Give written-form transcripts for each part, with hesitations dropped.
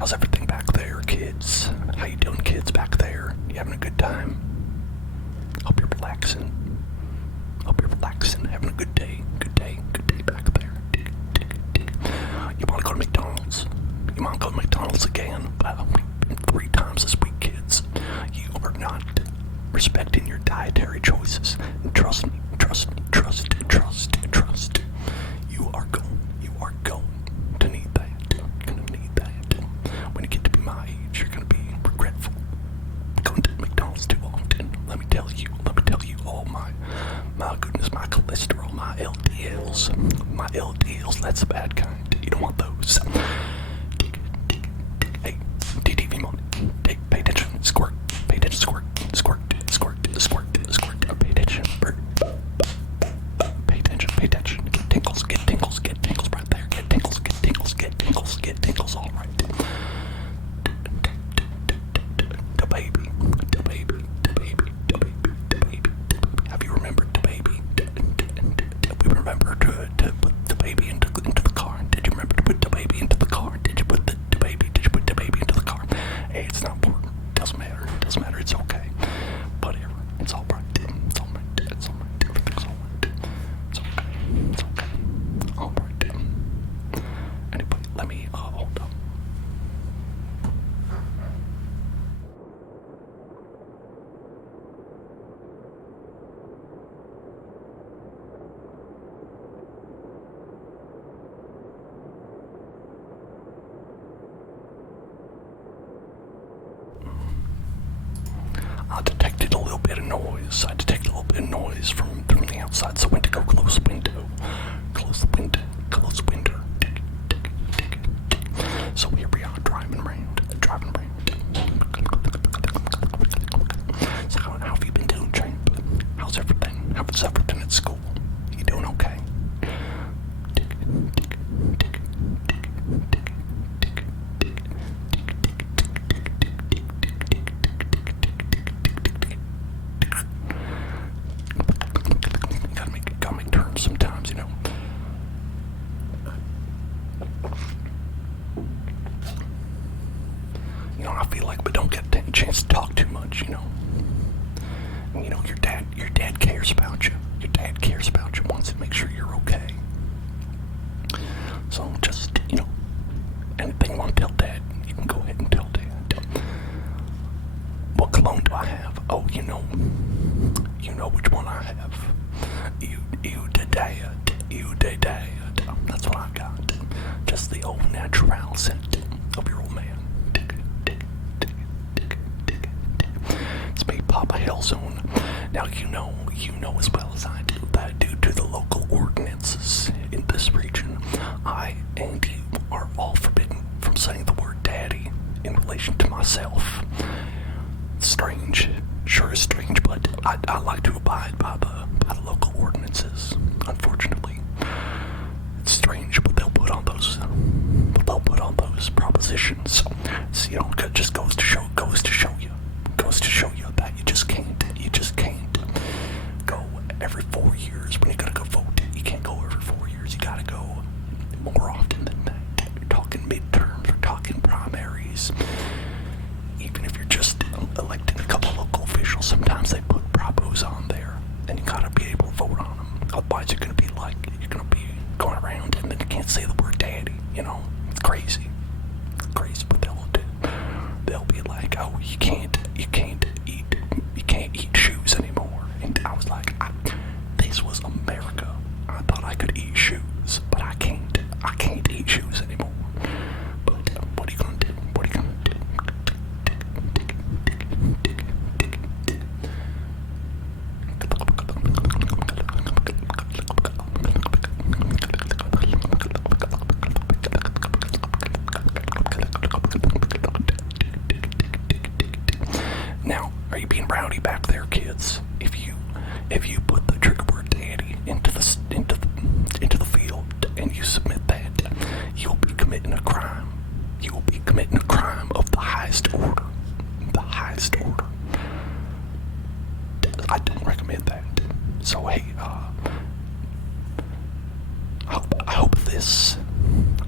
How's everything back there, kids? How you doing, kids, back there? You having a good time? Hope you're relaxing. Having a good day. Good day back there. You want to go to McDonald's? You want to go to McDonald's again? Well, 3 times this week, kids. You are not respecting your dietary choices. And trust me. You are going to need that. You're gonna need that. When you get to be my age, you're gonna be regretful. Going to McDonald's too often. Let me tell you, all my goodness, my cholesterol, my LDLs, that's the bad kind. You don't want those. Hey, DTV money. Pay attention, squirt. Pay attention, squirt. Pay attention, bird. Pay attention. Get tinkles right there. Get tinkles, all right. The baby. Have you remembered the baby? We remember to put the baby into the car. Did you remember to put the baby into the car? Did you put the baby into the car? Hey, it's not important. Doesn't matter. It's okay. Whatever. It's all right. Everything's all right. It's okay. All right. Anybody, let me hold up. I detected a little bit of noise from the outside, so I went to go close the window. So here we are, driving around. So how have you been doing, champ? How's everything at school? You doing okay? Gotta make terms sometimes, you know. I feel like we don't get a chance to talk too much, you know. Your dad cares about you. Wants to make sure you're okay. So just, anything you want to tell Dad, you can go ahead and tell Dad. What cologne do I have? Oh, you know which one I have. You dad. That's what I got. Just the old natural scent of your old man. It's me, Papa Hellzone. Now you know as well as I do that due to the local ordinances in this region, I and you are all forbidden from saying the word daddy in relation to myself. Strange, sure is strange, but I like to abide by the local ordinances. Unfortunately, it's strange, but they'll put on those propositions. So it just goes to show you that you just can't go every 4 years when you gotta go vote. You can't go every 4 years. You gotta go more often than that. You're talking midterms, we're talking primaries. Even if you're just electing a couple local officials, sometimes they put propos on there, and you gotta be able to vote on them. Otherwise, you're gonna be going around, and then you can't say the word daddy. It's crazy, but they'll be like, oh, you can't eat shoes anymore. And I was like, this was America. I thought I could eat shoes, but I can't eat shoes anymore. But what are you gonna do? Now, are you being rowdy back there, kids? If you put the trigger word daddy into the field and you submit that, you'll be committing a crime. You will be committing a crime of the highest order. I don't recommend that. So hey, I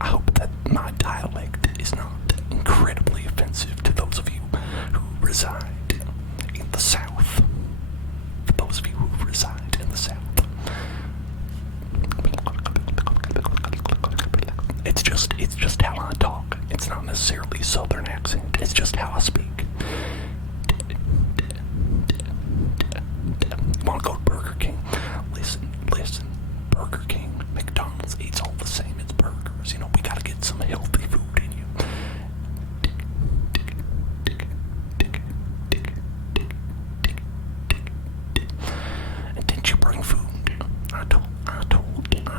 hope that my dialect is not incredible. reside in the South, for those of you who reside in the South, it's just how I talk. It's not necessarily a Southern accent. It's just how I speak. You want to go to Burger King? Listen. Burger King, McDonald's, it's all the same. It's burgers. You know, we gotta get some healthy food in you. And didn't you bring food? I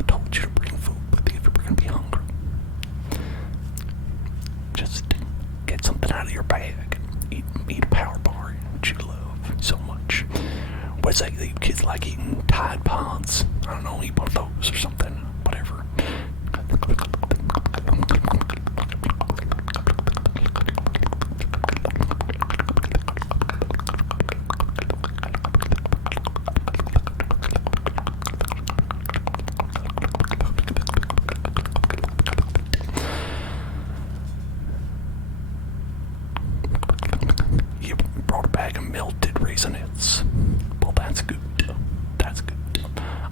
told you to bring food with you if you're gonna be hungry. Just get something out of your bag. Eat a Power Bar, which you love so much. What's that? You kids like eating Tide Pods? I don't know, eat one of those or something. Whatever. You brought a bag of melted raisinets. Well, that's good. That's good.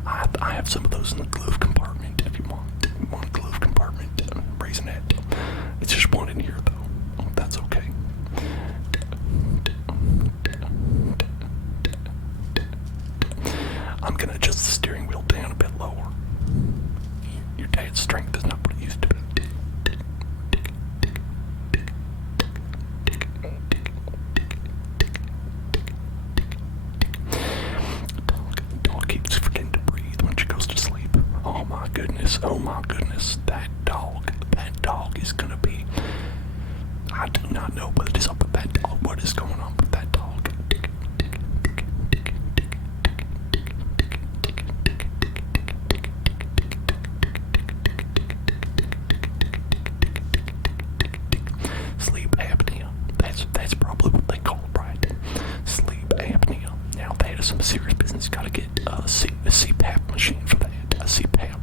I have some of those in the glove compartment if you want. One glove compartment raisinette. It's just one in here though. That's okay. I'm gonna adjust the steering wheel down a bit lower. Your dad's strength is not what it used to be. Dog keeps forgetting to breathe when she goes to sleep. Oh my goodness, that dog is gonna be, I do not know what is up with that dog. What is going on with that dog? Sleep apnea. That's probably what they call it, right? Sleep apnea. Now that is some serious business. Gotta get a CPAP machine for that. A CPAP.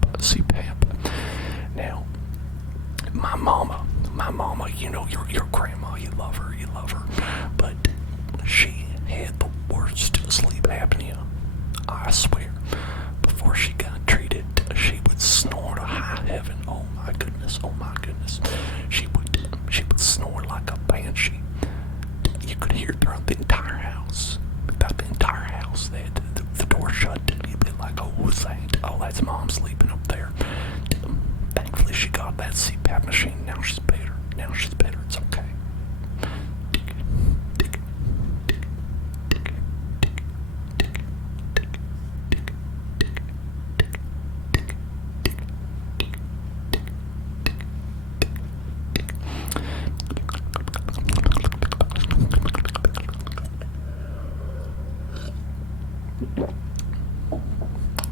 Now, my mama, you know, your grandma, you love her, but she had the worst sleep apnea. I swear, before she got treated, she would snore to high heaven. Oh my goodness. She would snore like a banshee. You could hear it throughout the entire house. They had the door shut. You'd be like, oh, what's that? Oh, that's mom sleeping up there. Thankfully, she got that CPAP machine. Now she's better. It's okay.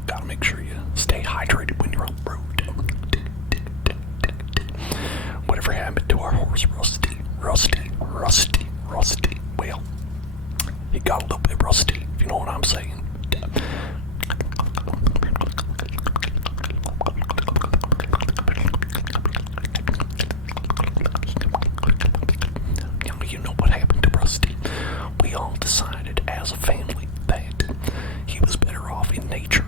Gotta make sure you stay hydrated when you're on the road. Whatever happened to our horse, Rusty? Well, he got a little bit rusty, if you know what I'm saying. You know what happened to Rusty? We all decided as a family that he was better off in nature.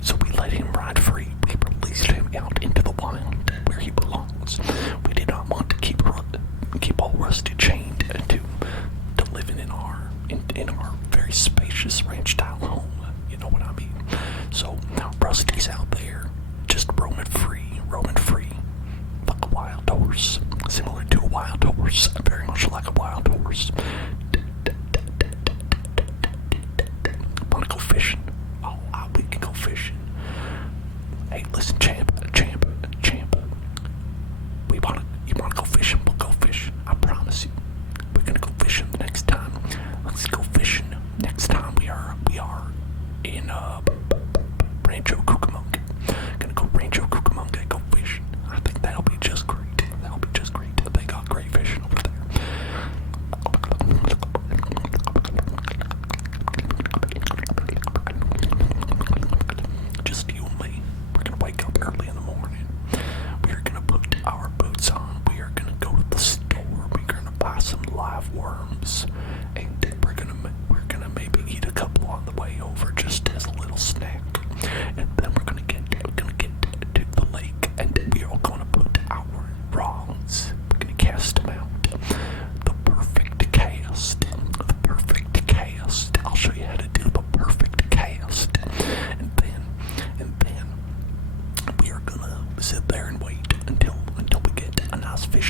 So we let him ride free. We released him out into the wild where he belongs. We did not want to keep all Rusty chained to living in our very spacious ranch style home. You know what I mean? So now Rusty's out there just roaming free like a wild horse. Similar to a wild horse. Very much like a wild horse. Wanna go fishing? Oh, we can go fishing. Hey, listen, champ. You wanna go fishing? We'll go fishing. I promise you. We're gonna go fishing the next time. Let's go fishing. Next time we are in Rancho Cucamonga. Gonna go Rancho Cucamonga, go fishing. I think that'll be just great. They got great fishing over there. Just you and me. We're gonna wake up early in the morning. We're gonna put our boots on. We are gonna go to the store. We're gonna buy some live worms.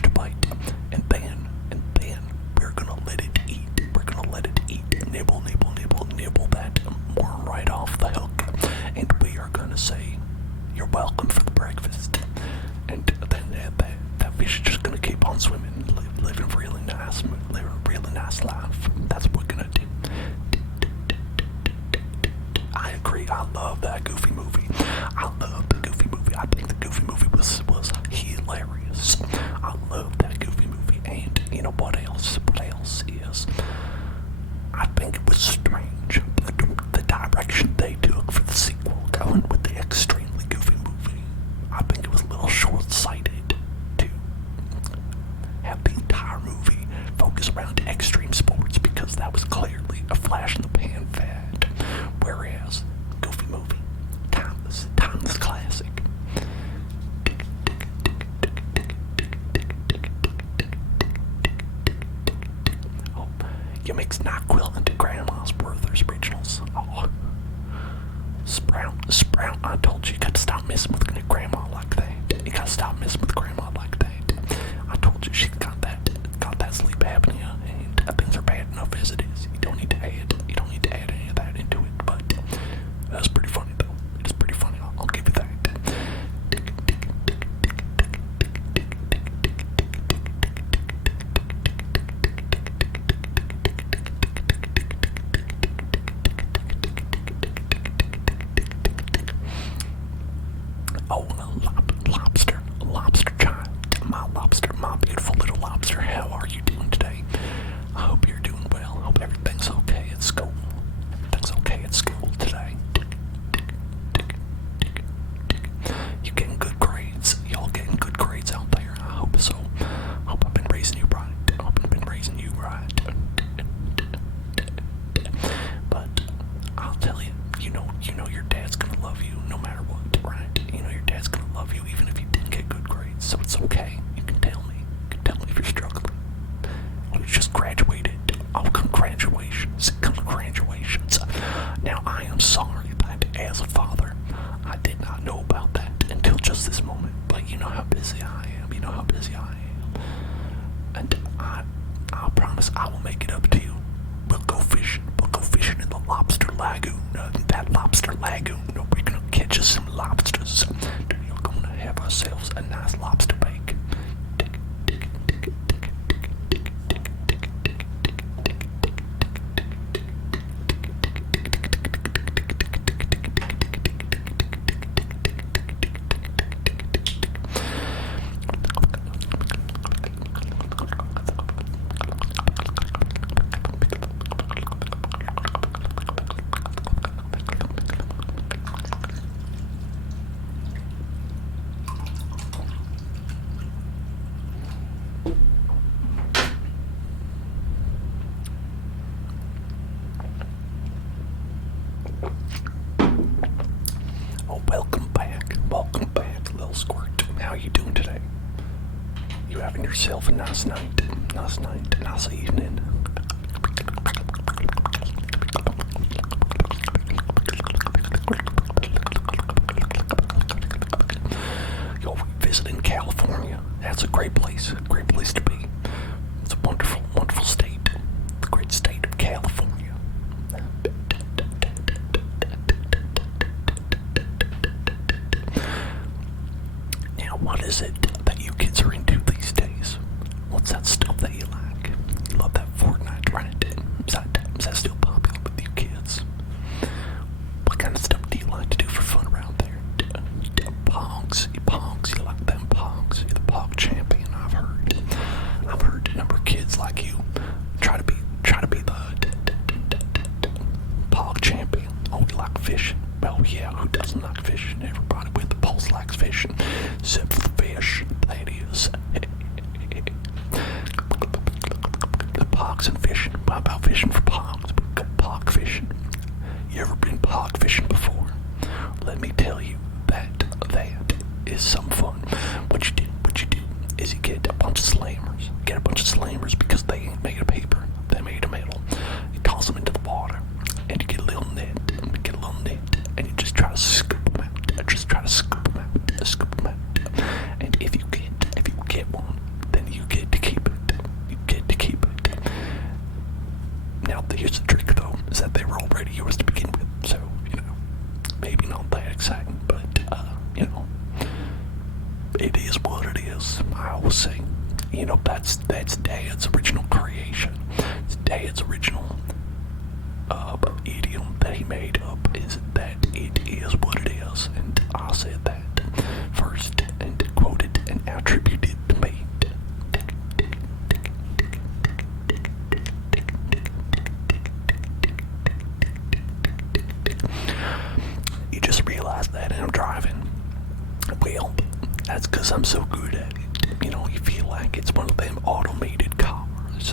a bite, and then we're gonna let it eat. We're gonna let it eat. Nibble, nibble, nibble, nibble that worm right off the hook, and we are gonna say, "You're welcome for the breakfast." And then that fish is just gonna keep on swimming, living really nice life. That's what we're gonna do. I agree. I love that Goofy movie. I love the Goofy movie. I think the Goofy movie was hilarious. I love that Goofy movie. And you know what else? What else is? I think it was strange the direction they took for the sequel, going with the extremely Goofy movie. I think it was a little short-sighted to have the entire movie focus around extreme sports, because that was clearly a flash in the pan fad. Whereas Goofy movie, timeless classic. Oh, you mix NyQuil into Grandma's Werther's Originals. Oh, Sprout, I told you, you got to stop messing with Grandma like that. You got to stop messing with Grandma like that. I told you she's got that sleep apnea, and things are bad enough as it is. You don't need to add any of that into it. But that's pretty funny, though. It is pretty funny. I'll give you that. Oh, lobster child, my beautiful little lobster. How are you doing today? I hope you're doing well. I hope everything's okay at school. Everything's okay at school today. You getting good grades? Y'all getting good grades out there? I hope so. I hope I've been raising you right. But I'll tell you, you know your dad's gonna love you no matter what, right? You know your dad's gonna love you even if you didn't get good grades. So it's okay. You can tell me. If you're struggling. You just graduated. Oh, congratulations. Now, I am sorry that as a father, I did not know about that until just this moment. But you know how busy I am. And I promise I will make it up to you. We'll go fishing in the lobster lagoon. That lobster lagoon. We're gonna catch us some lobsters. We're gonna have ourselves a nice lobster bake. Welcome back, little squirt. How you doing today? You having yourself a nice evening? You're visiting California. That's a great place to be. It's a wonderful state. The great state of California. What is it that you kids are into these days? What's that stuff that you like? You love that Fortnite, right? Is that still popular with you kids? What kind of stuff do you like to do for fun around there? Pogs, you like them pogs? You're the pog champion, I've heard. A number of kids like you try to be the pog champion. Oh, you like fishing? Well, yeah, who doesn't like fishing? Everybody with the pulse likes fishing, except for the fish, that is. The pogs and fishing. What about fishing for pogs? We've got pog fishing. You ever been pog fishing before? Let me tell you that is some fun. What you do is you get a bunch of slammers. Because they ain't made of paper, they made of metal. You toss them into the water, and you get a little net, and you just try to scoop them out. And if you get one, then you Here's the trick, though, is that they were already yours to begin with. So, maybe not that exciting, but, it is what it is. I always say, that's Dad's original creation. It's Dad's original idiom that he made up, is that it is what it is. And I said that first and quoted and attributed to me. You just realized that, and I'm driving. Well, that's because I'm so good at it. You feel like it's one of them automated cars,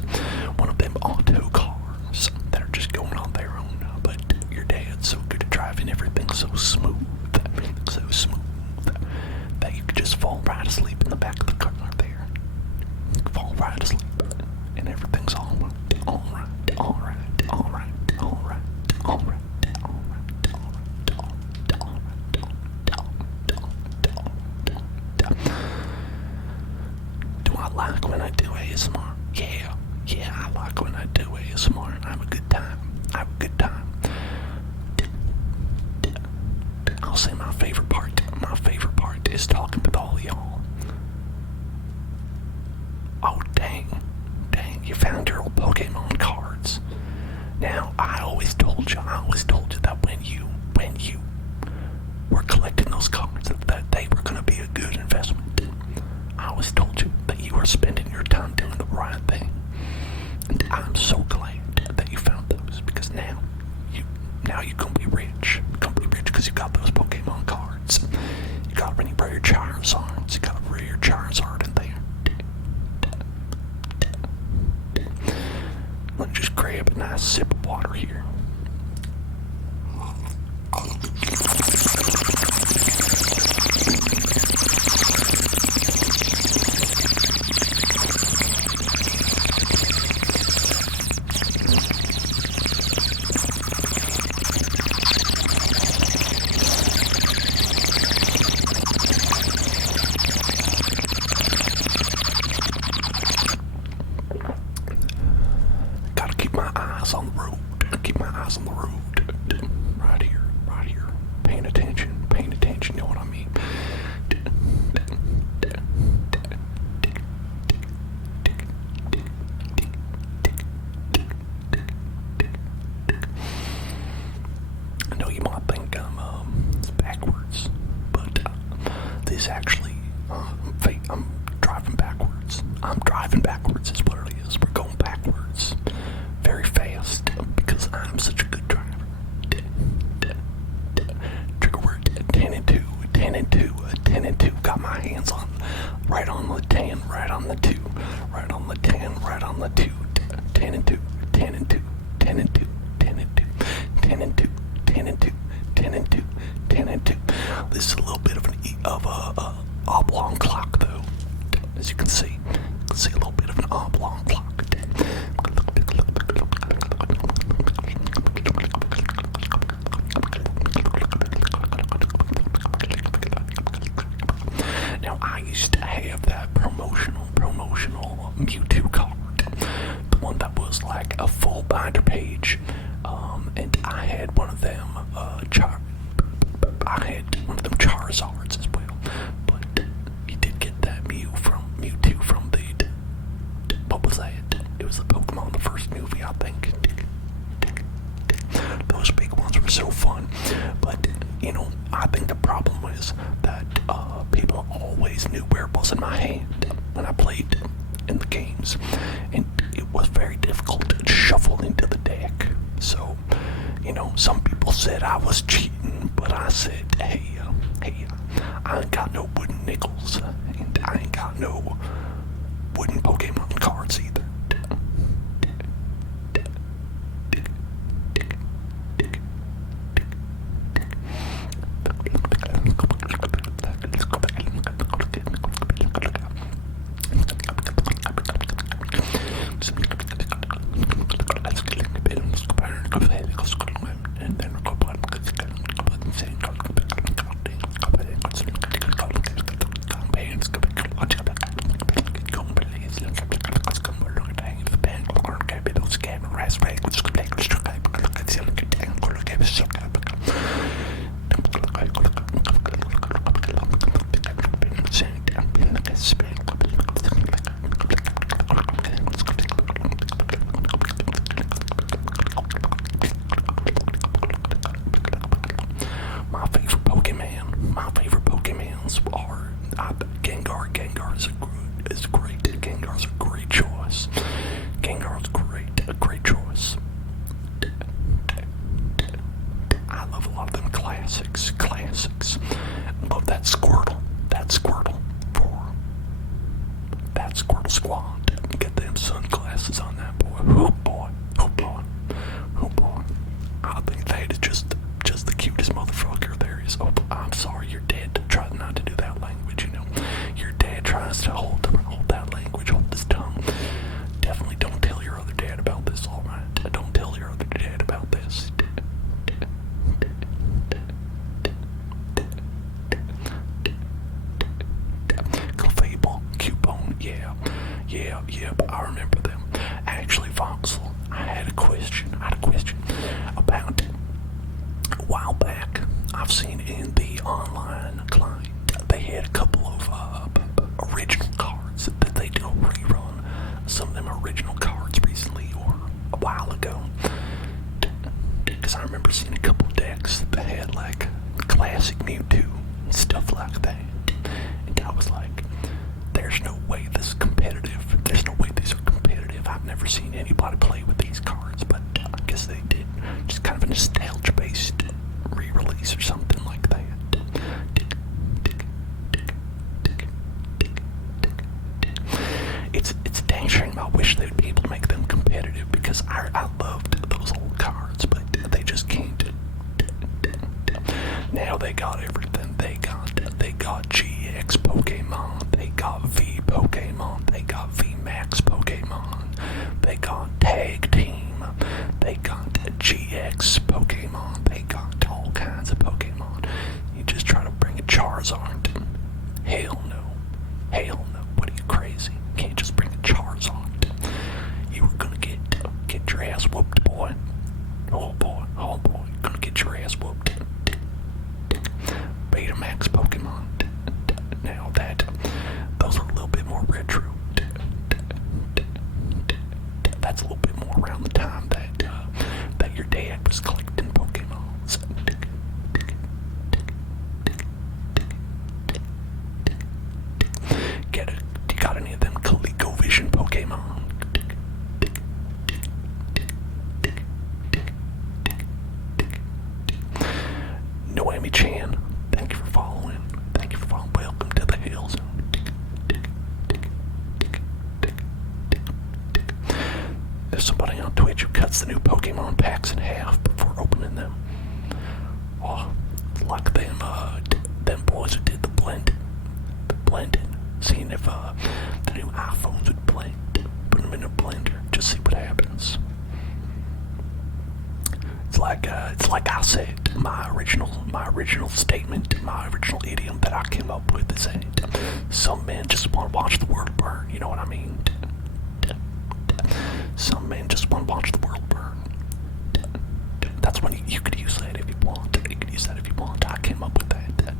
one of them auto cars that are just going on their own. But your dad's so good at driving everything so smooth, that you could just fall right asleep in the back of the car there. Fall right asleep, and everything's all right. Do I like when I do ASMR? Yeah, I like when I do ASMR. I have a good time. I'll say my favorite part. My favorite part is talking with all y'all. Oh, dang, you found your old Pokemon cards. Now, I always told you that when you were collecting those cards, that they were going to be a good investment. I always told you that you were spending your time doing the right thing. And I'm so glad that you found those, because now you're going to be rich. You're going to be rich because you got those Pokemon cards. You got any rare Charizards. You got a rare Charizard in there. Let me just grab a nice sip of water here. Gotta keep my eyes on the road. Right here. Paying attention, you know what I mean? I know you might think it's backwards, but this actually, I'm driving backwards. I'm driving backwards is what it is. We're going backwards very fast because I'm such a good driver. Trigger word 10 and 2. Got my hands on right on the 10, right on the 2, right on the 10, right on the 2. 10 and 2, 10 and 2, 10 and 2, 10 and 2, 10 and 2, 10 and 2, 10 and 2, 10 and 2. This is a little bit of a oblong clock, though. As you can see a little bit of an oblong clock. Now, I used to have that promotional Mewtwo card, the one that was like a full binder page, and I had one of them Charizards as well. But you did get that Mewtwo from the what was that? It was the Pokemon, the first movie, I think. Those big ones were so fun, but I think the problem was that people always knew where it was in my hand when I played in the games, and it was very difficult to shuffle into the deck. So, some people said I was cheating, but I said, hey, I ain't got no wooden nickels, and I ain't got no wooden Pokemon cards either. My favorite Pokemons are Gengar. Gengar is great. Gengar's a great choice. Gengar's great, a great choice. I love a lot of them classics. Love that Squirtle. That Squirtle Squad. Get them sunglasses on that boy. Oh boy. I think that is just the cutest motherfucker there is. Oh, I'm sorry, your dad tried not to do that language, you know. Your dad tries to hold that language, hold his tongue. Definitely don't tell your other dad about this, alright? Don't tell your other dad about this. Clefable, Cubone, yeah, but I remember them. Actually, Voxel, I had a question about a while back. I've seen in the online client, they had a couple of original cards that they did a rerun. Some of them original cards recently or a while ago. Because I remember seeing a couple of decks that had like classic Mewtwo and stuff like that. And I was like, there's no way this is competitive. There's no way these are competitive. I've never seen anybody play with these cards, but I guess they did. Just kind of a nostalgia-based re-release or something like that. It's a dang shame. I wish they would be able to make them competitive because I loved those old cards, but they just can't. Now they got everything. They got GX Pokemon. They got V Pokemon. They got V Max Pokemon. They got Tag Team. They got GX Pokemon. They got all kinds of Pokemon. You just try to bring a Charizard. Hell no. What are you, crazy? You can't just bring a Charizard. You were gonna get your ass whooped, boy. Oh boy. You're gonna get your ass whooped. Betamax Pokemon. Now those are a little bit more retro. That's a little bit more around the time that your dad was collecting Pokemons. You got any of them ColecoVision Pokemon? Noemi Chan, thank you for following. Welcome to the hills. There's somebody on Twitch who cuts the new Pokemon packs in half before opening them. Oh, like them boys who did the blending, seeing if the new iPhones would blend. Put them in a blender, just see what happens. It's like I said, my original statement, my original idiom that I came up with is that some men just want to watch the world burn, you know what I mean? Some men just want to watch the world burn. That's when you could use that if you want. I came up with that.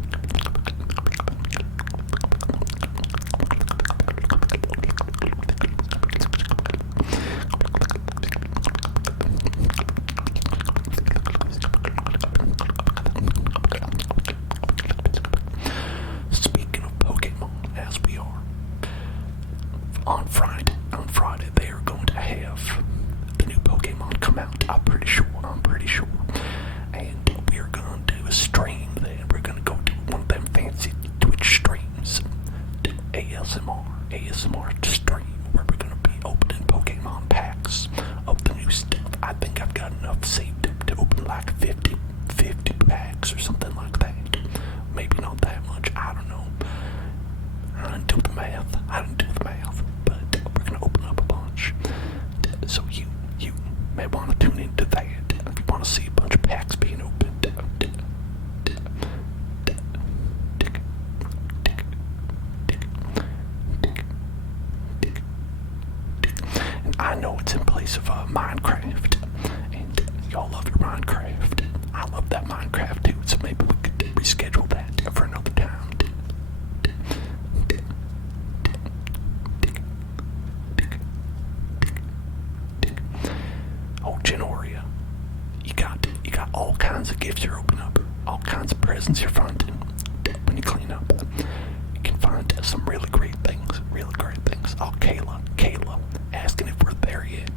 Speaking of Pokemon, as we are, on Friday they are going to have the new Pokemon come out. I'm pretty sure. And we are going to do a stream then. We're going to go do one of them fancy Twitch streams. ASMR stream where we're going to be opening Pokemon packs of the new stuff. I think I've got enough saved up to open like 50 packs or something like that. Maybe not that much. I don't know. I didn't do the math. But we're going to open up a bunch. So you may want to tune into that if you want to see a bunch of packs being opened. And I know it's in place of Minecraft, and y'all love your Minecraft. I love that Minecraft too, so maybe we could reschedule that for another time. Oh, Genoria, you got all kinds of gifts you're opening up, all kinds of presents you're finding when you clean up. You can find some really great things, really great things. Oh, Kayla, asking if we're there yet.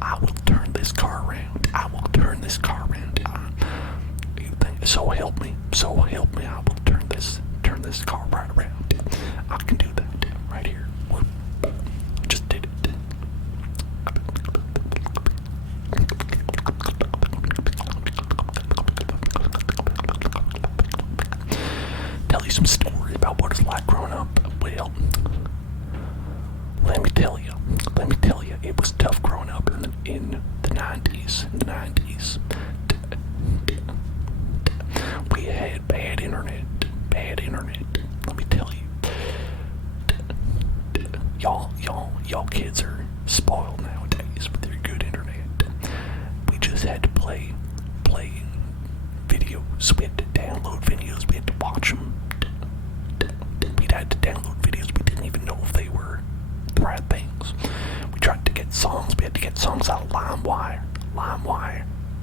I will turn this car around. I will turn this car around. You think, so help me, I will turn this car right around. I can do that right here. Just did it. Tell you some stories about what it's like growing up. Well, let me tell you, it was tough growing up in the 90s. We had bad internet. Let me tell you, y'all kids are spoiled nowadays with your good internet. We just had to play videos. We had to download videos. We had to watch them. We had to download videos. We didn't even know if they were the right things. We tried to get songs. We had to get songs out of LimeWire,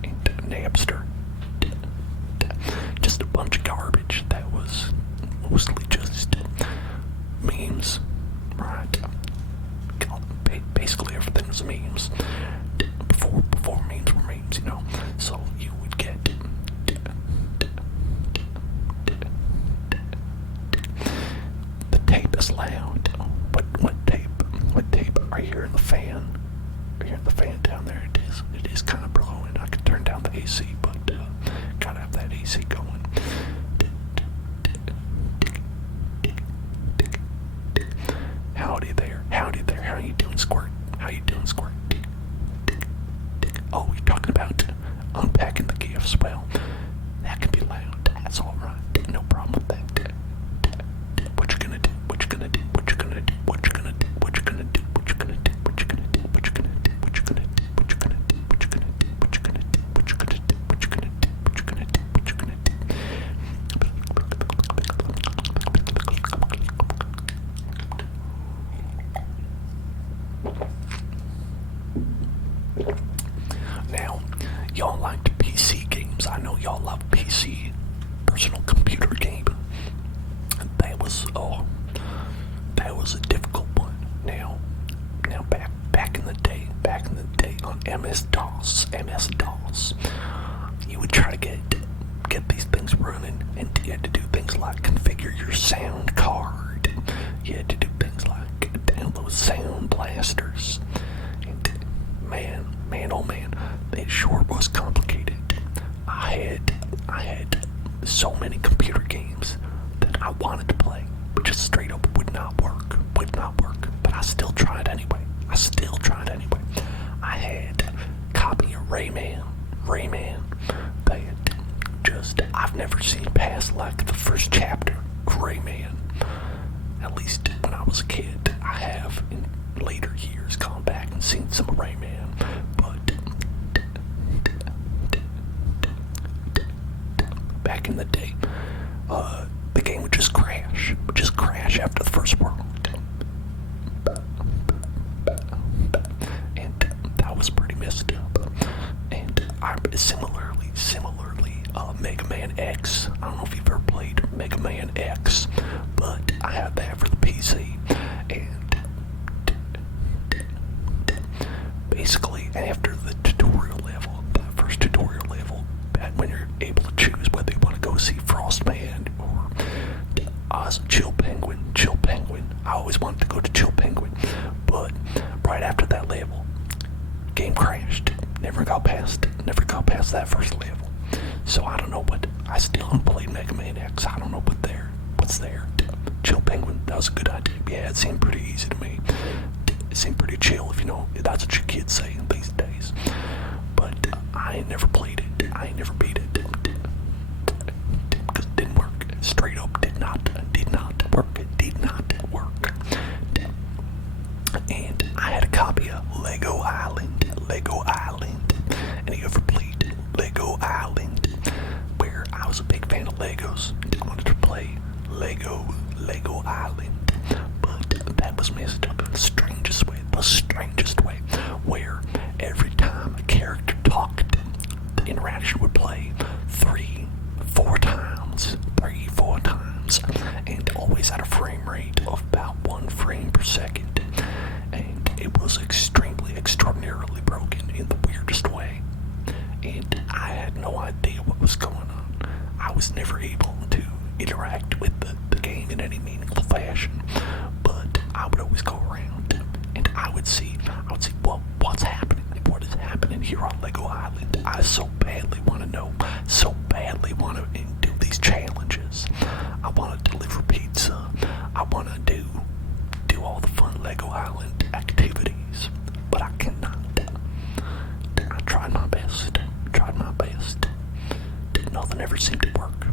and Napster. Just a bunch of garbage that was mostly just memes, right? Basically everything was memes. Before memes were memes, you know. So you would get the tape is loud. What tape? Are you hearing the fan? Are you hearing the fan down there? It is kind of blowing. I could turn down the AC, but gotta have that AC going. Howdy there. How you doing, Squirt? Oh, you're talking about unpacking the gifts. Well, that can be loud. That's all right. No problem with that. What you gonna do? Now, y'all liked PC games. I know y'all love PC, personal computer game. That was a difficult one. Now back in the day on MS-DOS, you would try to get these things running, and you had to do things like configure your sound card. You had to do things like download sound blasters. Man, oh man, it sure was complicated. I had so many computer games that I wanted to play, but just straight up would not work. But I still tried anyway. I had a copy of Rayman that just, I've never seen past like the first chapter of Rayman. At least when I was a kid. I have in later years gone back and seen some of Rayman, but back in the day, the game would just crash after the first world. And that was pretty messed up. And I similarly, Mega Man X. I don't know if you've ever played Mega Man X, but I had that for the PC. And basically, after the tutorial level, that first tutorial level, when you're able to choose whether you want to go see Frostman or Chill Penguin. I always wanted to go to Chill Penguin, but right after that level, game crashed. Never got past that first level. So I don't know what. I still haven't played Mega Man X. I don't know what's there. Chill Penguin. That was a good idea. Yeah, it seemed pretty easy to me. It seemed pretty chill, if you know. That's what your kids say these days. But I ain't never played it. I ain't never beat it. Because it didn't work. Straight up, did not work. It did not work. And I had a copy of Lego frame per second, and it was extraordinarily broken in the weirdest way, and I had no idea what was going on. I was never able to interact with the game in any meaningful fashion, but I would always go around and I would see, well, what's happening? What is happening here on Lego Island? I so badly want to know, so badly want to do these challenges. I want to deliver pizza. I want to do all the fun Lego Island activities, but I cannot. I tried my best. Nothing ever seemed to work.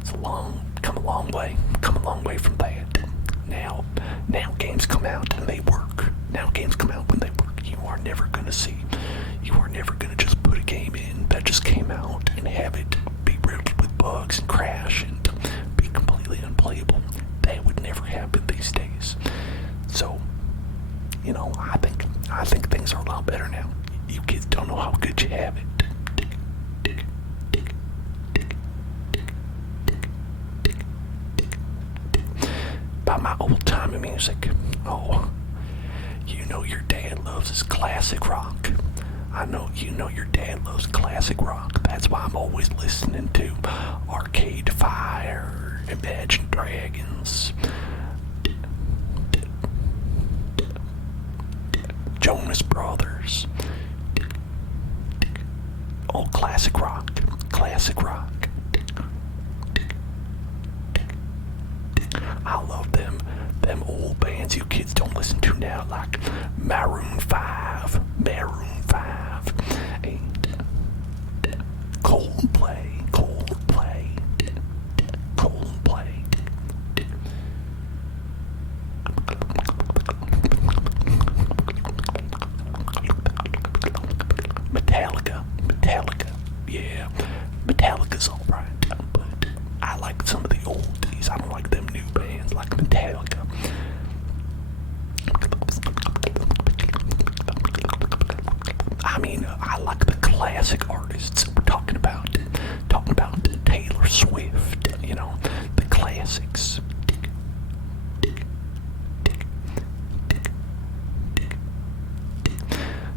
It's come a long way from that. Now games come out and they work. Now games come out when they work. You are never gonna just put a game in that just came out and have it be riddled with bugs and crash and be completely unplayable. That would never happen these days. So, I think things are a lot better now. You kids don't know how good you have it. About my old-timey music. Oh, you know your dad loves his classic rock. I know you know your dad loves classic rock. That's why I'm always listening to Arcade Fire, Imagine Dragons, Jonas Brothers. Oh, classic rock. I love them old bands you kids don't listen to now, like Maroon 5, and Coldplay. Metallica, yeah, Metallica's alright, but I like some of the oldies. I don't like them new bands like Metallica. I mean, I like the classic artists. We're talking about Taylor Swift, the classics.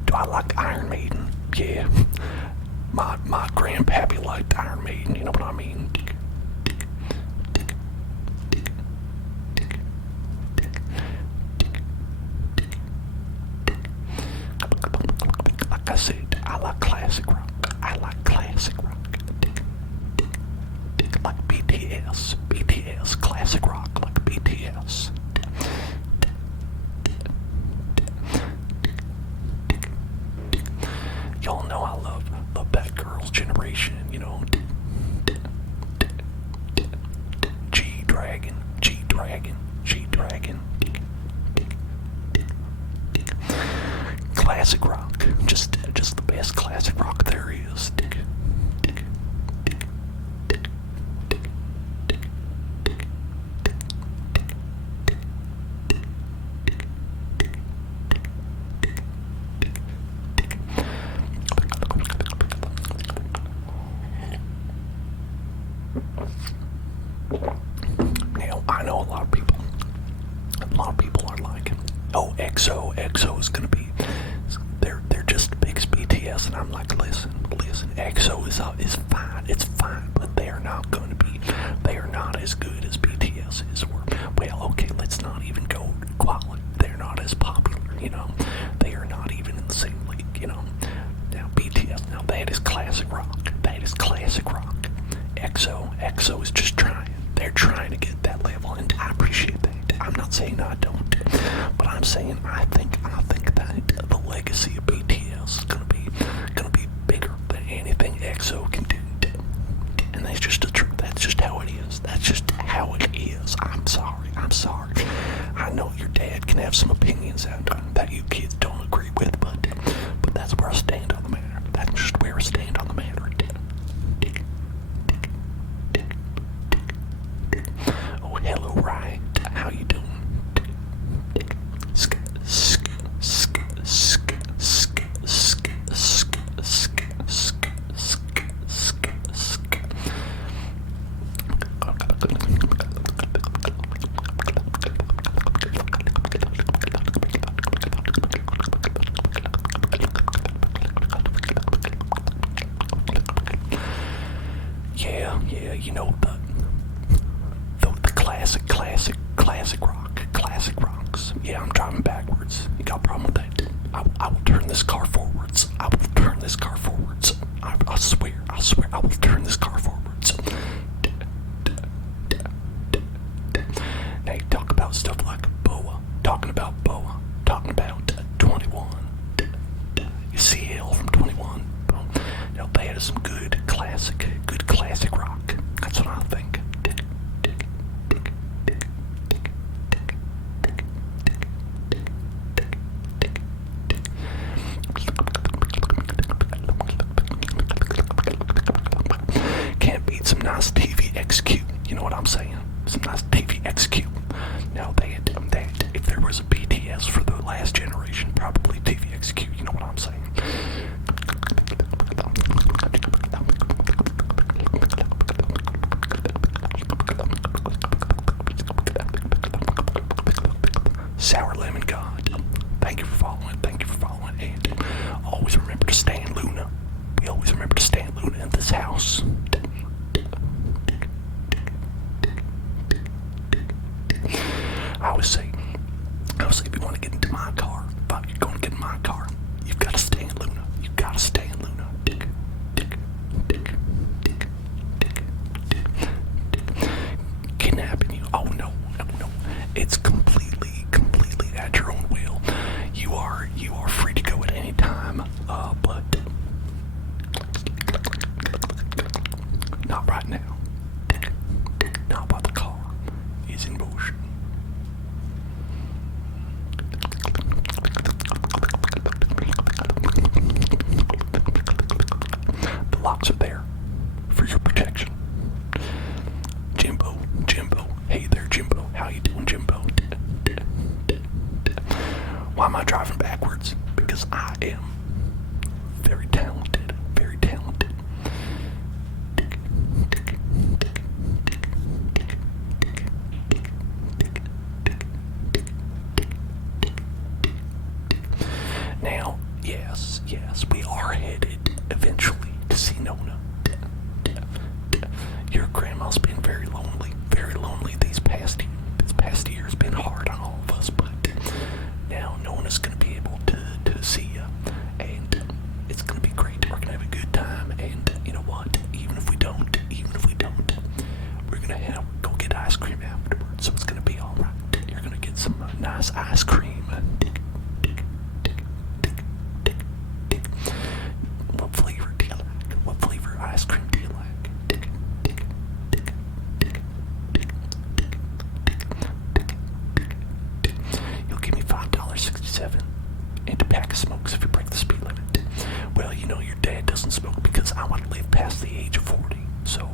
Do I like Iron Maiden? Yeah. My grandpappy liked Iron Maiden, you know what I mean? Like I said, I like classic rock. Like BTS, classic rock, like BTS. Y'all know I love that girl's generation, G-Dragon. Classic rock, just the best classic rock there is. Now, I know a lot of people are like, oh, EXO is gonna be, they're just big as BTS, and I'm like, listen, EXO is fine, it's fine, but they are not as good as BTS is, or, well, okay, let's not even go quality, they're not as popular, they are not even in the same league, now BTS, now that is classic rock, EXO is just they're trying to get that level, and I appreciate that. I'm not saying I don't, but I'm saying I think that the legacy of BTS is gonna be bigger than anything EXO can do, and that's just the truth. That's just how it is. I'm sorry. I know your dad can have some opinions that you kids don't agree with, but that's where I stand on the matter. That's just where I stand on the matter. Oh, hello, right? How you doing? Yeah, I'm driving backwards. You got a problem with that? I will turn this car forwards. I will turn this car forwards. I swear, I will turn this car forwards. Now you talk about stuff like Boa, talking about 21. You see Hill from 21. Now they had some good classic rock. That's what I think. Can't beat some nice TV XQ. You know what I'm saying? Some nice TV XQ. Now they had if there was a BTS for the last generation, probably TV XQ. You know what I'm saying? Sour Lemon God. Thank you for following. And always remember to stay in Luna. We always remember to stay in Luna in this house. I always say if you want to get into my car, if you're going to get in my car, you've got to stay in Luna. You've got to stay in Luna. Kidnapping you. Oh no. It's completely at your own will. You are free to go at any time, but not right now. Not while the car is in motion. The locks are there for your protection. Jimbo. Hey there, Jimbo. How you doing, Jimbo? Why am I driving backwards? Because I am very talented. Now, yes, we are headed eventually to see Nona. Your grandma's been very lonely these past years. Been hard on all of us, but now Nona's gonna be able to see you, and it's gonna be great. We're gonna have a good time, and you know what? Even if we don't, we're gonna go get ice cream afterwards, so it's gonna be all right. You're gonna get some nice ice cream. What flavor do you like? What flavor ice cream do you like? You'll give me $5.67 and a pack of smokes if you break the speed limit. Well, you know your dad doesn't smoke because I want to live past the age of 40. So,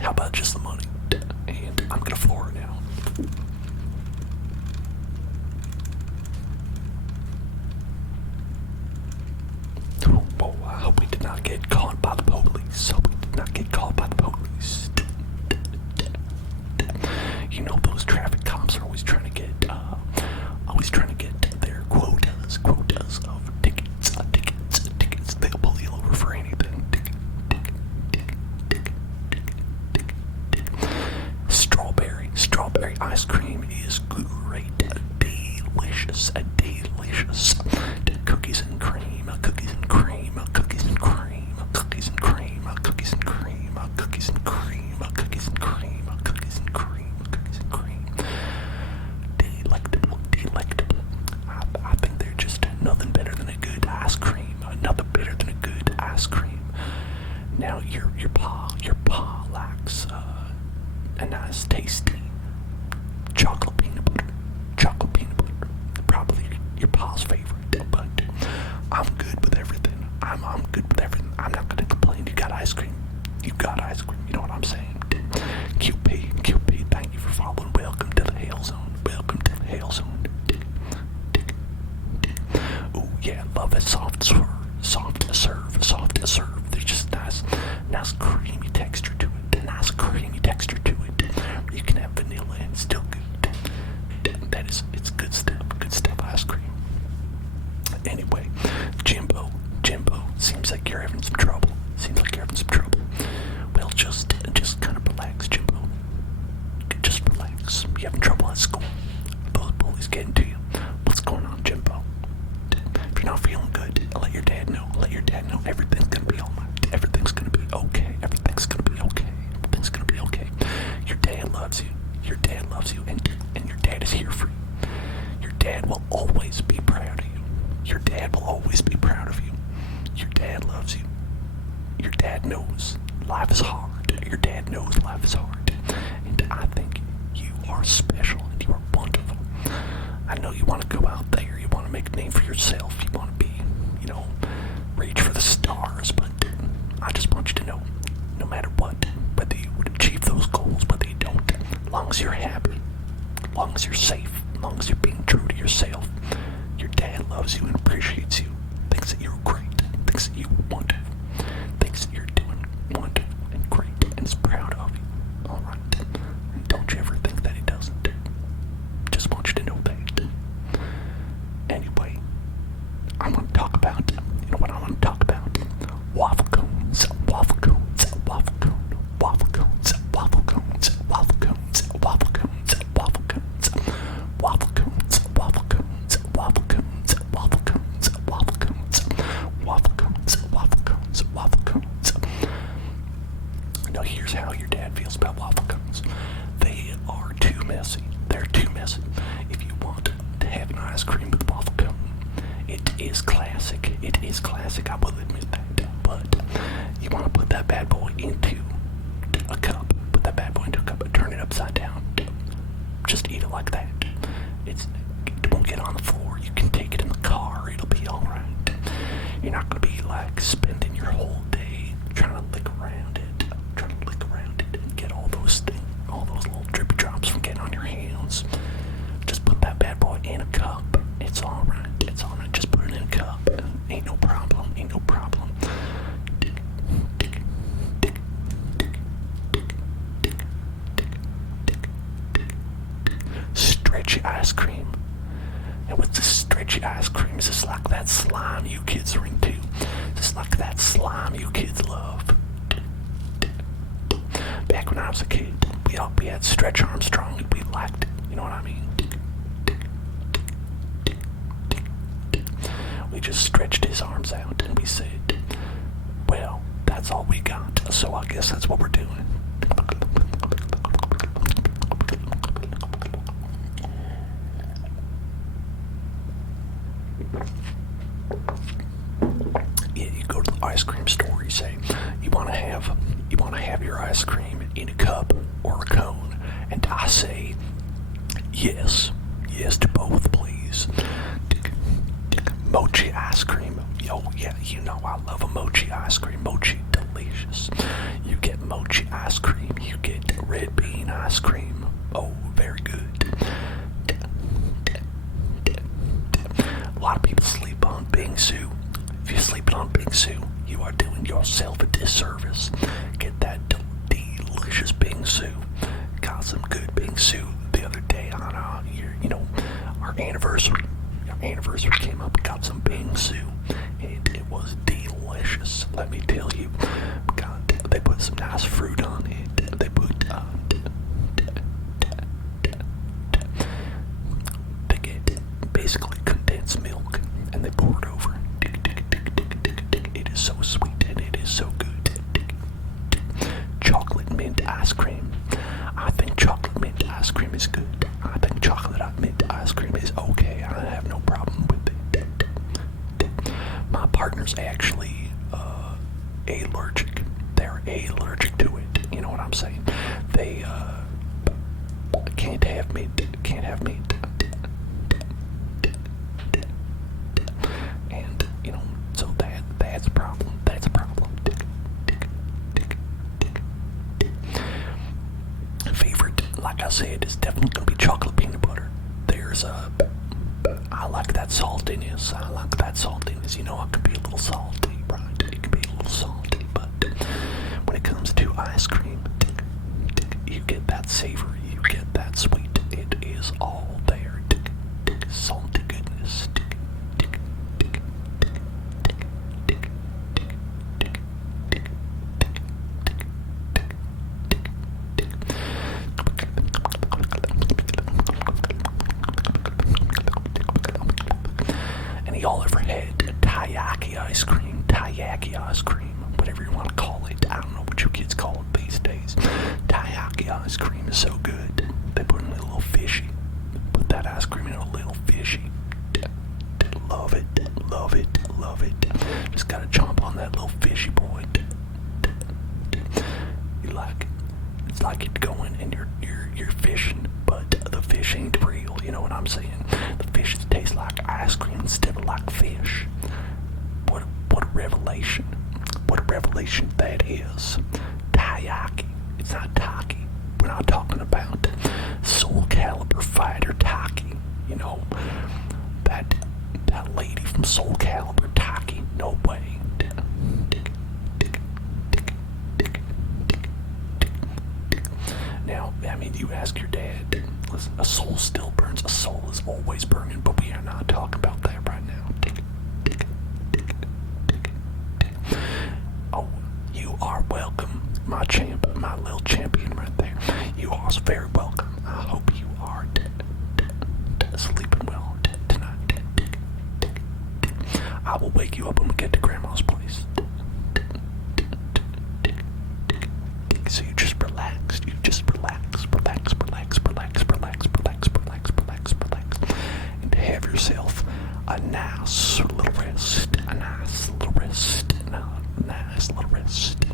how about just the money? And I'm gonna floor it now. Whoa, I hope we did not get caught by the police. You know those traffic cops are always trying to get their quotas of tickets. They'll pull you over for anything. Strawberry ice cream is great, delicious. Cookies and cream. Delectable. I think they're just nothing better than a good ice cream. Now your pa likes a nice tasty chocolate peanut butter. Probably your pa's favorite, but I'm good with everything. I'm good with everything. I'm not gonna complain. You got ice cream. You know what I'm saying? QP, thank you for following. Welcome to the Hail Zone. Ooh, yeah, love that soft serve. There's just nice creamy texture to it. You can have vanilla and it's still good. It's good stuff. Ice cream. Anyway, Jimbo, seems like you're having some trouble. Well, just kind of relax, Jimbo. Just relax. You having trouble at school? Those bullies getting to you? What's going on, Jimbo? If you're not feeling good, let your dad know. Let your dad know everything's gonna be alright. Everything's gonna be okay. Everything's gonna be okay. Everything's gonna be okay. Your dad loves you. Your dad loves you, and your dad is here for you. Your dad will always be proud of you. Your dad will always be proud of you. Your dad loves you. Your dad knows life is hard. Your dad knows life is hard. And I think you are special and you are wonderful. I know you want to go out there. You want to make a name for yourself. You want to be, reach for the stars. But I just want you to know, no matter what, whether you would achieve those goals, whether you don't, as long as you're happy, as long as you're safe, as long as you're being true to yourself, your dad loves you and appreciates you, thinks that you're great, thinks that you're wonderful, thinks that you're doing wonderful and great, and is proud of you. Alright? And don't you ever think that he doesn't. Just want you to know that. Anyway, I want to talk about, what I want to talk about? Waffle cones, waffle cones, waffle cones, waffle cones, waffle cones, waffle cones, waffle cones, waffle cones, waffle cones, waffle cones, waffle cones, waffle cones, waffle cones, waffle cones, waffle cones, waffle cones. Now here's how your dad feels about waffle cones. They are too messy. They're too messy. If you want to have an ice cream with waffle cone, it is classic. It is classic, I will admit that. But you want to put that bad boy into a cup. Put that bad boy into a cup and turn it upside down. Just eat it like that. It won't get on the floor. You can take it in the car. It'll be alright. You're not going to be like spending your whole day trying to lick around it. And get all those little drippy drops from getting on your hands. Just put that bad boy in a cup. It's alright. It's alright. Just put it in a cup. Ain't no problem. Ain't no problem. Stretchy ice cream. And what's this stretchy ice cream? Is this like that slime you kids are into? Is this like that slime you kids love? Back when I was a kid, we had Stretch Armstrong and we liked it. You know what I mean? We just stretched his arms out and we said, well, that's all we got, so I guess that's what we're doing. Yeah, you go to the ice cream store, you say, you want to have your ice cream in a cup or a cone, and I say, yes to both, please. Mochi ice cream. Oh yeah, I love a mochi ice cream. Mochi, delicious. You get mochi ice cream. You get red bean ice cream. Oh, very good. A lot of people sleep on bingsu. If you're sleeping on bingsu, you are doing yourself a disservice. Get that delicious bingsu. Got some good bingsu the other day on our anniversary. Our anniversary came up, got some bingsu, and it was delicious. Let me tell you, God, they put some nice fruit on it. They put they get basically condensed milk, and they pour it over. It is so sweet and it is so good. Chocolate mint ice cream. I think chocolate mint ice cream is good. I think chocolate mint ice cream is okay. I have no problem with it. My partner's actually allergic. They're allergic to it. You know what I'm saying? They can't have mint. And so that's a problem. That's a problem. Favorite, like I said, is definitely gonna be chocolate peanut butter. I like that saltiness. I could be a little salty, right? It can be a little salty, but when it comes to ice cream, you get that savory, you get that sweet. It is all there. Salty goodness. y'all ever had taiyaki ice cream? Taiyaki ice cream, whatever you want to call it. I don't know what you kids call it these days. Taiyaki ice cream is so good. They put in a little fishy. Put that ice cream in a little fishy. Love it, love it, love it. Just gotta chomp on that little fishy boy. You like, it's like it going and you're fishing, but the fish ain't real. You know what I'm saying? The fish tastes like ice cream instead of like fish. What a revelation! What a revelation that is. Taiyaki. It's not taki. We're not talking about Soul Calibur fighter taki. You know that lady from Soul Calibur taki. No way. Now, I mean, you ask your dad. Listen, a soul still burns. A soul is always burning, but we are not talking about that right now. Oh, you are welcome, my champ, my little champion right there. You are very welcome. I hope you are sleeping well tonight. I will wake you up when we get to Grandma's place. So you just relax. You just relax, relax, relax, relax, relax, relax, relax, relax, relax, and have yourself a nice little rest. A nice little rest. A nice little rest.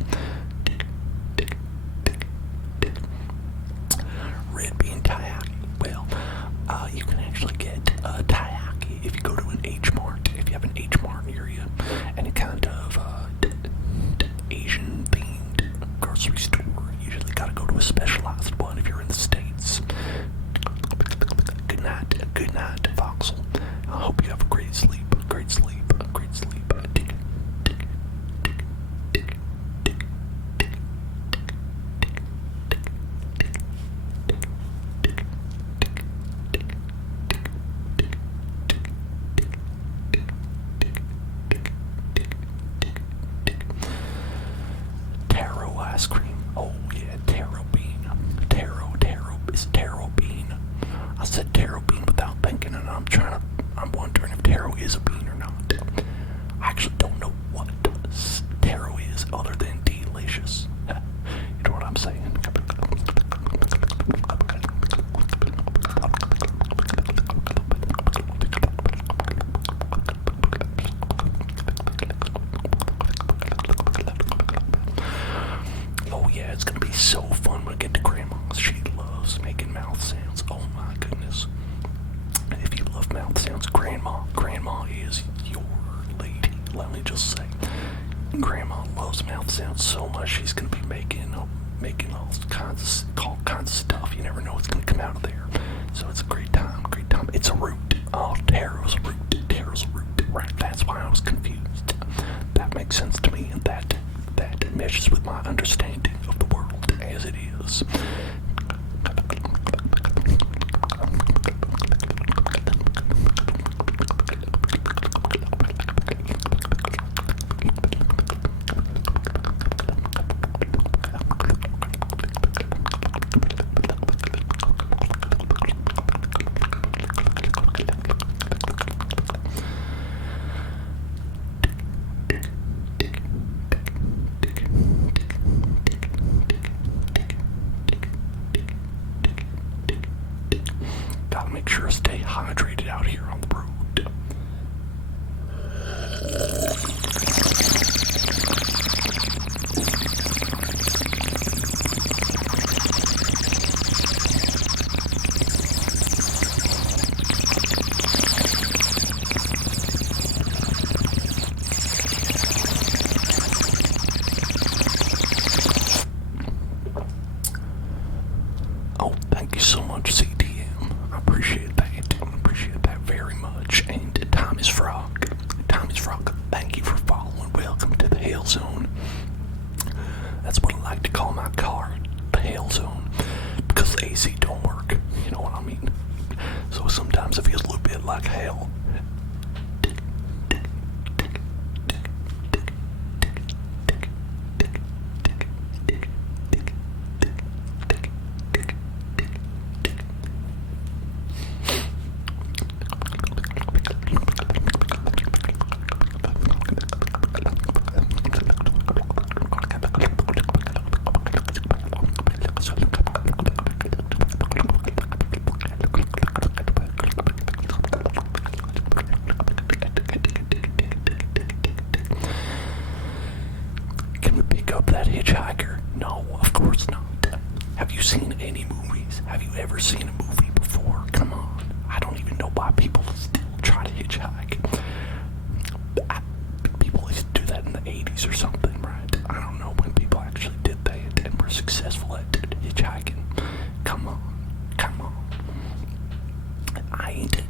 Red bean taiyaki. Well, you can actually get taiyaki if you go to an H Mart. If you have an H Mart near you, any kind of Asian themed grocery store. Usually gotta go to a specialized one if you're in the States. Good night, Voxel. I hope you have a great sleep, great sleep, great sleep. Taro ice cream. Oh yeah, taro bean. Taro is taro bean. I said taro bean without thinking, and I'm wondering if taro is a bean or not. I actually don't know what taro is other than delicious. You know what I'm saying? Oh yeah, it's gonna be so fun when I get to Grandma's. She loves making mouth sounds. Oh my goodness. And if you love mouth sounds, Grandma is your lady. Let me just say. Grandma loves mouth sounds so much, she's gonna be making all kinds of stuff. You never know what's gonna come out of there. So it's a great time, great time. It's a root. Oh, taro's a root. Right, that's why I was confused. That makes sense to me, and that meshes with my understanding of the world as it is. Gotta make sure I stay hydrated out here on the road. Oh, thank you so much, CTM. I appreciate that. I appreciate that very much. And Tommy's Frog. Thank you for following. Welcome to the Hell Zone. That's what I like to call my car, the Hell Zone, because the AC don't work. You know what I mean? So sometimes it feels a little bit like hell.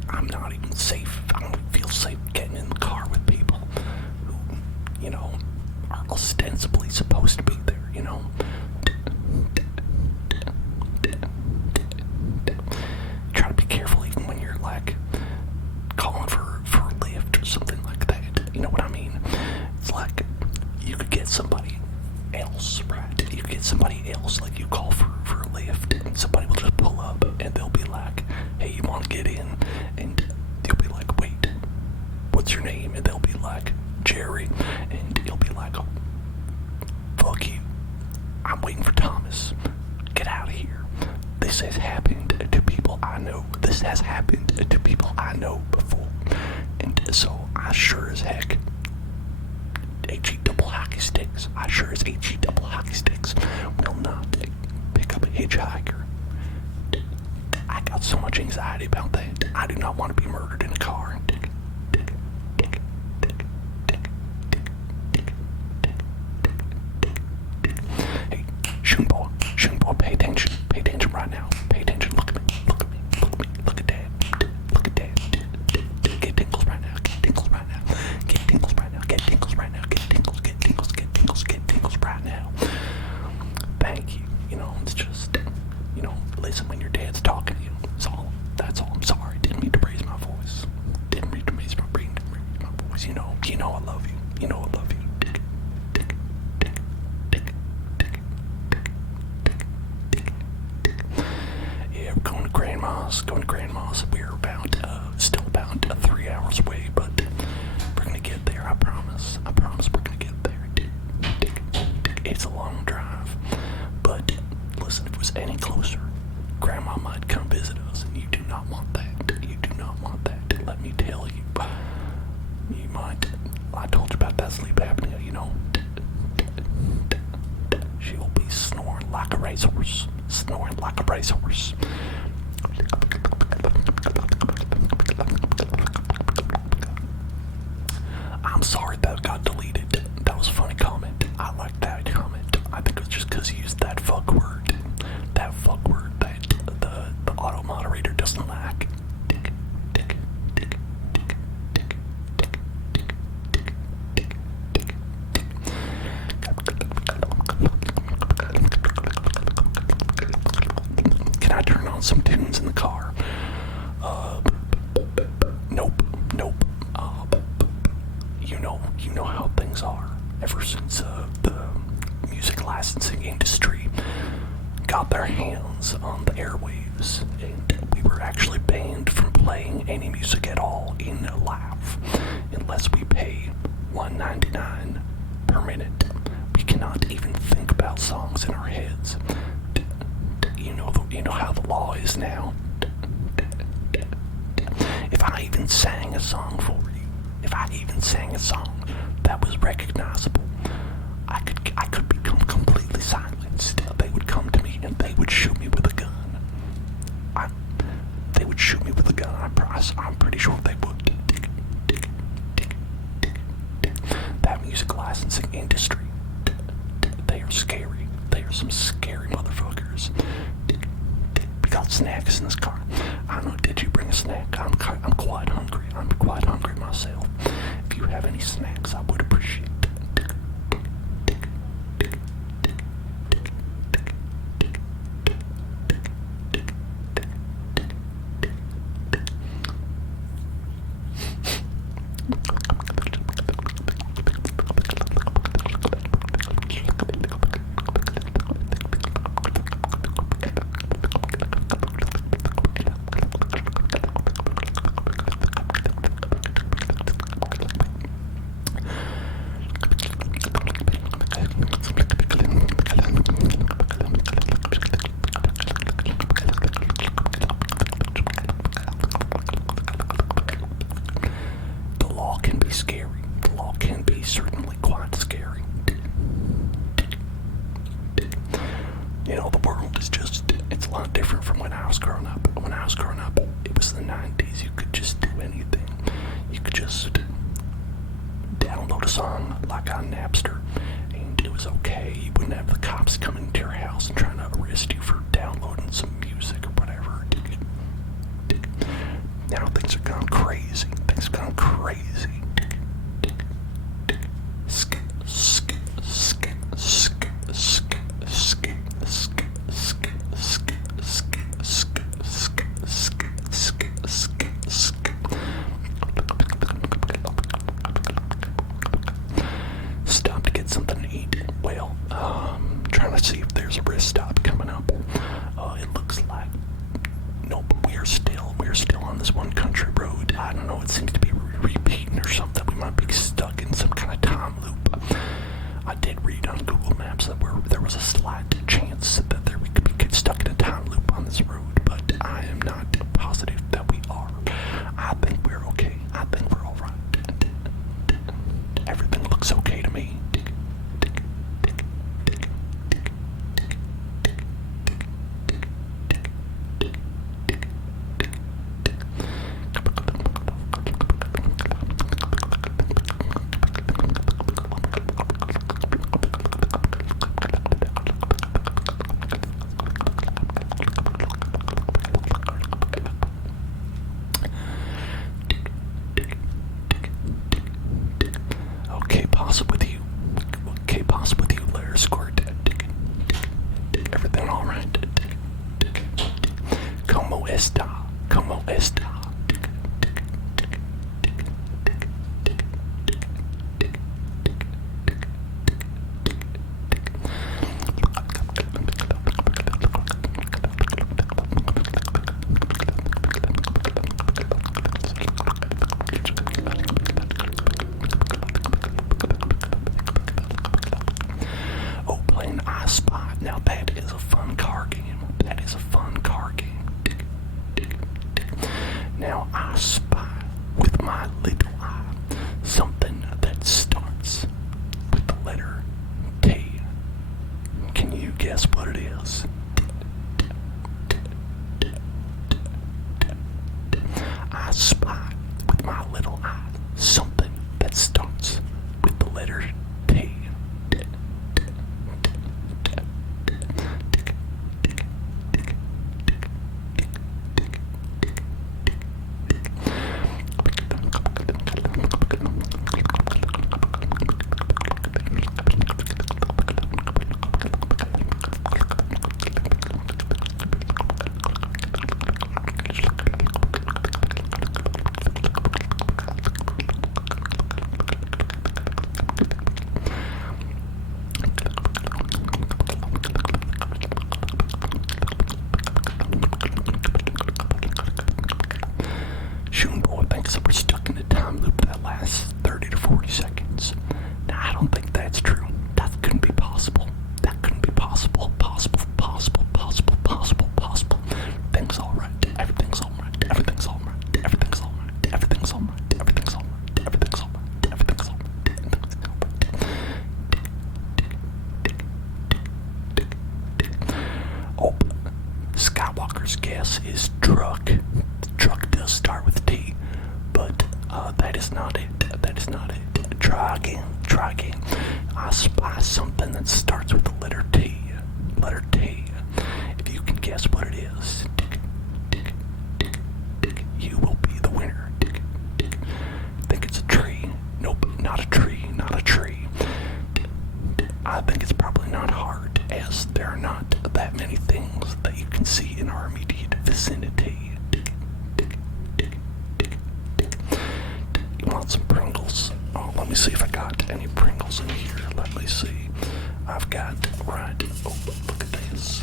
I'm not even safe. I don't feel safe getting in the car with people who, are ostensibly supposed to be there, Try to be careful even when you're like calling for a lift or something like that. You know what I mean? It's like you could get somebody else, right? You could get somebody else, like you call for a lift, and somebody will just pull up and they'll be like, hey, you want to get in? And you'll be like, wait, what's your name? And they'll be like, Jerry. And you'll be like, oh, fuck you. I'm waiting for Thomas. Get out of here. This has happened to people I know. This has happened to people I know before. And so I sure as heck HE double hockey sticks. I sure as HE double hockey sticks will not pick up a hitchhiker. I got so much anxiety about that. I do not want to be murdered in a car. Hey, Shun boy, pay attention. Pay attention right now. Pay attention. Look at me. Look at me. Look at me. Look at Dad. Look at Dad. Get tingles right now. Get tingles right now. Get tingles right now. Get tingles right now. Get tingles. Get tingles. Get tingles. Get tingles right now. Thank you. It's just, listen when your dad's talking to you. That's all. I'm sorry. Didn't mean to raise my voice. Didn't mean to raise my voice. You know I love you. You know I love you. Yeah, we're going to Grandma's. We're still about 3 hours away, but we're gonna get there. I promise we're gonna get there. It's a long drive, but listen, if it was any closer, Grandma might come visit us, and you do not want that. You do not want that. Let me tell you. You might. I told you about that sleep apnea, She will be snoring like a racehorse. Snoring like a racehorse. I'm sorry that got deleted. That was a funny comment. I like that comment. I think it was just because you used that fuck word. That fuck word that the auto moderator doesn't like. Can I turn on some tunes in the car? Nope. You know how things are. Ever since the music licensing industry got their hands on the airwaves, and we were actually banned from playing any music at all in live unless we pay $1.99 per minute. We cannot even think about songs in our heads. You know how the law is now. If I even sang a song for you, that was recognizable, I could become completely silenced. They would come to me and they would shoot me with a gun. They would shoot me with a gun. I'm pretty sure they would. That music licensing industry, they are scary. They are some scary motherfuckers. We got snacks in this car. I don't know, did you bring a snack? I'm quite hungry. I'm quite hungry myself. If you have any snacks, I would appreciate it. Now things are gone crazy. Things are gone crazy. Stop to get something to eat. Well, trying to see if there's a rest stop coming up. It looks like nope. We're still on this one country road. I don't know. It seems to be repeating or something. We might be stuck in some kind of time loop. I did read on Google Maps that there was a slight chance that we could get stuck in a time loop on this road, but I am not positive that we are. I think we're okay. I think we're all right. Everything looks okay to me. Okay, pause with you, Larry Squirt. Everything all right? Como esta? Como esta? Now that is a fun car game. That is a fun car game. Now I spy with my little eye something that starts with the letter T. Can you guess what it is? I spy with my little eye something that starts with the letter T. We're stuck in a time loop that lasts 30 to 40 seconds. Now, I don't think that's true. That couldn't be possible. That couldn't be possible. Possible. Everything's all right. Everything's all right. Everything's all right. Everything's all right. Everything's all right. Everything's all right. Everything's all right. Everything's all right. Oh, Skywalker's guess is truck. Truck does start with T. But that is not it. That is not it. Try again. Try again. I spy something that starts with the letter T. Letter T. If you can guess what it is, you will be the winner. Think it's a tree. Nope, not a tree. Not a tree. I think it's probably not hard, as there are not that many things that you can see in our immediate vicinity. Want some Pringles? Oh, let me see if I got any Pringles in here. Let me see. I've got, right. Oh, look at this.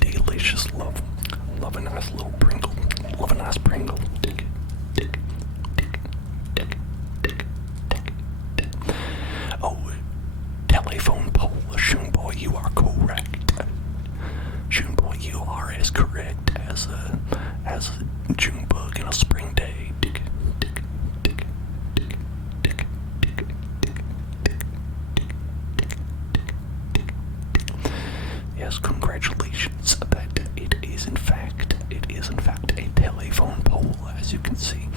Delicious. Love a nice little Pringle. Love a nice Pringle. Yes, congratulations. That it is in fact a telephone pole, as you can see.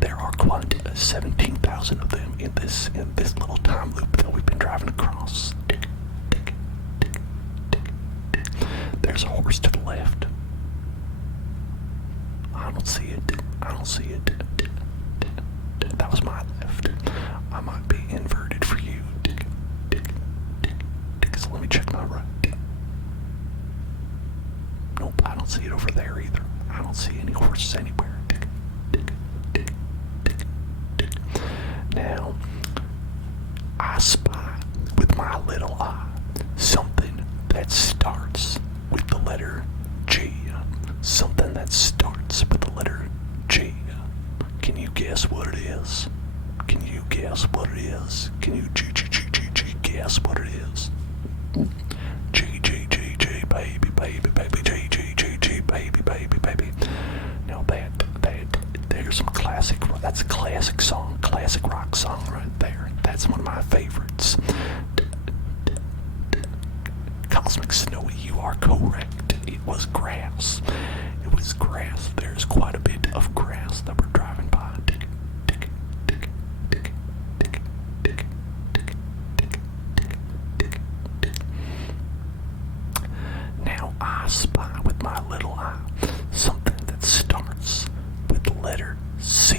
There are quite 17,000 of them in this little time loop that we've been driving across. There's a horse to the left. I don't see it. That was my left. I might be inverted for you. So let me check my right. Nope, I don't see it over there either. I don't see any horses anywhere. Now, I spy with my little eye something that starts with the letter G. Something that starts with the letter G. Can you guess what it is? Can you guess what it is? Can you guess what it is? G, baby, baby. Now there's some that's a classic song, classic rock song right there. That's one of my favorites. Cosmic Snowy, you are correct. It was grass. There's quite a bit of grass that we're driving by. Now I spy with my little eye something that starts with the letter C.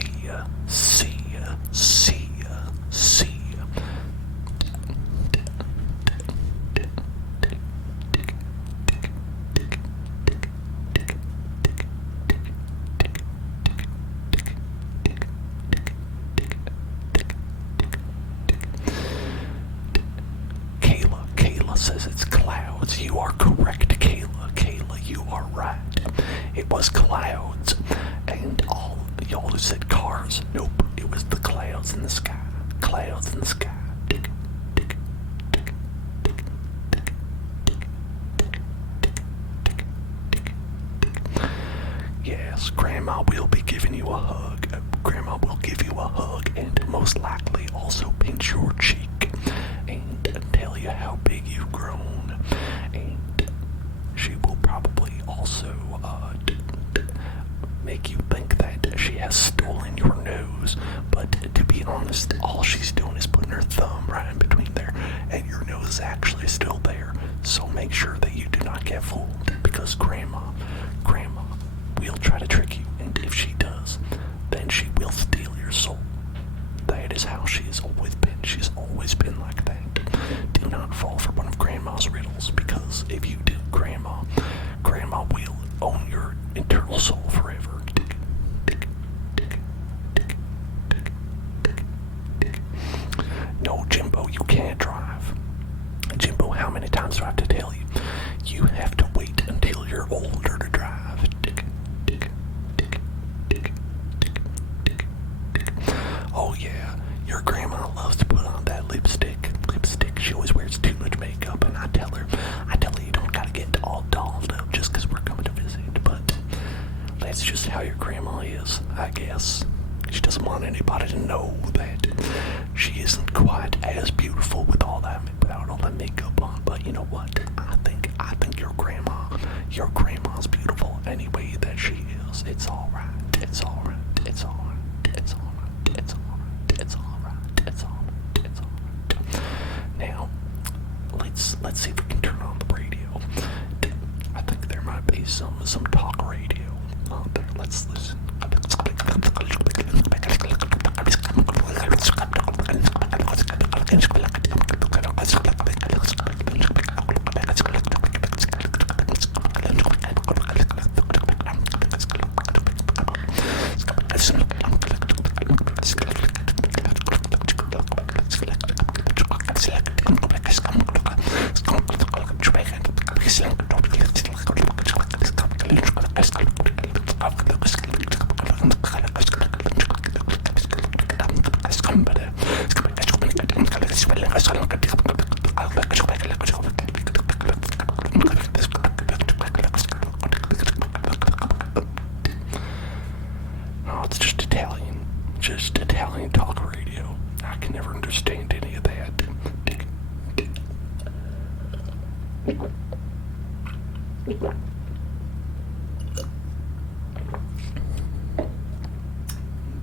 Kayla says it's clouds. You are correct, Kayla. Kayla, you are right. It was clouds. And all y'all who said cars, nope, it was the clouds in the sky. Clouds in the sky. Yes, Grandma will be giving you a hug. Grandma will give you a hug and most likely also pinch your cheek and tell you how big you've grown. And she will probably also make you think that she has stolen your nose. But to be honest, all she's doing is putting her thumb right in between there, and your nose is actually still there. So make sure that you do not get fooled, because Grandma will try to trick you, and if she does, then she will steal your soul. That is how she has always been. She's always been like that. Do not fall for one of Grandma's riddles, because if you do, Grandma will own your eternal soul forever. No, Jimbo, you can't drive. Jimbo, how many times do I have to tell you? You have to wait until you're older to drive. Oh yeah, your grandma loves to put on that lipstick. She always wears too much makeup, and I tell her you don't gotta get all dolled up just because we're coming to visit. But that's just how your grandma is, I guess. She doesn't want anybody to know that she isn't quite as beautiful without all that makeup on. But you know what? I think your grandma's beautiful any way that she is. It's alright. Now, let's see if we can turn on the radio. I think there might be some talk radio out there. Let's listen.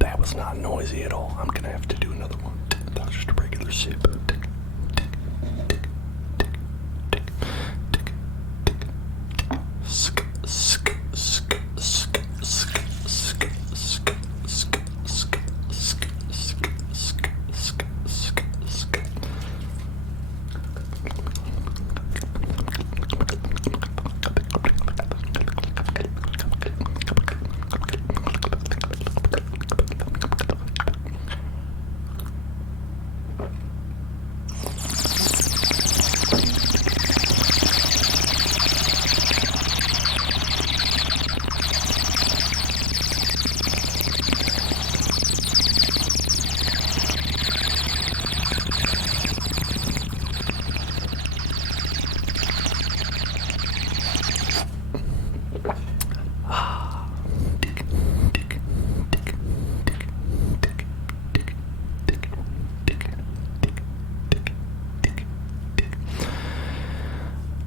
That was not noisy at all. I'm gonna have to do another one. That was just a regular sip.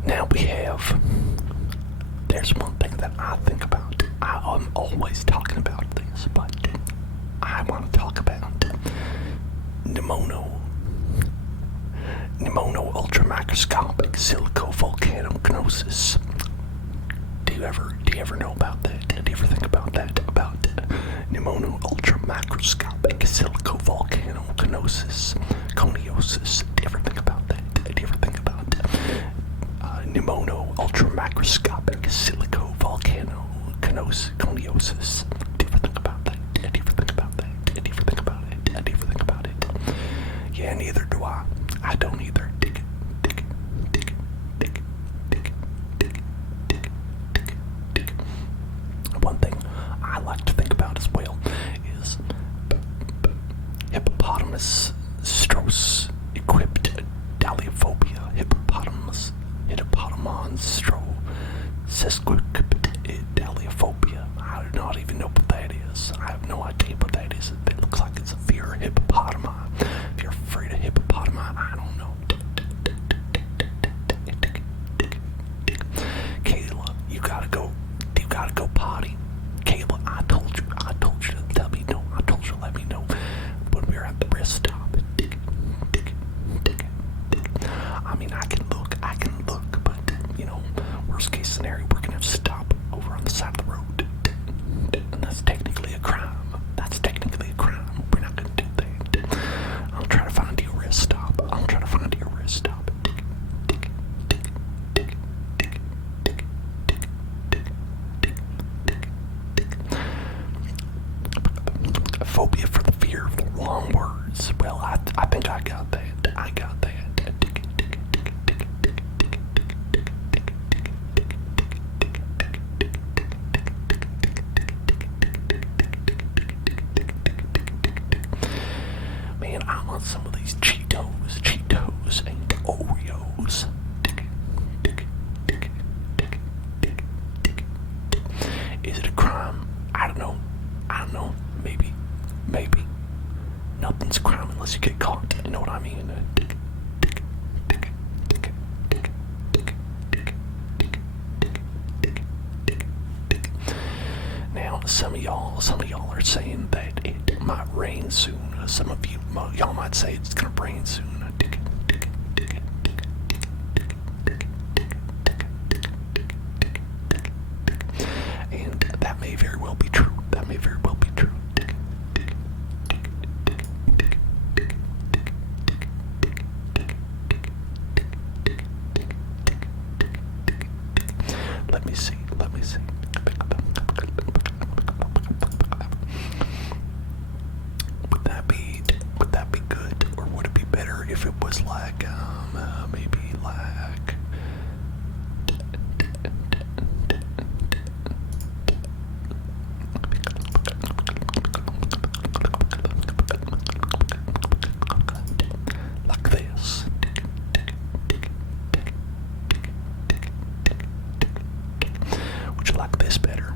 Now we have, there's one thing that I think about. I'm always talking about this, but I want to talk about pneumono ultramicroscopic silicovolcanosis. Do you ever know about that? Do you ever think about that? About pneumono ultramicroscopic silicovolcanosis, coniosis? Do you ever think about that? Do you ever think about pneumono ultramicroscopic silicovolcanosis? Do you ever think about that? Do you ever think about that? Do you ever think about it? Do you ever think about it? Yeah, neither do I. I don't either. One thing I like to think about as well is hippopotamus strauss equipped dalliophobia. Hippopotamon sesquipped dalliophobia. I do not even know what that is. I have no idea what that is. It looks like it's a fear of hippopotami. If you're afraid of hippopotami, I don't know. Kayla, you gotta go potty. Kayla, I told you to let me know. I told you to let me know when we were at the rest stop. I mean, I can look, but, you know, worst case scenario, we're gonna have to stop over on the side of the road. And that's technically a crime. We're not gonna do that. I'll try to find you a rest stop. A phobia for the fear of the wrong words. Well, I think I got that. Man, I want some of these Cheetos and Oreos. Is it a crime? I don't know. Maybe. Nothing's a crime unless you get caught. You know what I mean? Now, some of y'all are saying that it might rain soon. Some of y'all might say it's gonna rain soon. And that may very well be true. Let me see. Would that be good, or would it be better if it was like, maybe like, like this? Would you like this better?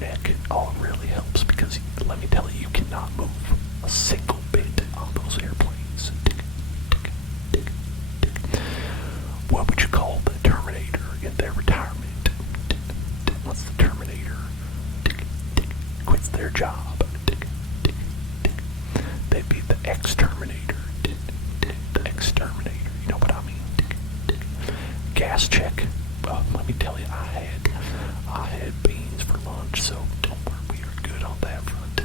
neck. Oh, it really helps because let me tell you, you cannot move a single bit on those airplanes. What would you call the Terminator in their retirement? What's the Terminator? Quits their job. They'd be the Exterminator. The Exterminator. You know what I mean? Gas check. Let me tell you, I had beans for lunch, so don't worry, we are good on that front.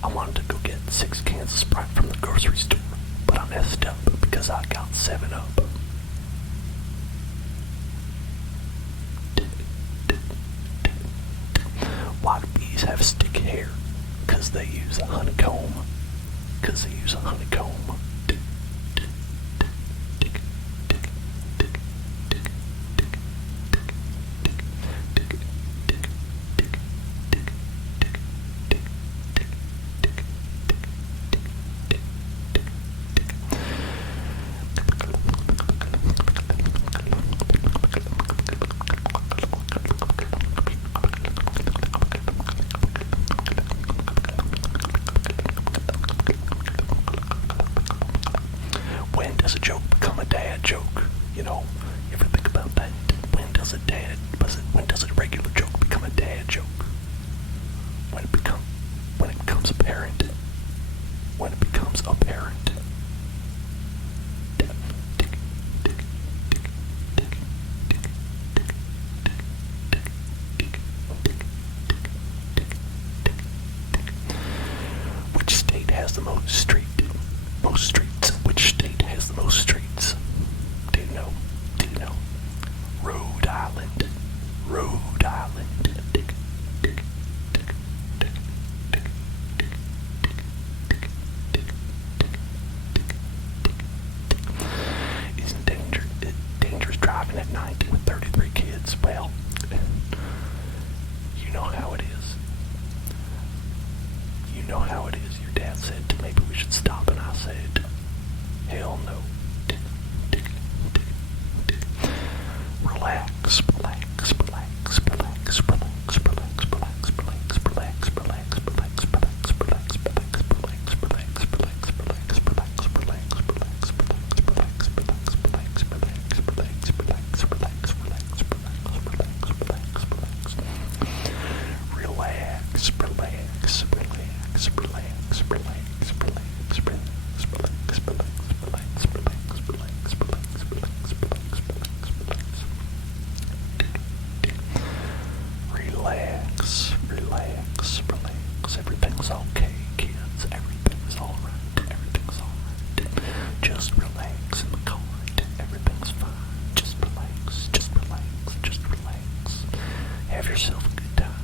I wanted to go get 6 cans of Sprite from the grocery store, but I messed up because I got 7-Up. Why do bees have sticky hair? Because they use a honeycomb. When does a joke become a dad joke? You know, you ever think about that? When does a regular joke become a dad joke? When it becomes apparent. When it becomes apparent. Which state has the most streets? Which state has the most streets? Do you know? Rhode Island. Isn't dangerous driving at night with 33 kids? Well, you know how it is. Your dad said maybe we should stop, and I said, hell no. Relax. Everything's okay, kids. Everything's alright. Just relax in the car. Everything's fine. Just relax. Have yourself a good time.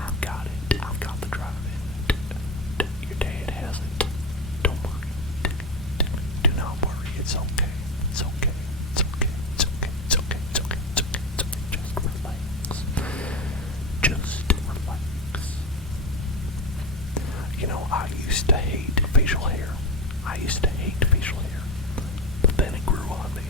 I've got it. I've got the driving. Your dad has it. Don't worry. Do not worry. It's okay. Just relax. You know, I used to hate facial hair. But then it grew on me.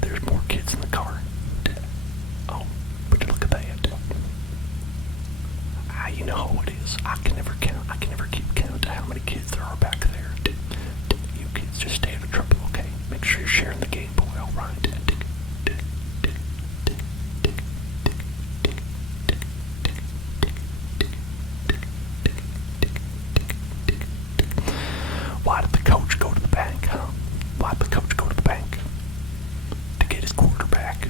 There's more kids in the car. Oh, would you look at that? You know how it is. I can never keep count of how many kids there are back there. You kids just stay out of trouble, okay? Make sure you're sharing the Game Boy, alright? Why did the coach go to the bank, huh? Why did the coach go to the bank? To get his quarterback.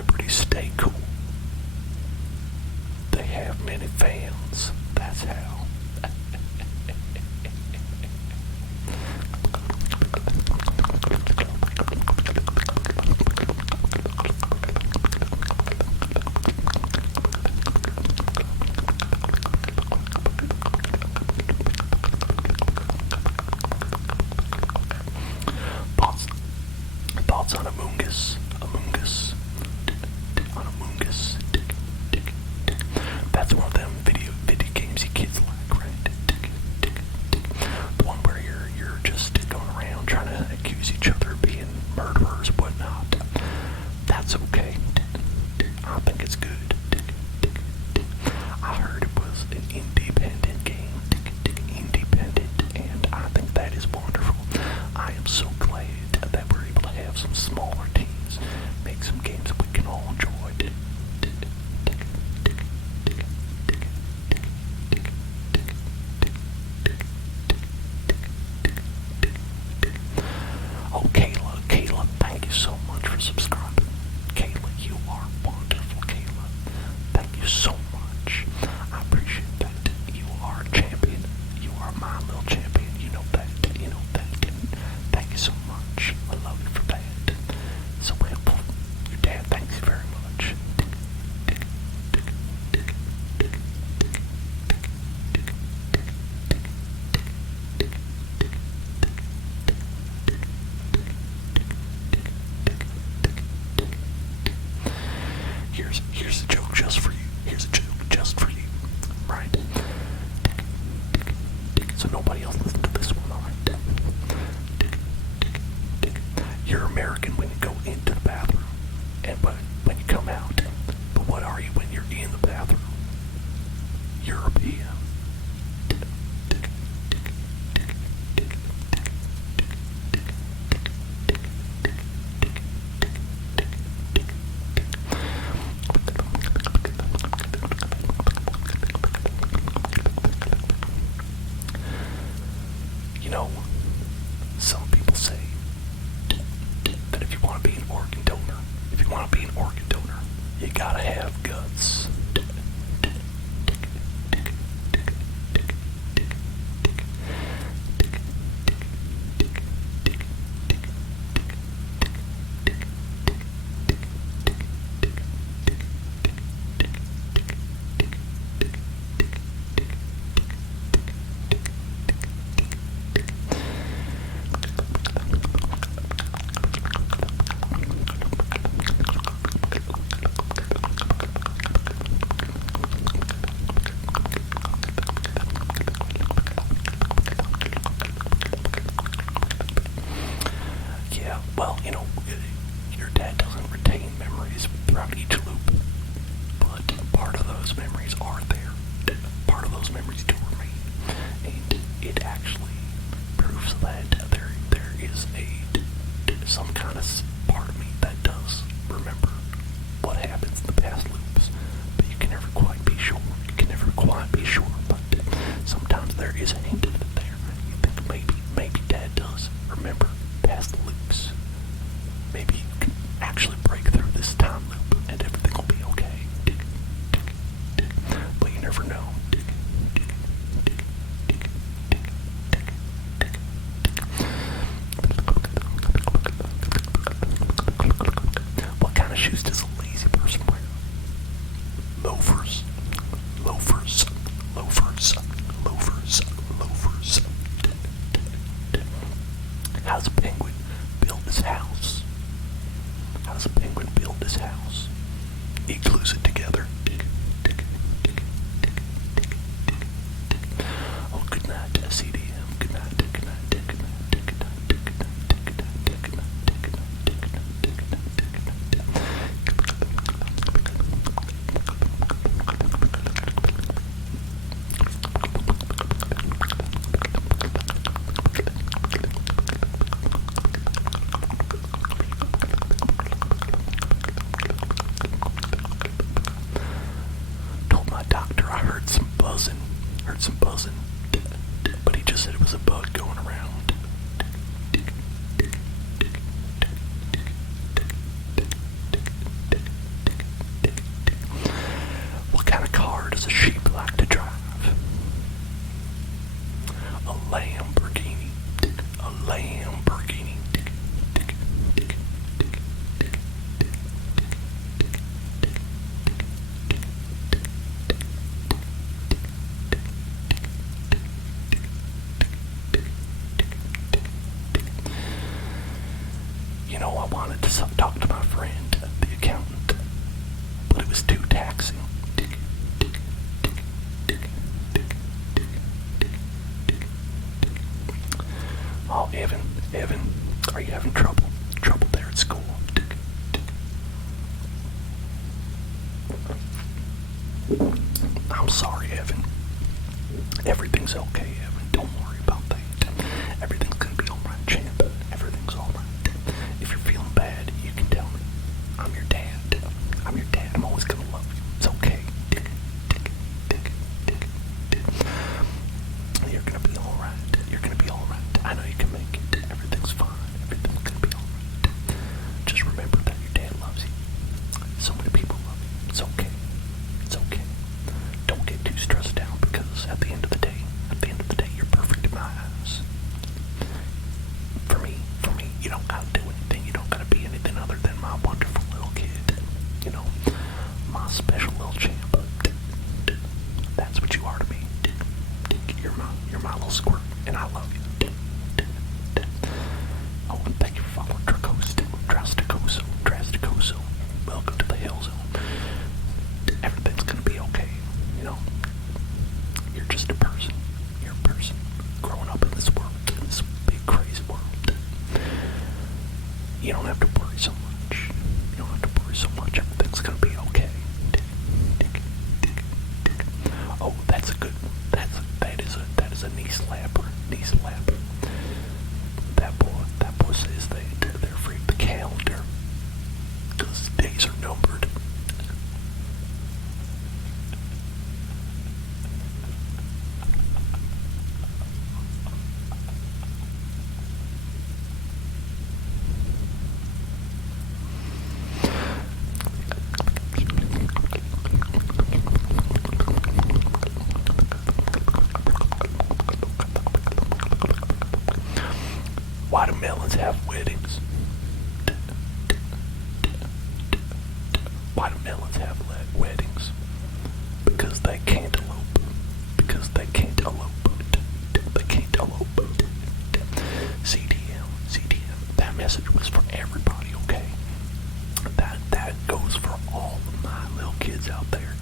celebrities stay cool. They have many fans. That's how. Thoughts on Among Us? Among Us. On Among Us. That's one of them video games you kids like, right? The one where you're just going around trying to accuse each other of being murderers and whatnot. That's okay. I think it's good. I heard it was an independent game. Independent, and I think that is wonderful. I am so glad that we're able to have some smaller teams make some games that we can all enjoy. Oh, Kayla, thank you so much for subscribing. Kayla, you are wonderful, Kayla. Thank you so much. I appreciate that. You are a champion. You are my little champion. You know that. Thank you so much. I love you for that. So helpful. Your dad thanks you very much. Here's a joke just for you. Here's a joke just for you. Right? So nobody else listen to this one, alright? You're American when you go into the bathroom, and when you come out. But what are you when you're in the bathroom? European. You know, some people say that if you want to be an organ donor, you gotta have guts. Well, you know, your dad doesn't retain memories throughout each loop, but part of those memories are there. Part of those memories do remain, and it actually proves that there is some kind of part of me that does remember what happens in the past loops, but you can never quite be sure. But sometimes there is a hint of it there. You think maybe Dad does remember past loops. Maybe you can actually break through this time loop and everything will be okay. But you never know. What kind of shoes does a lazy person wear? Loafers. How does a penguin build his house? He glues it together. Oh, good night, CDM. Good night. Heard some buzzing, but he just said it was a bug going around. does a sheep like to drive? A Lamborghini. A Lamborghini. You know, I wanted to talk to my friend, the accountant, but it was too taxing. Oh, Evan, are you having trouble there at school? I'm sorry, Evan. Everything's okay, Evan. Don't worry about that. Everything's gonna be alright, champ. Everything's alright. If you're feeling bad, you can tell me. I'm your dad. I'm always gonna love you. It's okay. You're gonna be alright. I know you can make it. Everything's fine. Everything's gonna be alright. Just remember that your dad loves you. So many people love you. It's okay. Don't get too stressed out, because at the end of the day, you're perfect in my eyes. For me, you don't gotta do anything. You don't gotta be anything other than my wonderful little kid. You know, my special little champ. That's what you are to me. You're my little squirt, and I love you. Oh, and thank you for following Drasticoso. Welcome to the Hill Zone. Everything's gonna be okay. You know, you're just a person. You're a person growing up in this world, in this big crazy world. You don't have to worry so much. Everything's gonna be okay. Oh, that's a good one. That is a knee slapper. That boy says they're free of the calendar, because days are numbered. Watermelons have weddings. Watermelons have weddings because they can't elope. They can't elope. CDM. That message was for everybody, okay? That goes for all of my little kids out there.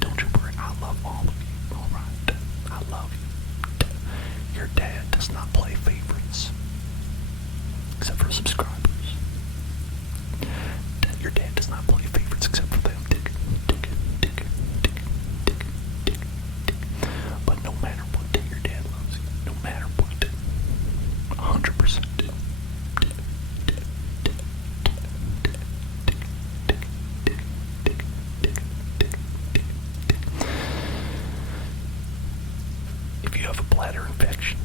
Don't you worry, I love all of you. All right, I love you. Your dad does not play favorites, except for subscribers. Your dad does not play favorites except for them. But no matter what, your dad loves you. No matter what. 100%. If you have a bladder infection,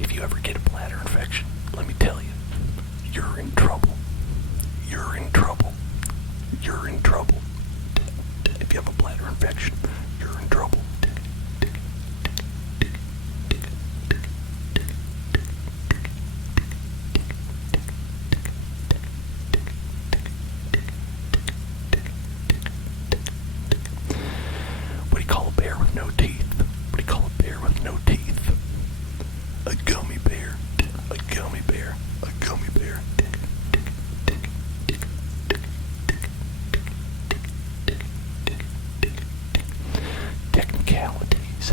if you ever get a bladder infection, let me tell you, you're in trouble. If you have a bladder infection, you're in trouble. What do you call a bear with no teeth? A gummy bear. Technicalities.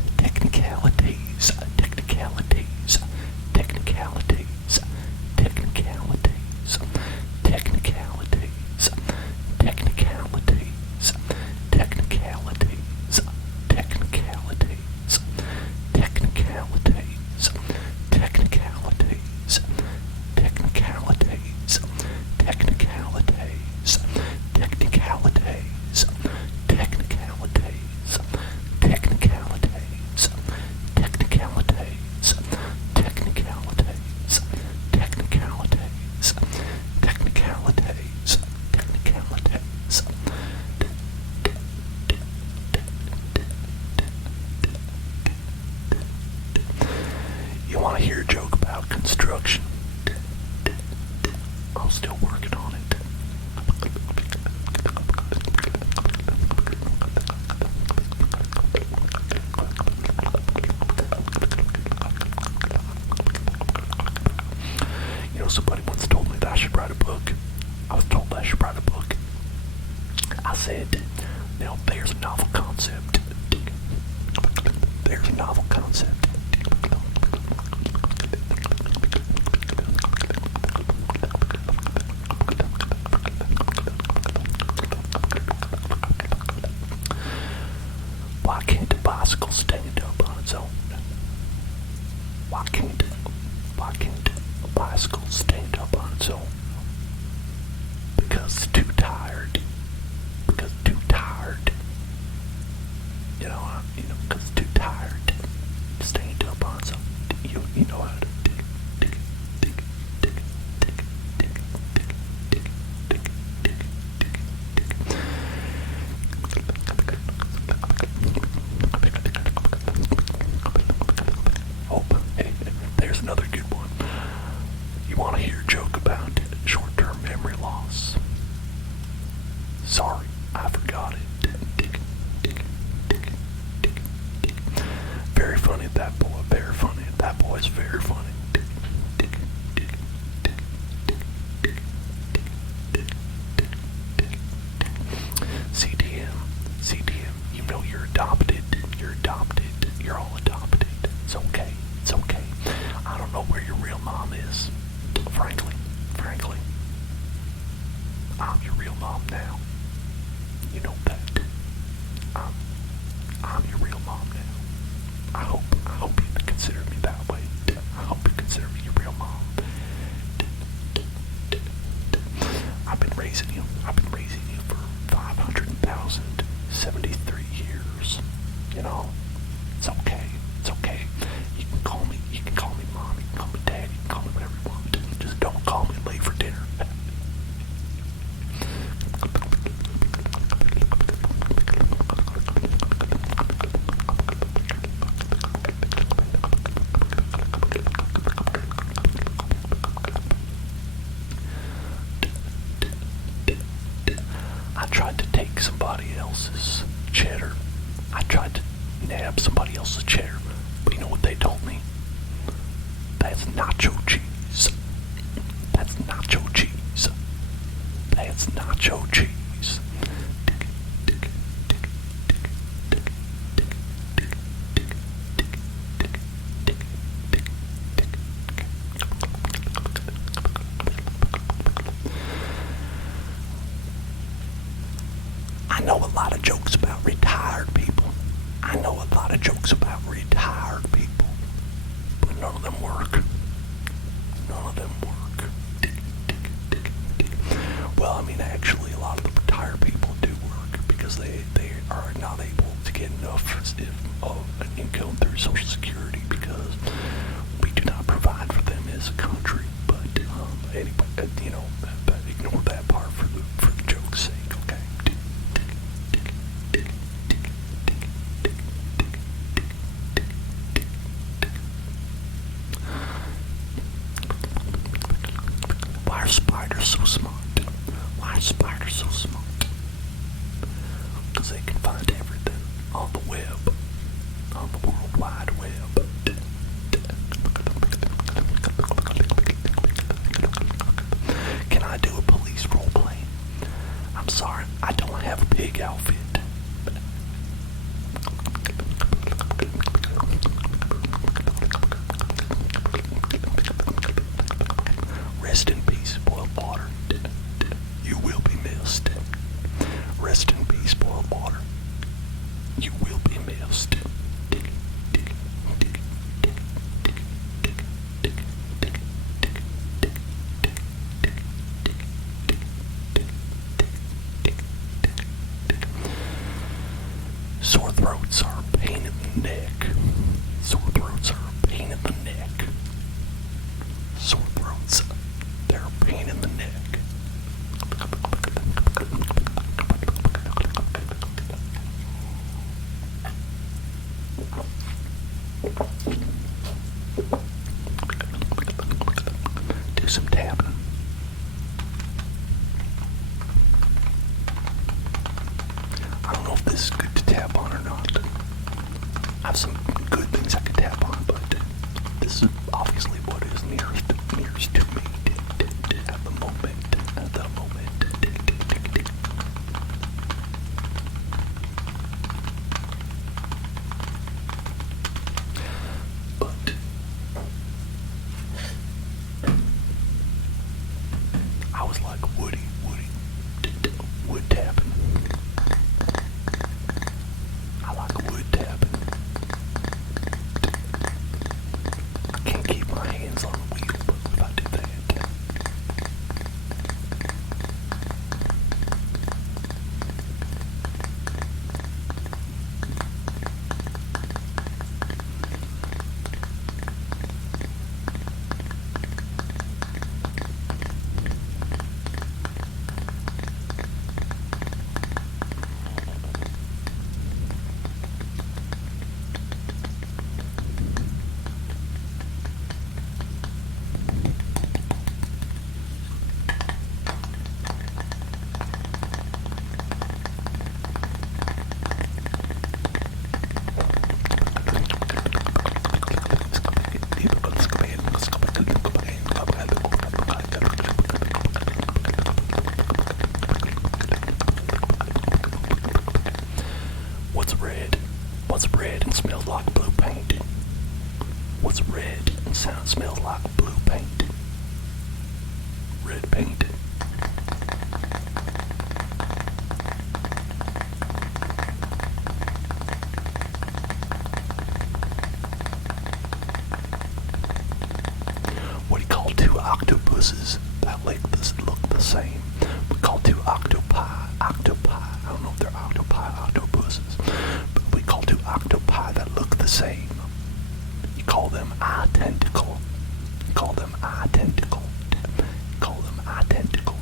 construction. I'm still working on it. You know, somebody once told me that I should write a book. I was told I should write a book. I said, now there's a novel concept. There's a novel concept. Why can't a bicycle stand up on its own? Why can't a bicycle stand up on its own? Because it's too tired. Because it's too tired. Because it's too tired to stand up on its own. You know how to dig. Oh, hey, there's another good one. You want to hear a joke about short-term memory loss? Sorry, I forgot it. Very funny, that boy. Very funny. That boy's very funny. CDM, you know you're adopted. You're adopted. You're all adopted. It's okay. It's okay. I don't know where your real mom is. Frankly. I'm your real mom now. You know that. I'm your real mom now. I hope you consider me that way. I hope you consider me your real mom. I've been raising you for 500,073 years. You know, it's okay. It's okay. You can call me mom, you can call me dad, you can call me whatever you want. Just don't call me late for dinner. I tried to take somebody else's cheddar. I tried to nab somebody else's cheddar. But you know what they told me? That's nacho cheese. That's nacho cheese. That's nacho cheese. I know a lot of jokes about retired people. But none of them work. Well, I mean, actually, a lot of the retired people do work because they are not able to get enough of an income through Social Security because we do not provide for them as a country. But anyway, but ignore that part for the joke's sake, okay? Why are spiders so smart? Because they can find everything on the web, on the World Wide Web. Can I do a police role play? I'm sorry, I don't have a pig outfit. Rest in peace, boiled water. You will be missed. Rest in peace, boiled water. You will be missed. Sore throats are a pain in the neck. Sore throats are a pain in the neck. Sore throats, they're a pain in the neck. this is good to tap on or not. I have some good things I could tap on, but this is obviously what is nearest to me at the moment. But I was like wood tapping. I like wood tapping. I can't keep my hands on the wheel, but if I do that, what's red and smells like blue paint? What's red and smells like blue paint? Red paint. What do you call two octopuses that look the same? We call two octopi. I don't know if they're octopuses, but we call two octopi that look the same. You call them identical. You call them identical. You call them identical.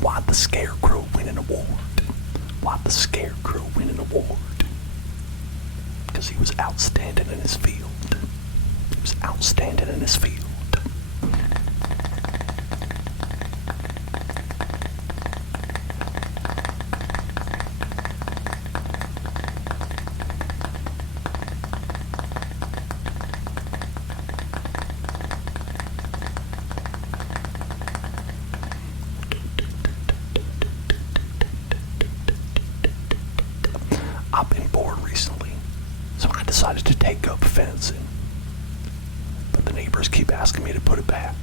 Why'd the Scarecrow win an award? Why'd the Scarecrow win an award? Because he was outstanding in his field. He was outstanding in his field. I've been bored recently, so I decided to take up fencing. But the neighbors keep asking me to put it back.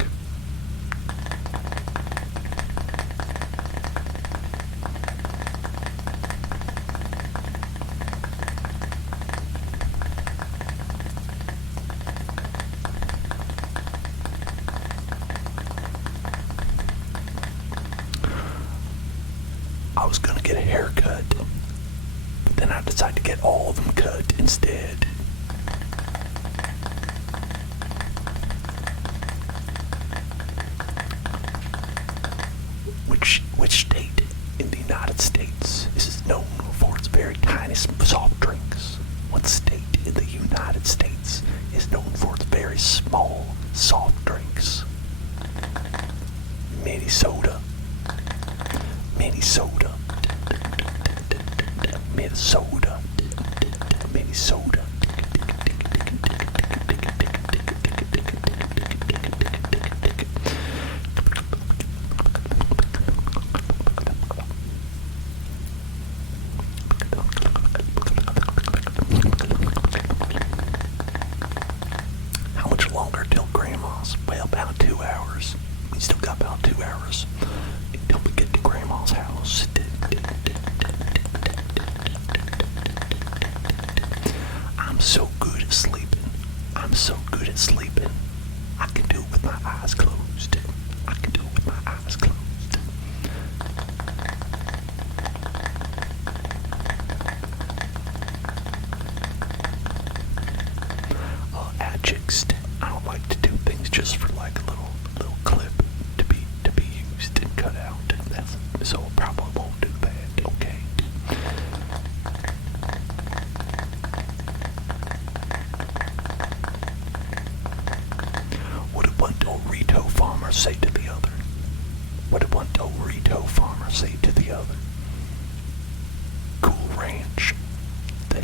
I was gonna get a haircut, but then I decided to get all of them cut instead. Which state in the United States is known for its very tiny soft drinks? What state in the United States is known for its very small soft drinks? Minnesota. Minnesota. Minnesota. Minnesota. How much longer till Grandma's? Well, about 2 hours. We still got about 2 hours until we get to Grandma's house. I'm so good at sleeping. I'm so good at sleeping. I can do it with my eyes closed. I can do it with my eyes closed. Adjects. I don't like to do things just for like a little clip to be used and cut out. So I probably won't do that. Okay.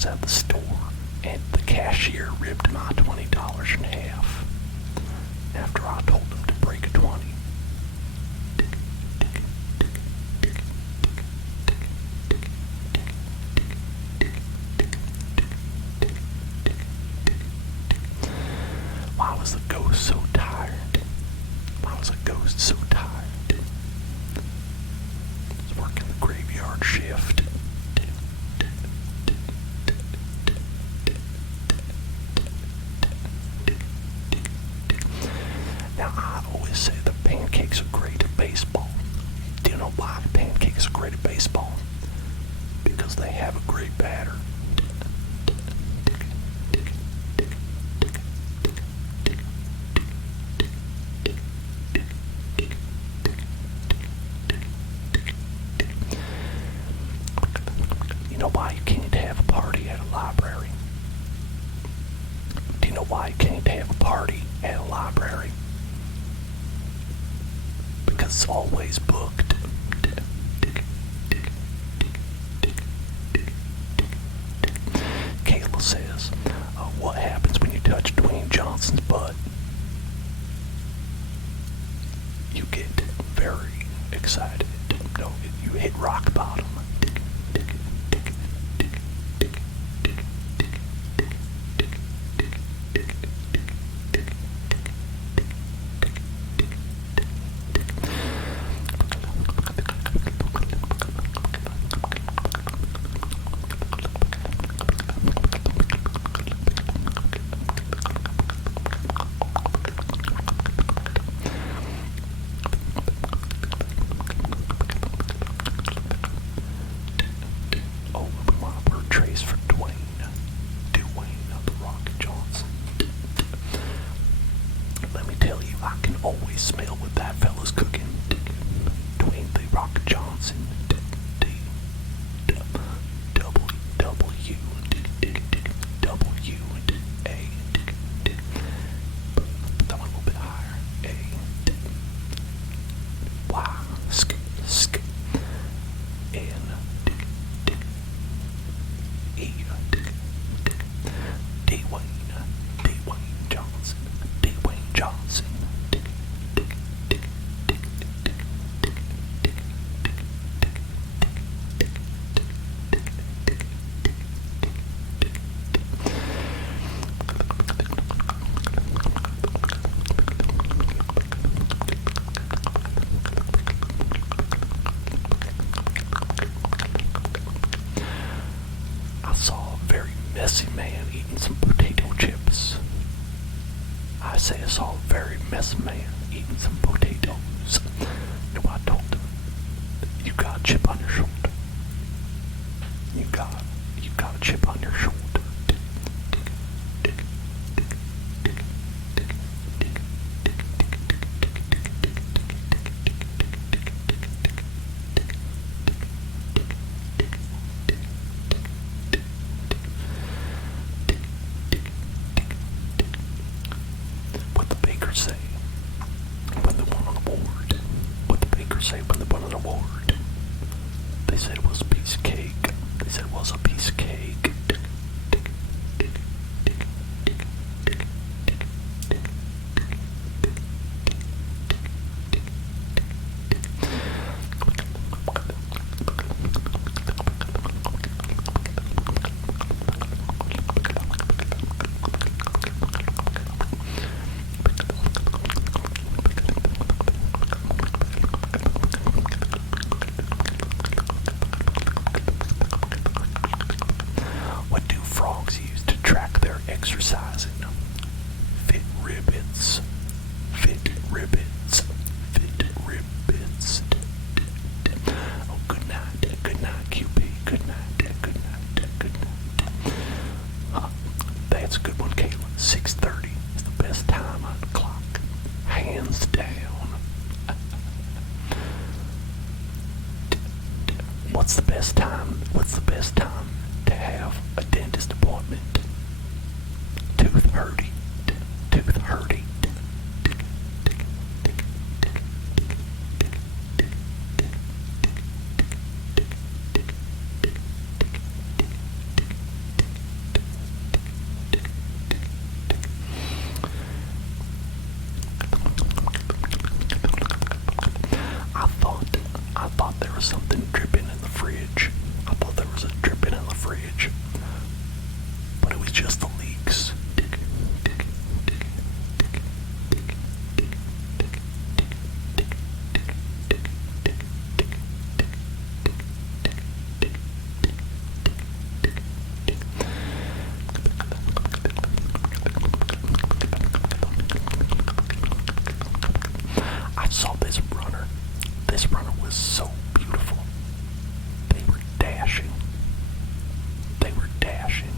was at the store, and the cashier ripped my $20 in half after I told him to break a 20. Why was the ghost so tired? Why was the ghost so tired? He was working the graveyard shift. Now, I always say the pancakes are great at baseball. Do you know why pancakes are great at baseball? Because they have a great batter. You know why you can't have a party at a library? Do you know why you can't have a party at a library? Because it's always booked. Kayla says, what happens when you touch Dwayne Johnson's butt? You get very excited. No, you hit rock bottom. Always smell what that fella's cooking. Dwayne the Rock Johnson. W-W-A. Put that one a little bit higher. A. Y. Sk. N. E. Dwayne Johnson. Dwayne Johnson. I saw a very messy man eating some potato chips. I say I saw a very messy man eating some potatoes. You know, I told him, you got a chip on your shoulder. You got a chip on your shoulder. What the bakers say when they won an award? What the bakers say when they won an award? They said it was a piece of cake. They said it was a piece of cake. What do frogs use to track their exercising? Fit ribbons. Fit ribbons. Fit ribbons. Oh, good night, QP. Good night, good night, good night. That's a good one, Caitlin. 6:30 is the best time on the clock. Hands down. What's the best time? What's the best time to have a dentist appointment? Tooth hurting. Tooth hurting. was something dripping in the fridge. I thought there was a dripping in the fridge, but it was just the leaks. I saw this runner. This runner was so beautiful. They were dashing. They were dashing.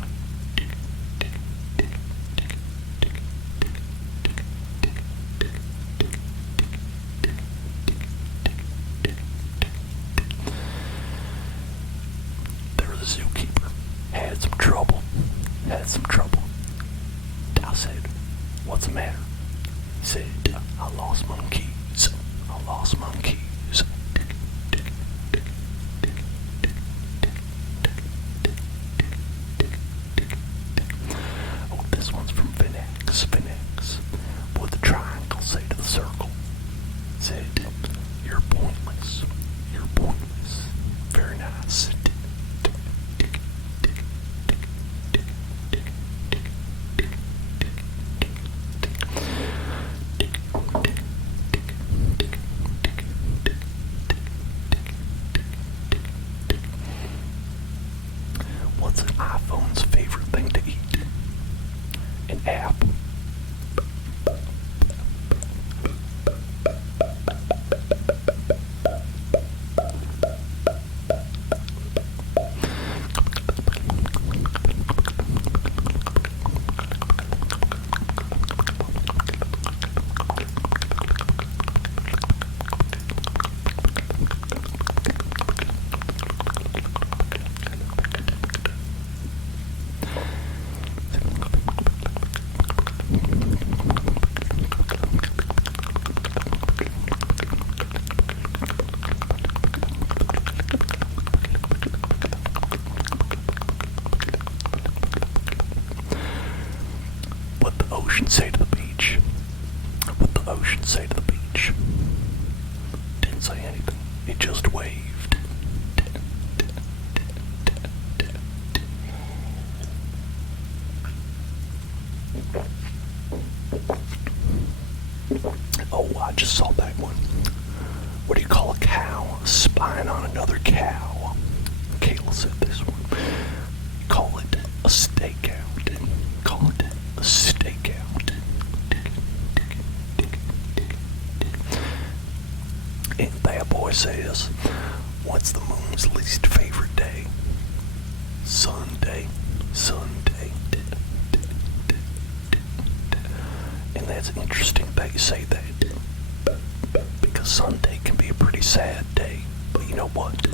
There was a zookeeper. Had some trouble. Had some trouble. I said, "What's the matter?" He said, "I lost my keys. I lost my keys." Oh, this one's from Phoenix. Phoenix. What the triangle say to the circle? It said, "You're pointless. You're pointless." Very nice. What's an iPhone's favorite thing to eat? An apple. What the ocean say to the beach? What the ocean say to the beach? Didn't say anything. It just waved. Oh, I just saw that one. What do you call a cow spying on another cow? Kayla said this one. Call it a stakeout. Call it a stakeout. And that boy says, "What's the moon's least favorite day?" Sunday. Sunday. And that's interesting that you say that, because Sunday can be a pretty sad day. But you know what?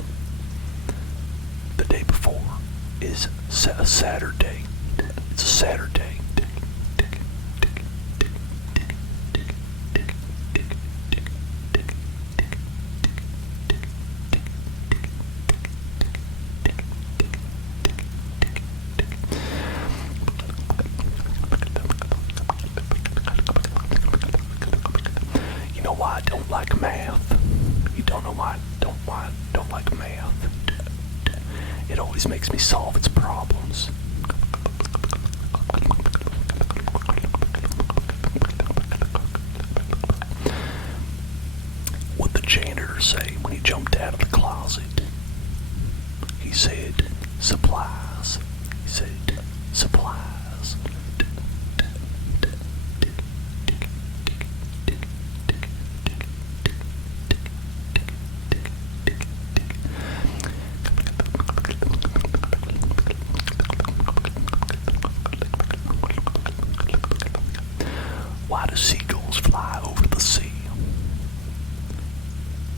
The day before is a Saturday. It's a Saturday. You know why I don't like math? You don't know why I don't like math. It always makes me solve its problems. What the janitor say when he jumped out of the closet? He said, "Supplies." He said, "Supplies." Why do seagulls fly over the sea?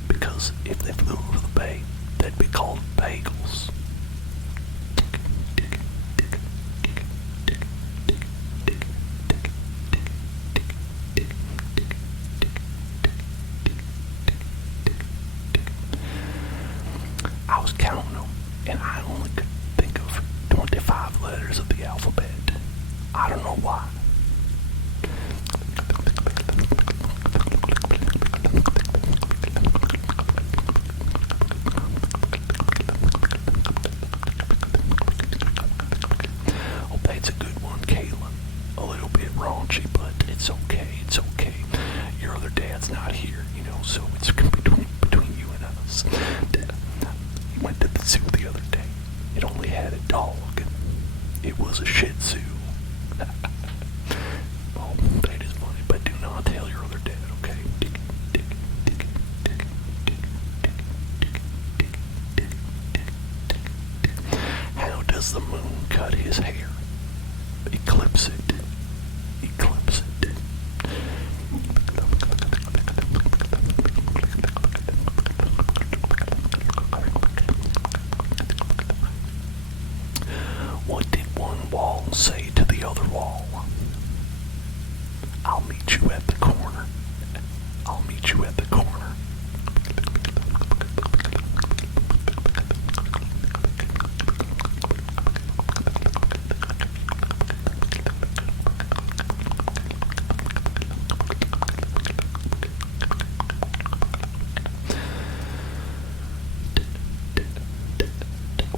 Because if they flew over the bay, they'd be called bagels. I was counting them, and I only could think of 25 letters of the alphabet. I don't know why. was a Shih Tzu. Oh, that is funny, but do not tell your other dad, okay? How does the moon cut his hair? Eclipse it. Eclipse it. What did one wall say to the other wall? I'll meet you at the corner. I'll meet you at the corner.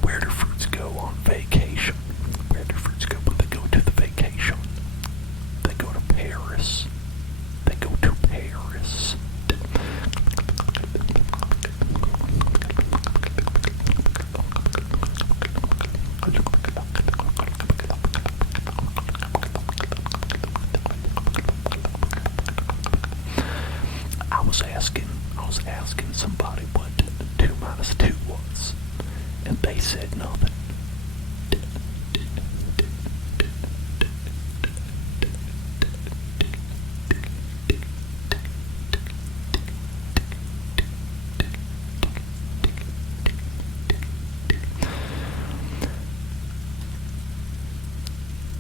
Where do fruits go on vacation? Where do fruits go when they go to the vacation? They go to Paris. They go to Paris. I was asking somebody what 2 minus 2 was, and they said nothing.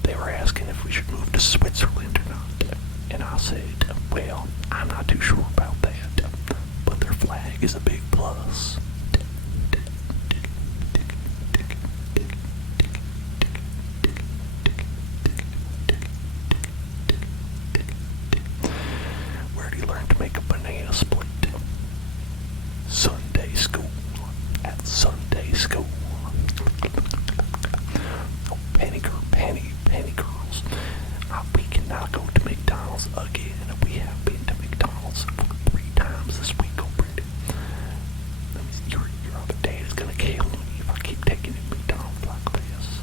They were asking if we should move to Switzerland or not, and I said, well, I'm not too sure about that, but their flag is a big plus. Where do you learn to make a banana split? Sunday school. At Sunday school. Oh, penny girls. We cannot go to McDonald's again. We have been to McDonald's 3 times this week already. Your other dad is gonna kill me if I keep taking him to McDonald's like this.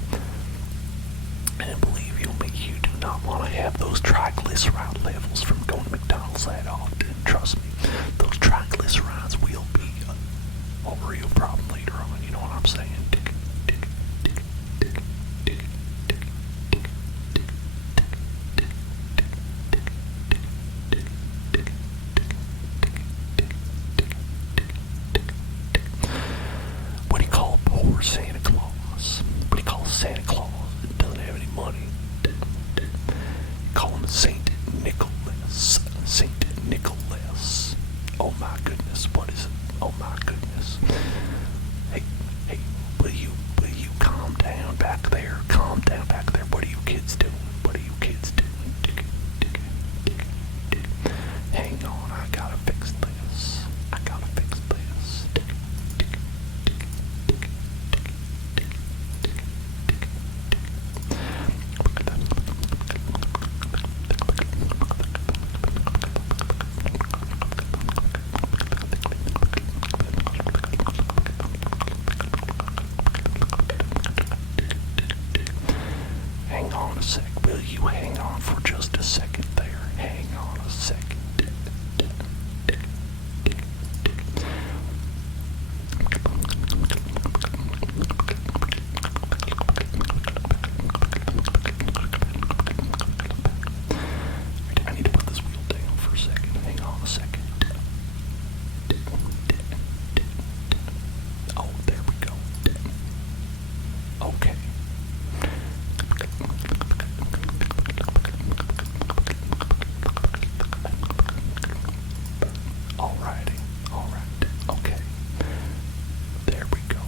And believe you do not want to have those triglyceride levels from going to McDonald's that often. Trust me, those triglycerides will be a real problem later on. You know what I'm saying? What do you call poor Santa Claus? What do you call Santa Claus that doesn't have any money? Call him Saint Nicholas. Saint Nicholas. Oh my goodness, what is it? Oh my goodness. Hey, will you calm down back there? Calm down back there. What are you kids doing? What are you kids doing? Hang on, I gotta fix this. I gotta fix this. Hang on a sec. Will you hang on for just a second there? Hang on a second. I need to put this wheel down for a second. Hang on a second. Oh, there we go. Okay. Alright, okay. There we go.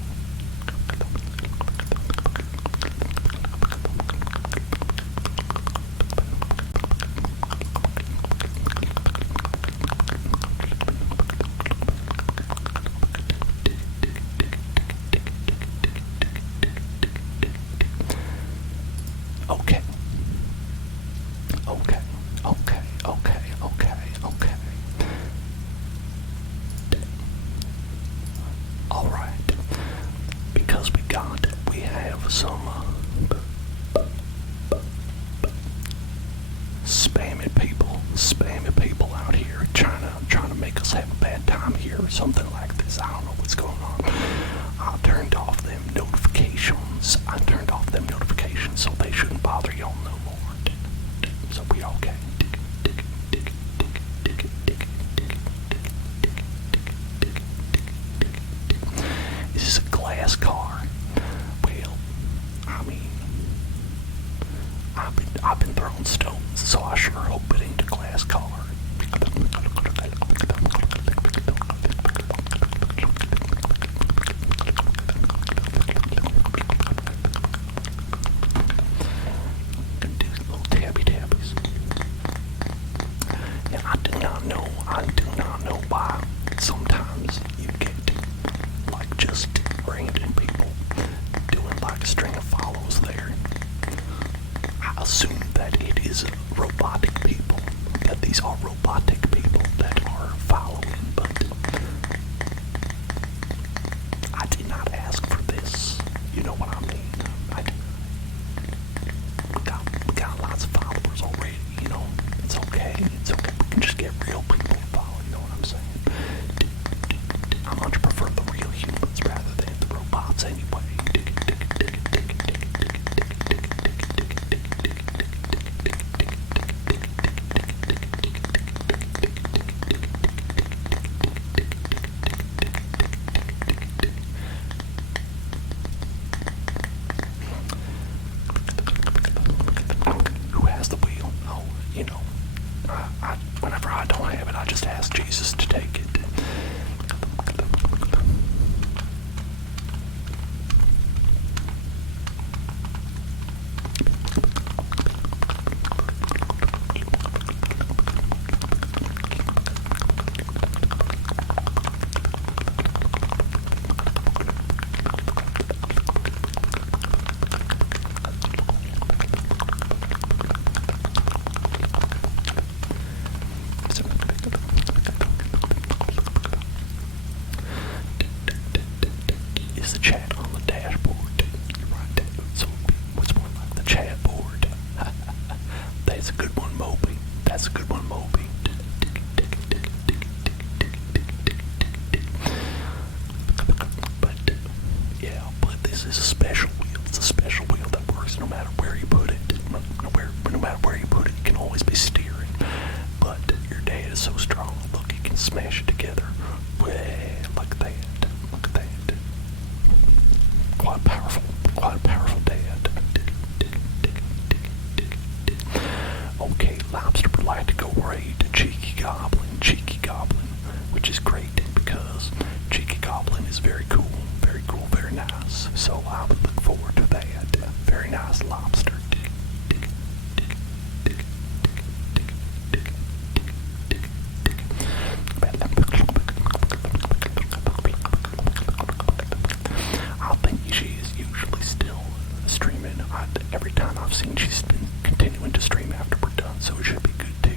Okay. Alright. Because we have some spammy people out here trying to make us have a bad time here or something like this. I don't know what's going on. I turned off them notifications. So they shouldn't bother y'all no more. So we okay. This is a glass car. Well, I mean, I've been throwing stones, so I sure hope it ain't a glass car. I do not know why sometimes you get like just random people doing like a string of follows there. I assume that it is robotic people, that these are robotic people that are following, but I did not ask for this. You know what I mean? We got lots of followers already, you know. It's okay. We can just get real people to follow, you know what I'm saying? I much prefer the real humans rather than the robots anyway. Who has the wheel? Oh, you know, whenever I don't have it, I just ask Jesus to take it. Is the chat on the dashboard? You're right. So what's more like the chat board? That's a good one, Moby. That's a good one, Moby. But this is a special wheel. It's a special wheel that works no matter where you put it. No matter where you put it, it can always be steering. But your dad is so strong, look, he can smash it together. Well, look at that. Look at that. Quite a powerful dad. Okay, Lobster would like to go raid Cheeky Goblin, which is great because Cheeky Goblin is very cool, very nice. So I would look forward to that. Very nice, Lobster. I think she is usually still streaming. Every time I've seen she's been continuing to stream after we're done, so it should be good too.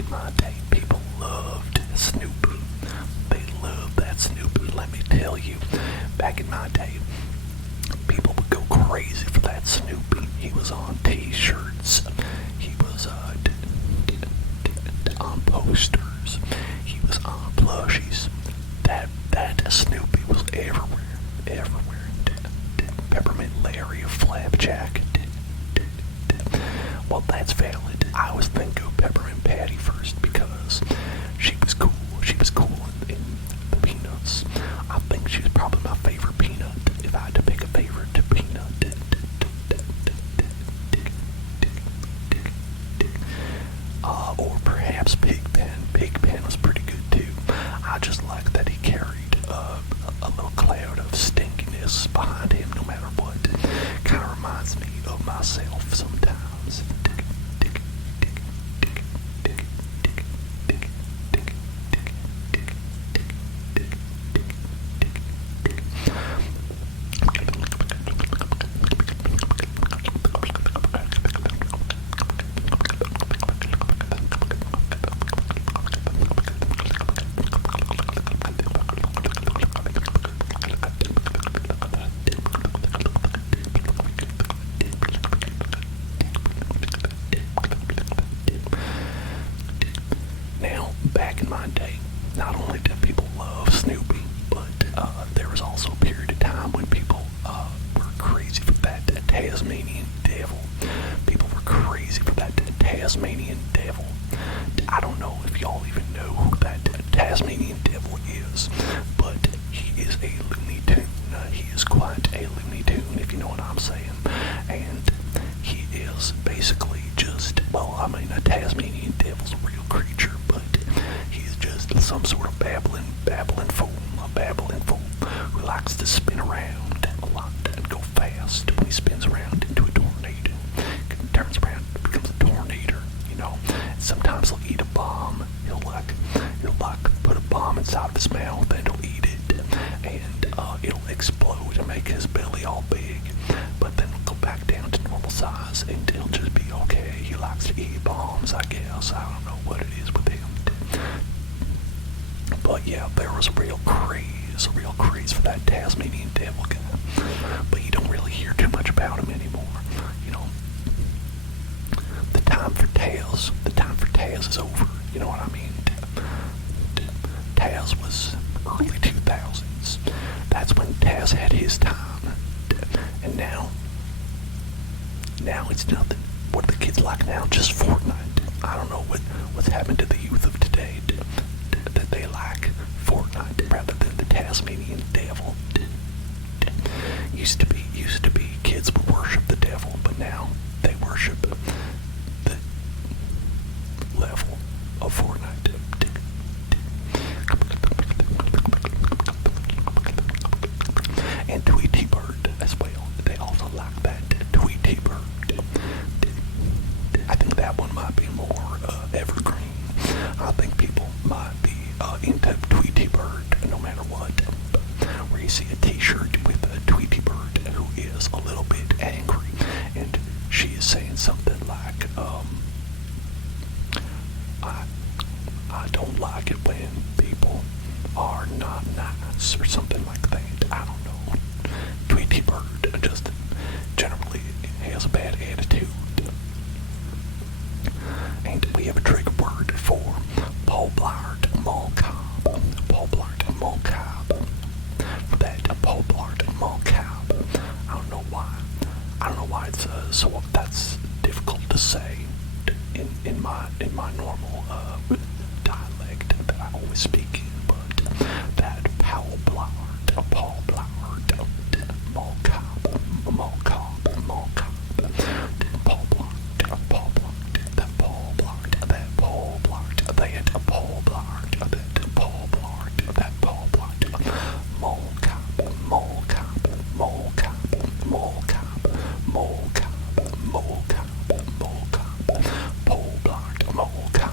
in my day, people loved Snoopy. They loved that Snoopy, let me tell you. Back in my day, people would go crazy for that Snoopy. He was on t-shirts. He was on posters. He was on plushies. That Snoopy was everywhere. Peppermint Larry of Flapjack. Well, that's valid. I always think of Peppermint Patty first because she was cool. She was cool in the Peanuts. I think she was probably my favorite Peanut. If I had to pick a favorite Peanut. Or perhaps Pigpen. Pigpen was pretty good too. I just like that he carried a little cloud of stinkiness behind him no matter what. Kind of reminds me of myself sometimes. Now, back in my day, not only did people love Snoopy, but there was also a period of time when people were crazy for that Tasmanian devil. People were crazy for that Tasmanian devil. I don't know if y'all even know who that Tasmanian devil is, but he is a Looney Tune. He is quite a Looney Tune, if you know what I'm saying. And he is basically just, well, I mean, a Tasmanian devil's a real creature, but he's just some sort of babbling fool, a babbling fool who likes to spin around a lot and go fast. When he spins around into a tornado, turns around, becomes a tornado, you know. And sometimes he'll eat a bomb. He'll put a bomb inside of his mouth and he'll eat it, and it'll explode and make his belly all big. But then it'll go back down to normal size and it'll just be okay. He likes to eat bombs, I guess. I don't know what it is with him. But yeah, there was a real craze for that Tasmanian devil guy. But you don't really hear too much about him anymore. You know, the time for Taz is over. You know what I mean? Taz was early 2000s. That's when Taz had his time. And now it's nothing. What do the kids like now? Just Fortnite. I don't know what's happened to the youth of today. That they like Fortnite rather than the Tasmanian devil. Used to be kids would worship the devil, but now they worship the level of Fortnite. And Tweety Bird as well. They also like that Tweety Bird. I think that one might be more evergreen. I think people might be into Tweety Bird no matter what. Where you see a t-shirt with a Tweety Bird who is a little bit angry, and she is saying something like, I don't like it when people are not nice, or something like that. I don't know. Tweety Bird just generally has a bad attitude. And we have a trigger word for Paul Blart Mall Cop. Paul Blart Mall Cop. For that, Paul Blart Mall Cop. I don't know why it's so that's difficult to say in my normal dialect that I always speak in, but that Paul Blart Mall Cop, Paul Blart, that Paul Blart, that Paul Blart, that Paul Blart, that Paul Blart, Mall Cop, Mall Cop, Mall Cop, Mall Cop, Mall Cop, Mall Cop, Mall Cop, Paul Blart, Mall Cop.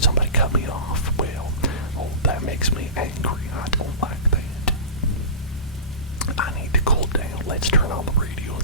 Somebody cut me off. Well, that makes me angry. I don't like that. I need to cool down. Let's turn on the radio and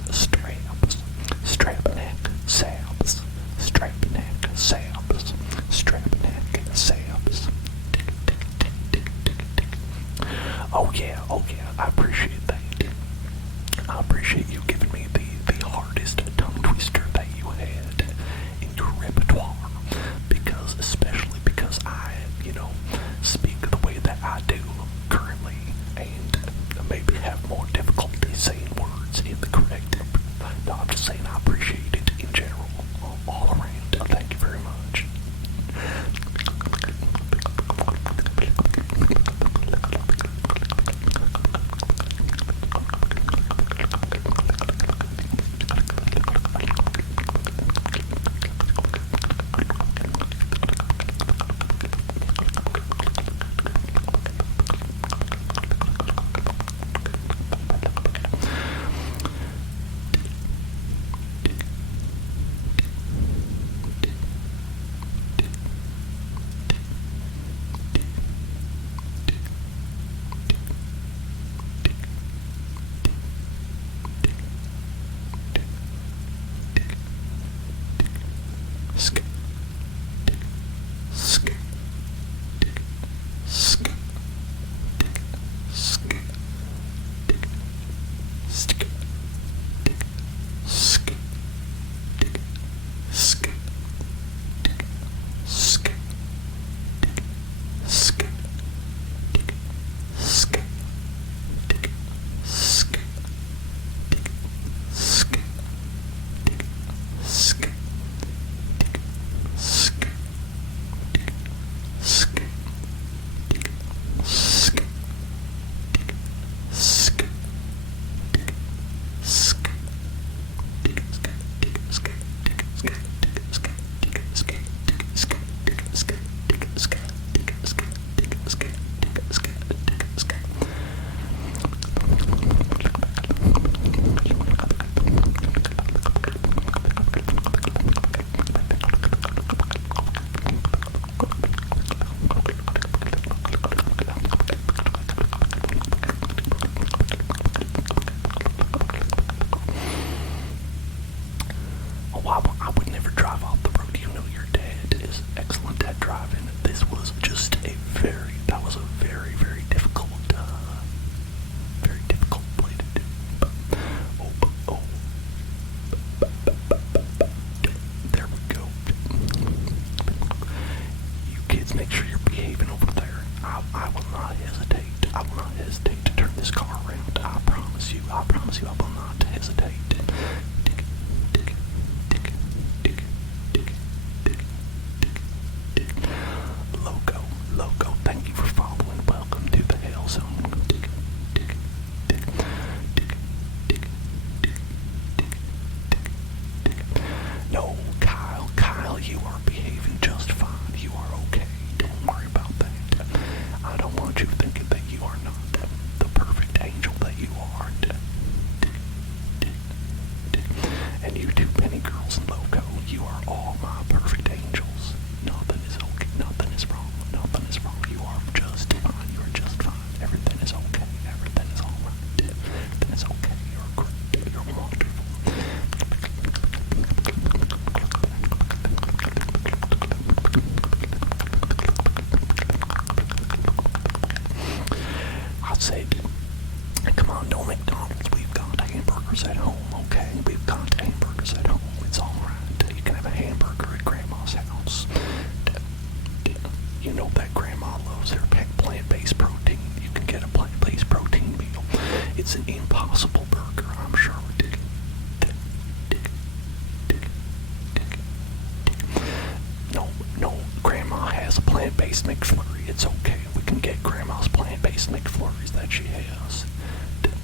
plant-based McFlurry. It's okay. We can get Grandma's plant-based McFlurries that she has.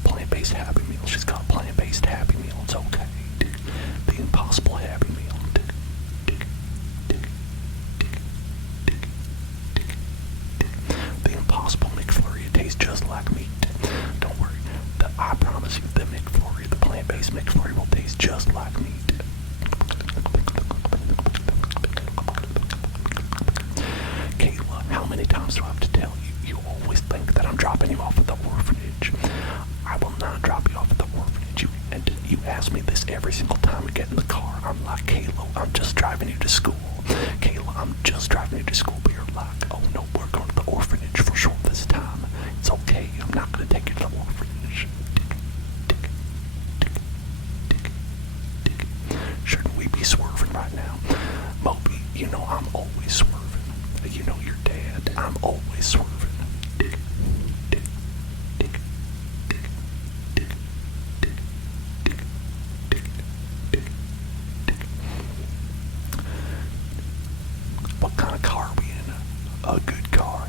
Plant-based Happy Meal. She's got a plant-based Happy Meal. It's okay. The Impossible Happy Meal. The Impossible McFlurry. It tastes just like meat. Don't worry. I promise you, the McFlurry, the plant-based McFlurry, will taste just like meat. Kayla, how many times do I have to tell you? You always think that I'm dropping you off at the orphanage. I will not drop you off at the orphanage. You ask me this every single time we get in the car. I'm like, Kayla, I'm just driving you to school. Kayla, I'm just driving you to school. But you're like, oh no, we're going to the orphanage for sure this time. It's okay. I'm not going to take you to the orphanage. Shouldn't we be swerving right now? Moby, you know I'm always swerving. You know your dad. I'm always swerving. What kind of car are we in? A good car.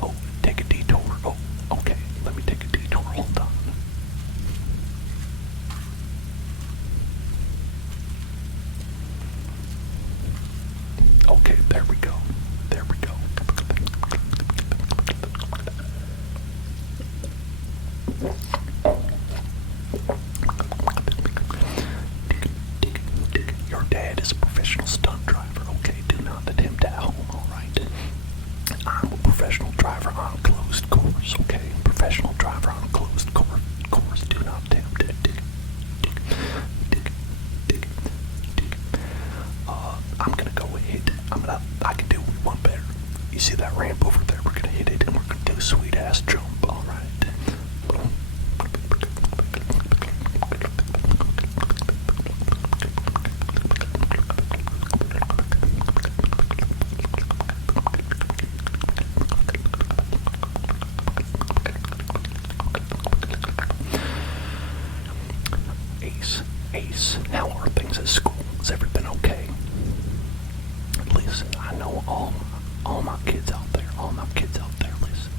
Oh, take a detour. Oh, okay. Let me take a detour. Hold on. Okay, there we go. There we go. Your dad is a professional stunt driver, okay? Do not attempt at home, alright? I'm a professional driver on a closed course, okay? Professional driver on a closed course. Do not attempt it. I'm gonna go ahead. I can do one better. You see that ramp over there? We're gonna hit it and we're gonna do a sweet ass jump. All right. Ace, how are things at school? Has everything okay? Listen, I know all my kids out there, listen.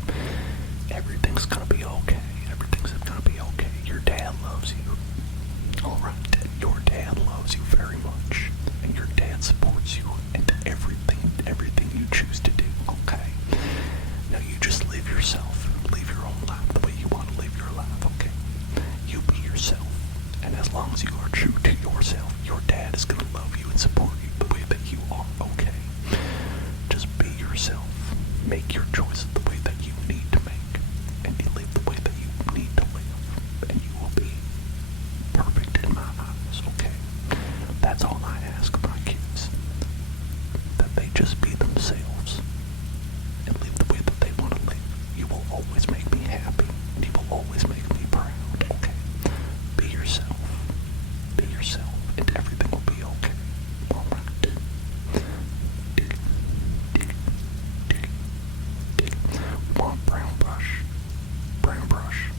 Everything's gonna be okay. Everything's gonna be okay. Your dad loves you. Alright, your dad loves you very much. And your dad supports you and everything you choose to do, okay? Now you just live yourself. Live your own life the way you want to live your life, okay? You be yourself. And as long as you are true to yourself, your dad is gonna love you and support you the way that you are, okay? Just be yourself. Make your choices the way that you need to make. And you live the way that you need to live. And you will be perfect in my eyes, okay? That's all I ask of my kids. That they just be themselves. And live the way that they want to live. You will always make me happy. And you will always make me proud, okay? Be yourself. Be yourself. And everything will be okay. Alright. We want brown brush. Brown brush.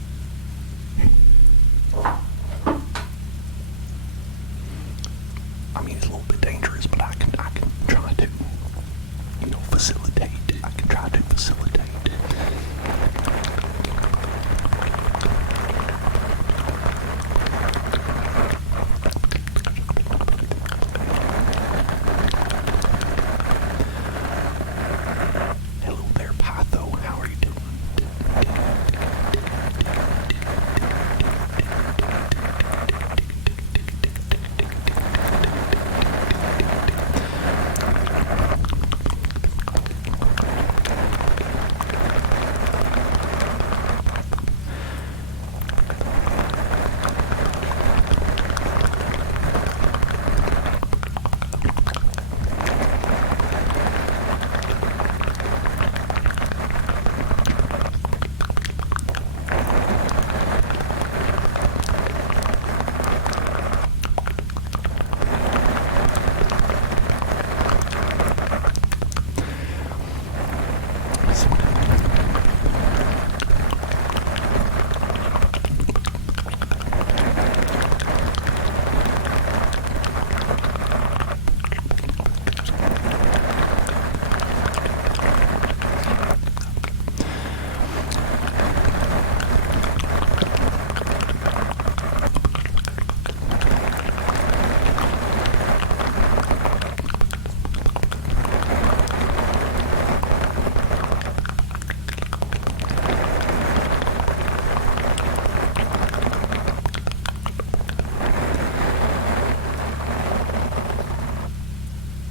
I mean, it's a little bit dangerous, but I can try to, facilitate. I can try to facilitate. Hello there, Pytho. How are you doing?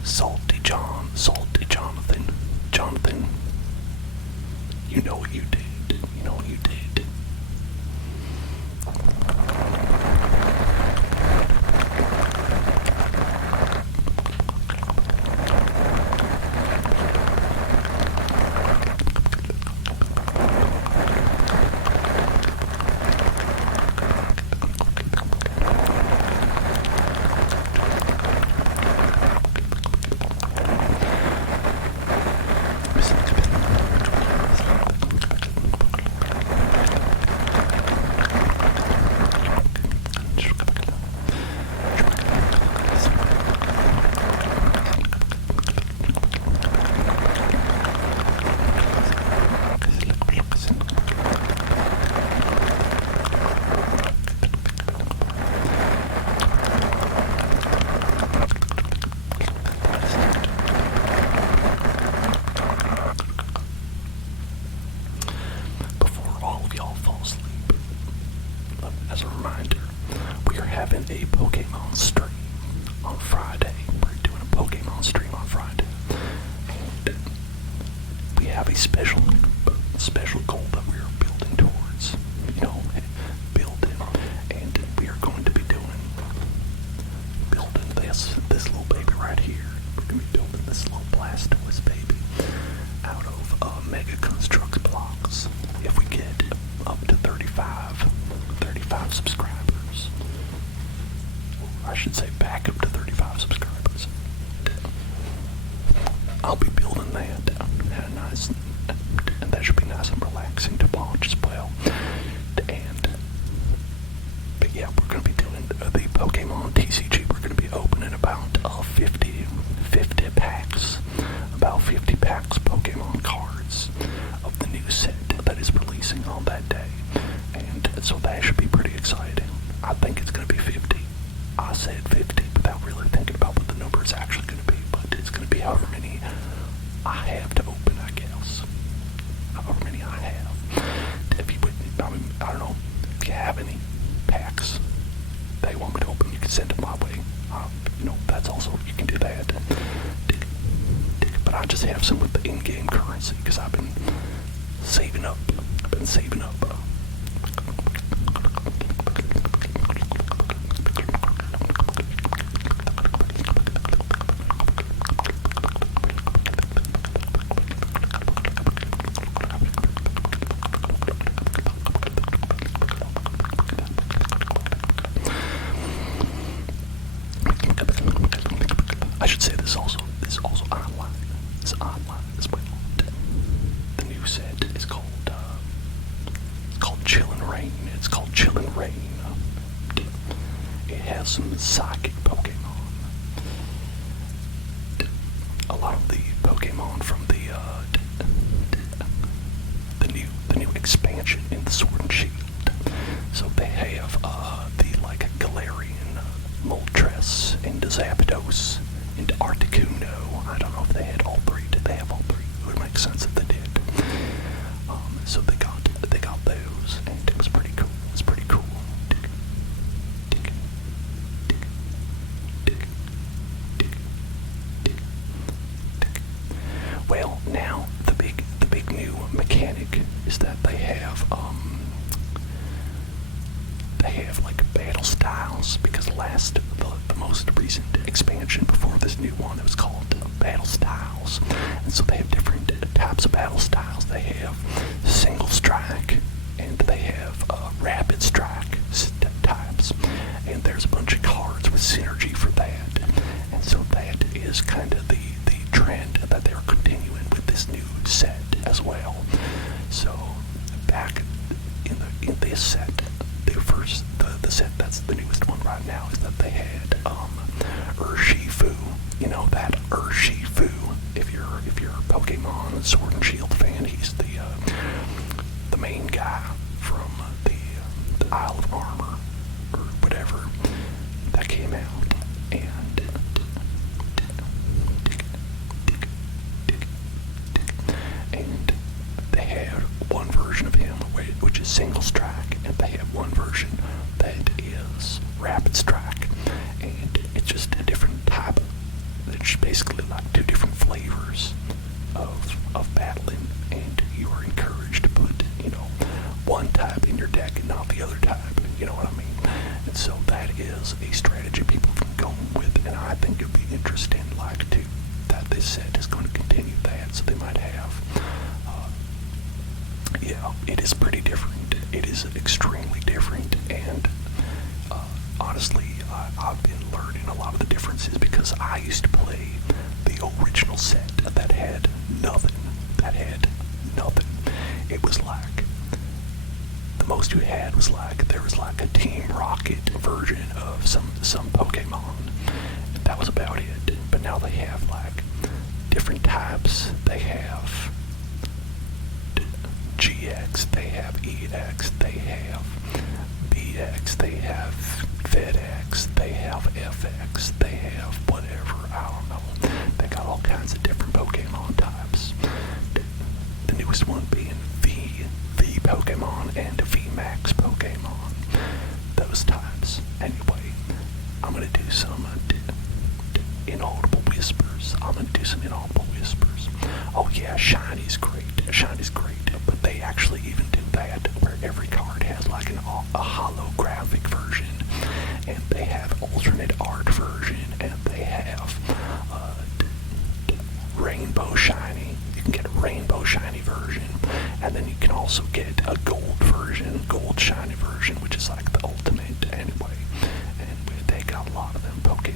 Salty Jonathan, you know what you did. You know what you did. back up to 35 subscribers. I'll be building that. And that should be nice and relaxing to watch as well. But yeah, we're going to be doing the Pokemon TCG. We're going to be opening about 50 packs. About 50 packs Pokemon cards of the new set that is releasing on that day. And so that should be pretty exciting. I think it's going to be 50. I said 50 without really thinking about what the number is actually going to be. But it's going to be however many I have to open, I guess. However many I have. If you would, I don't know, if you have any packs they want me to open, you can send them my way. That's also, you can do that. But I just have some with the in-game currency because I've been saving up. I should say this also online. It's online as well. The new set is called Chillin' Rain. It's called Chillin' Rain. It has some psychic Pokemon. A lot of the Pokemon from the new expansion in the Sword and Shield. So they have the like Galarian, Moltres, and Zapdos, and Articuno. I don't know if they had all three. Did they have all three? It would make sense if they did. So they got those, and it was pretty cool. It's pretty cool. Well, now the big new mechanic is that they have like battle styles, because the most recent expansion before this new one, it was called battle styles, and so they have different types of battle styles. They have single strike, and they have rapid strike types, and there's a bunch of cards with synergy for that, and so that is kind of the trend that they're continuing with this new set as well. So back in this set, the set that's the newest one right now is that they had Urshifu. You know that Urshifu. If you're a Pokemon Sword and Shield fan, he's the main guy from the Isle of Armor or whatever that came out, and they had one version of him which is single strike, and they have one version that is rapid strike, and it's just a different type. It's basically like two different flavors of battling, and you are encouraged to put one type in your deck and not the other type. You know what I mean? And so that is a strategy people can go with, and I think it'll be interesting, like too, that this set is going to continue that. So they might have. It is pretty different. It is extremely different, and honestly, I've been learning a lot of the differences because I used to play the original set that had nothing. It was like, the most you had was like, there was like a Team Rocket version of some Pokemon. That was about it. But now they have like different types. They have GX, they have EX, they have BX, they have FedEx, they have FX, they have whatever, I don't know. They got all kinds of different Pokemon types. The newest one being V Pokemon and VMAX Pokemon. Those types. Anyway, I'm gonna do some inaudible whispers. Oh yeah, Shiny's great. But they actually even do that where every card has like a holographic version, and they have alternate art version, and they have rainbow shiny. You can get a rainbow shiny version, and then you can also get a gold shiny version, which is like the ultimate anyway. And they got a lot of them Pokemon.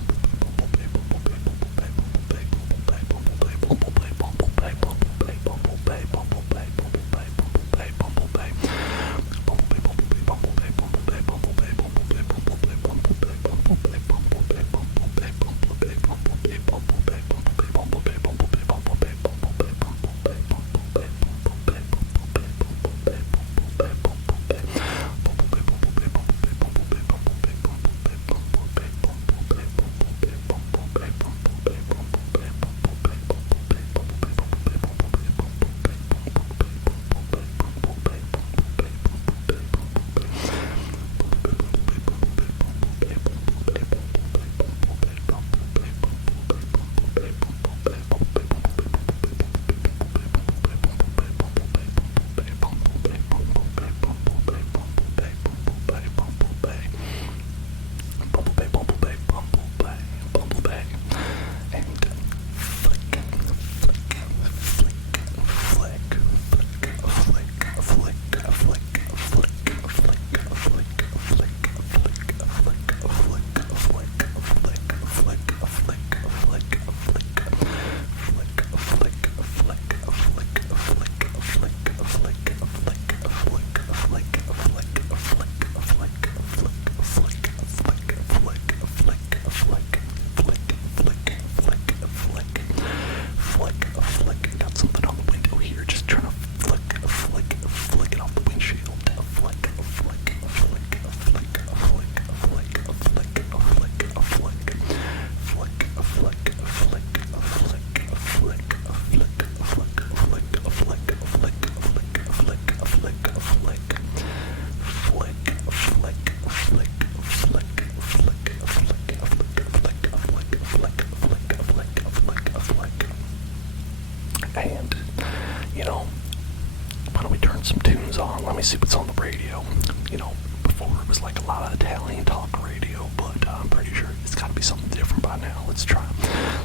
before it was like a lot of Italian talk radio, but I'm pretty sure it's got to be something different by now. Let's try.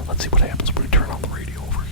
Let's see what happens when we turn on the radio over here.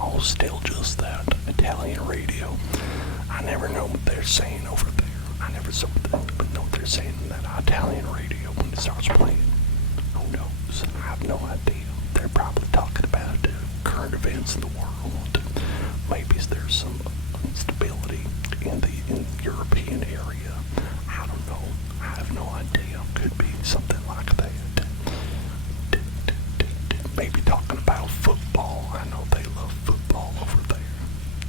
Oh, still just that Italian radio. I never know what they're saying over there. I never know what they're saying in that Italian radio when it starts playing. Who knows? I have no idea. They're probably talking about current events in the world. Maybe there's some instability in the European area. I don't know. I have no idea. Could be something like that. Maybe talking about football. I know they love football over there.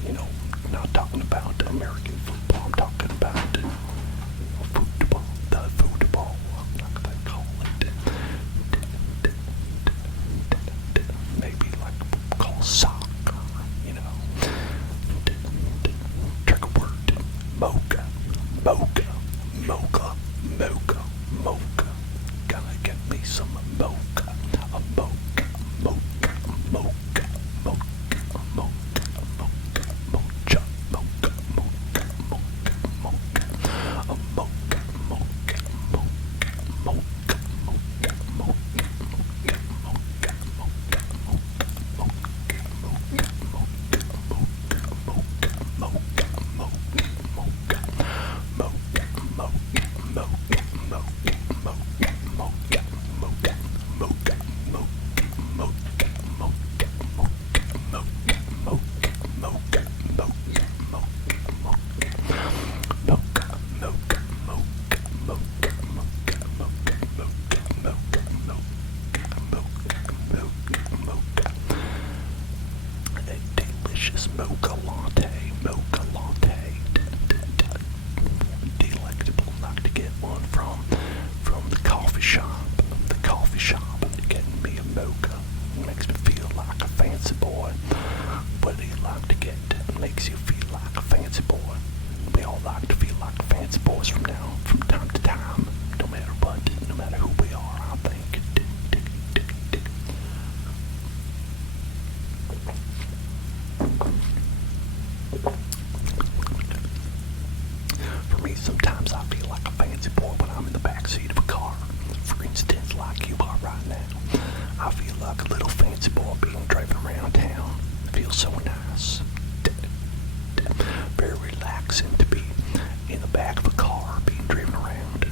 You know, not talking about American football. I'm talking about football, the football, like they call it. Maybe like call soccer, you know. Trick a word. Mocha, mocha, mocha, mocha, mocha. Gonna get me some mocha. A mocha, mocha, mocha, mocha, mocha, mocha, mocha, mocha, mocha, mocha, mocha. A mocha, mocha, mocha, mocha, mocha, mocha, mocha, mocha, mocha, mocha, mocha, mocha, delicious mocha latte, mocha latte. Delectable. Like to get one from the coffee shop. The coffee shop. Getting me a mocha makes me feel like a fancy boy. What do you like to get? Makes you feel like a fancy boy. We all like to feel like fancy boys from time to time. No matter what, no matter who we are, I think. For me, sometimes I feel like a fancy boy when I'm in the backseat of a car. For instance, like you are right now. I feel like a little fancy boy being driven around town. It feels so nice. Very relaxing to be in the back of a car being driven around.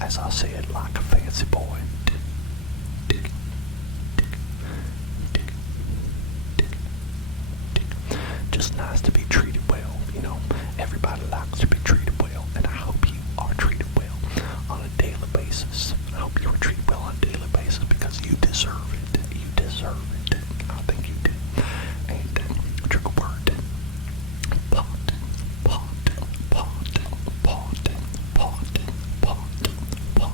As I said, like a fancy boy. Just nice to be treated well, you know. Everybody likes to be treated well, and I hope you are treated well on a daily basis. I hope you are treated well on a daily basis because you deserve it. You deserve it. I think you do. And trick a word. Pot, pot, pot, pot, pot, pot, pot,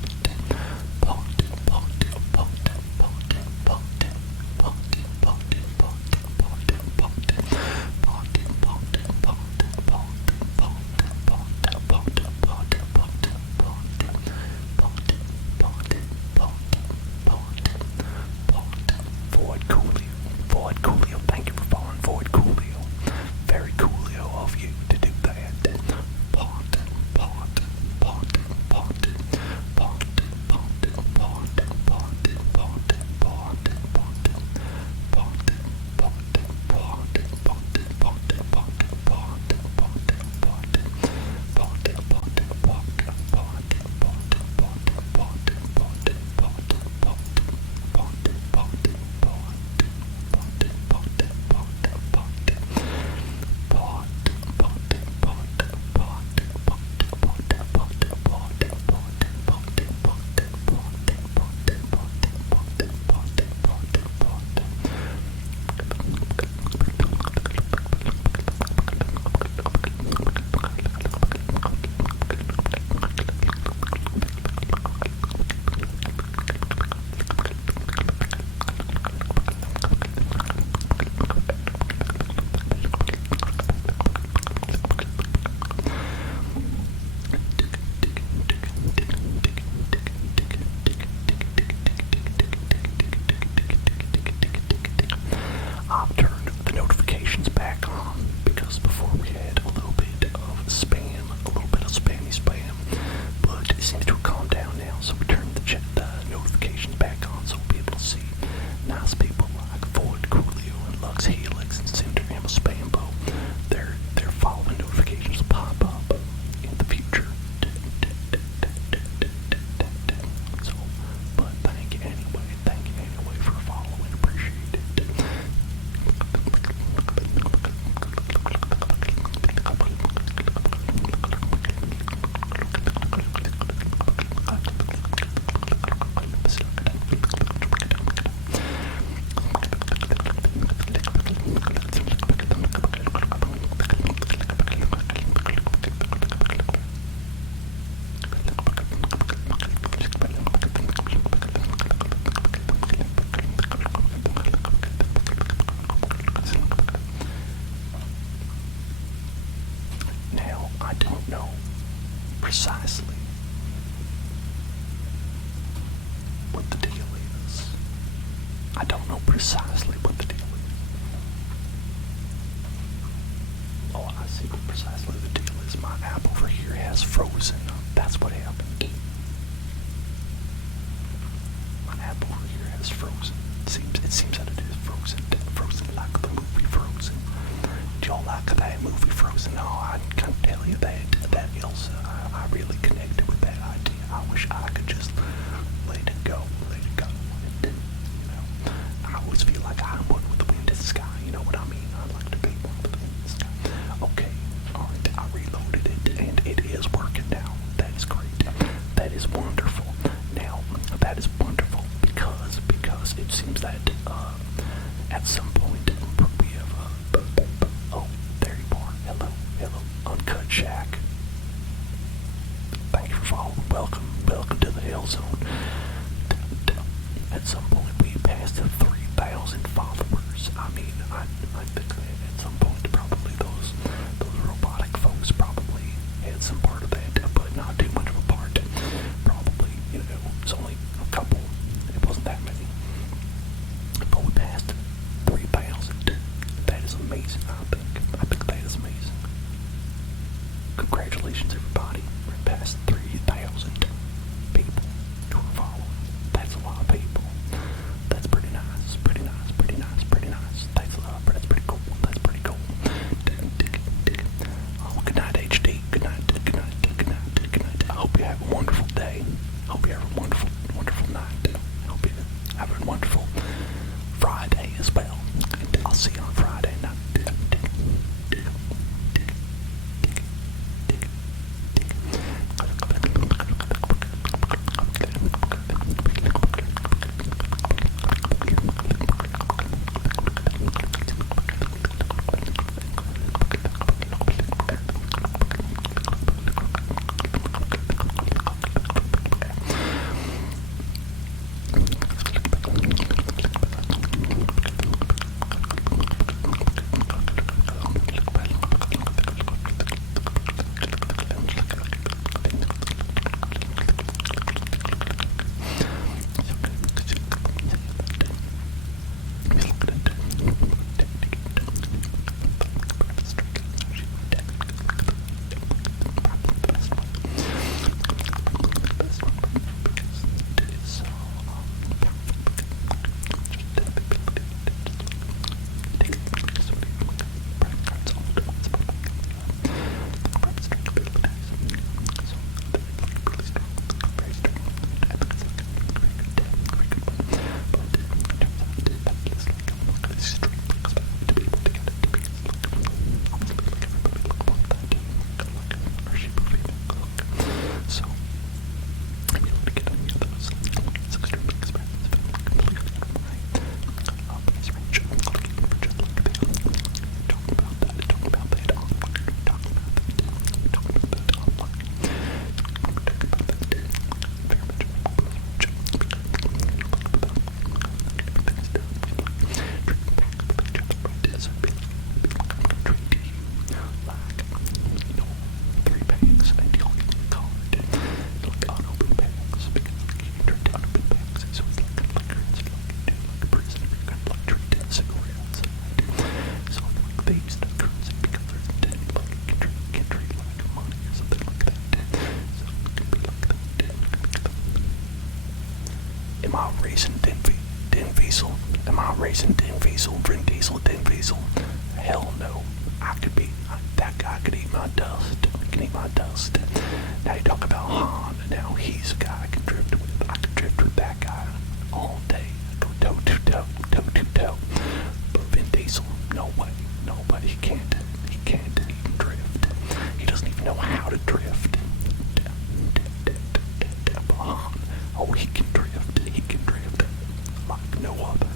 what the deal is. I don't know precisely what the deal is. Oh, I see what precisely the deal is. My app over here has frozen. That's what happened. My app over here has frozen. It seems that it is frozen. Frozen like the movie Frozen. Do y'all like that movie Frozen? Oh, I can tell you that Elsa, I really connected with that idea. I wish I could just let it go. And, I always feel like I'm one with the wind in the sky. You know what I mean? I like to be one with the wind in the sky. Okay, alright, I reloaded it, and it is working now. That is great. That is wonderful. Now, that is wonderful because it seems that at some point we have oh, there you are. Hello, Uncut Shack. Thank you for following. Welcome to the Hell Zone. At some point we passed the 3,000 followers. I mean, I think that at some point probably those robotic folks probably had some part of that, but not too much of a part. Probably, it's only a couple. It wasn't that many. But we passed 3,000. That is amazing, I think. I think that is amazing. Congratulations, everybody. We're past 3,000 people who are following. That's a lot of people. That's pretty nice. That's pretty cool. Oh, good night, HD. Good night. I hope you have a wonderful day. Hope you have a wonderful night. Hope you have a wonderful Friday as well. And I'll see you on Friday night. Am I racing Vin Diesel? Am I racing Vin Diesel? Hell no. I could be, that guy could eat my dust. He can eat my dust. Now you talk about Han, now he's a guy I can drift with. I can drift with that guy all day. Go toe to toe. But Vin Diesel, no way. He can't even drift. He doesn't even know how to drift. But Han, oh, he can drift like no other,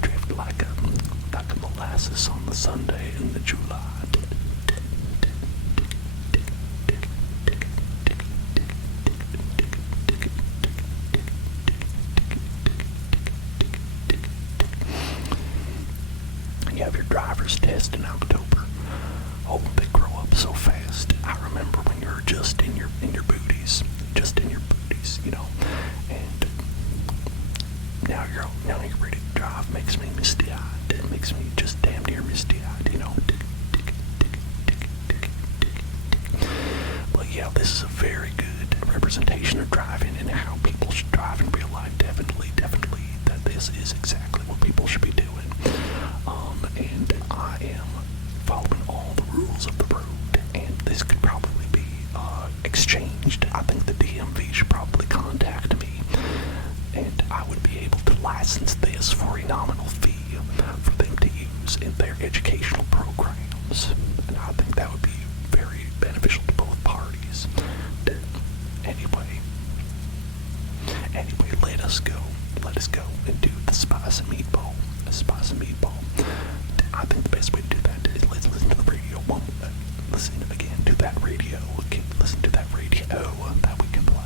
drift like a molasses on the Sunday in the July. You have your driver's test in October. Oh, they grow up so fast. I remember when you were just in your booties, and you're ready to drive, makes me misty-eyed. It makes me just damn near misty-eyed, you know. But yeah, this is a very good representation of driving and how people should drive in real life. Definitely, that this is exactly what people should be doing. And I am following all the rules of the road, and this could probably be exchanged. I think the DMV should probably contact me, and I would be able to license this for a nominal fee for them to use in their educational programs. And I think that would be very beneficial to both parties. Anyway, let us go and do the spicy meatball. I think the best way to do that is let's listen to the radio. Listen again to that radio. Okay, listen to that radio that we can play.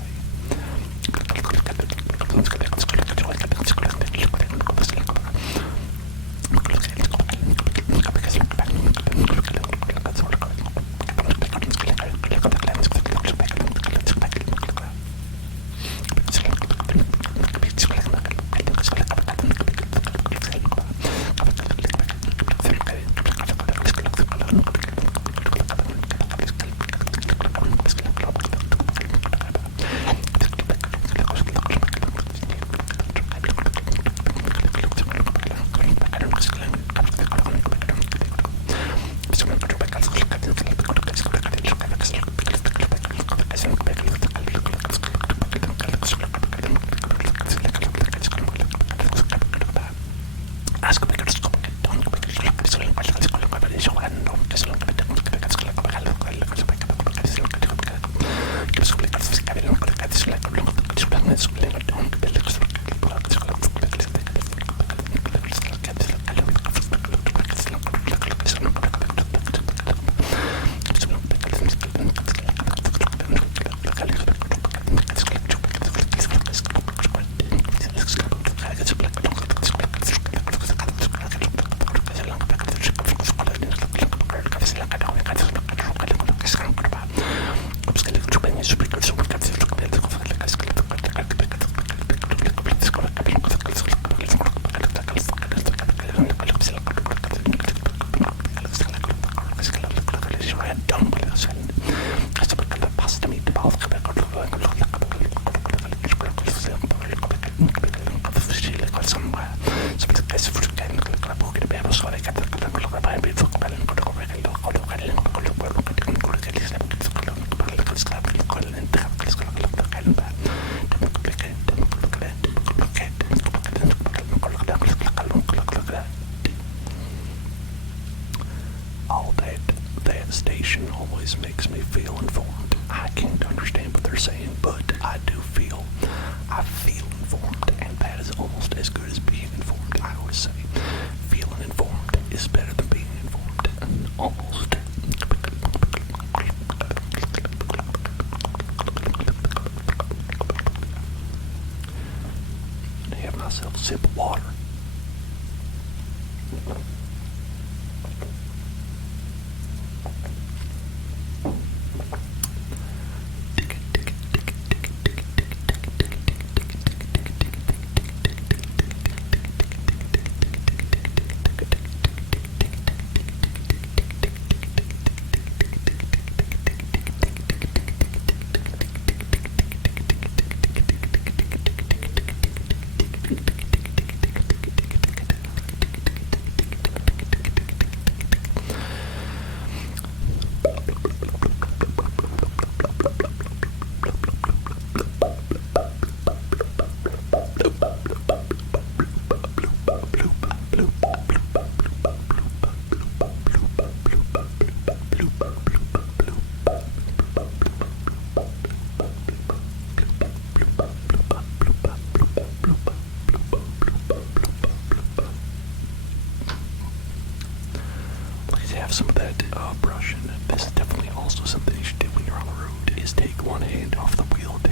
All that station always makes me feel informed. I can't understand what they're saying, but I feel informed, and that is almost as good as being informed. I always say, feeling informed is better than being informed. Almost. I have myself a sip of water. Some of that brushing. This is definitely also something you should do when you're on the road, is take one hand off the wheel to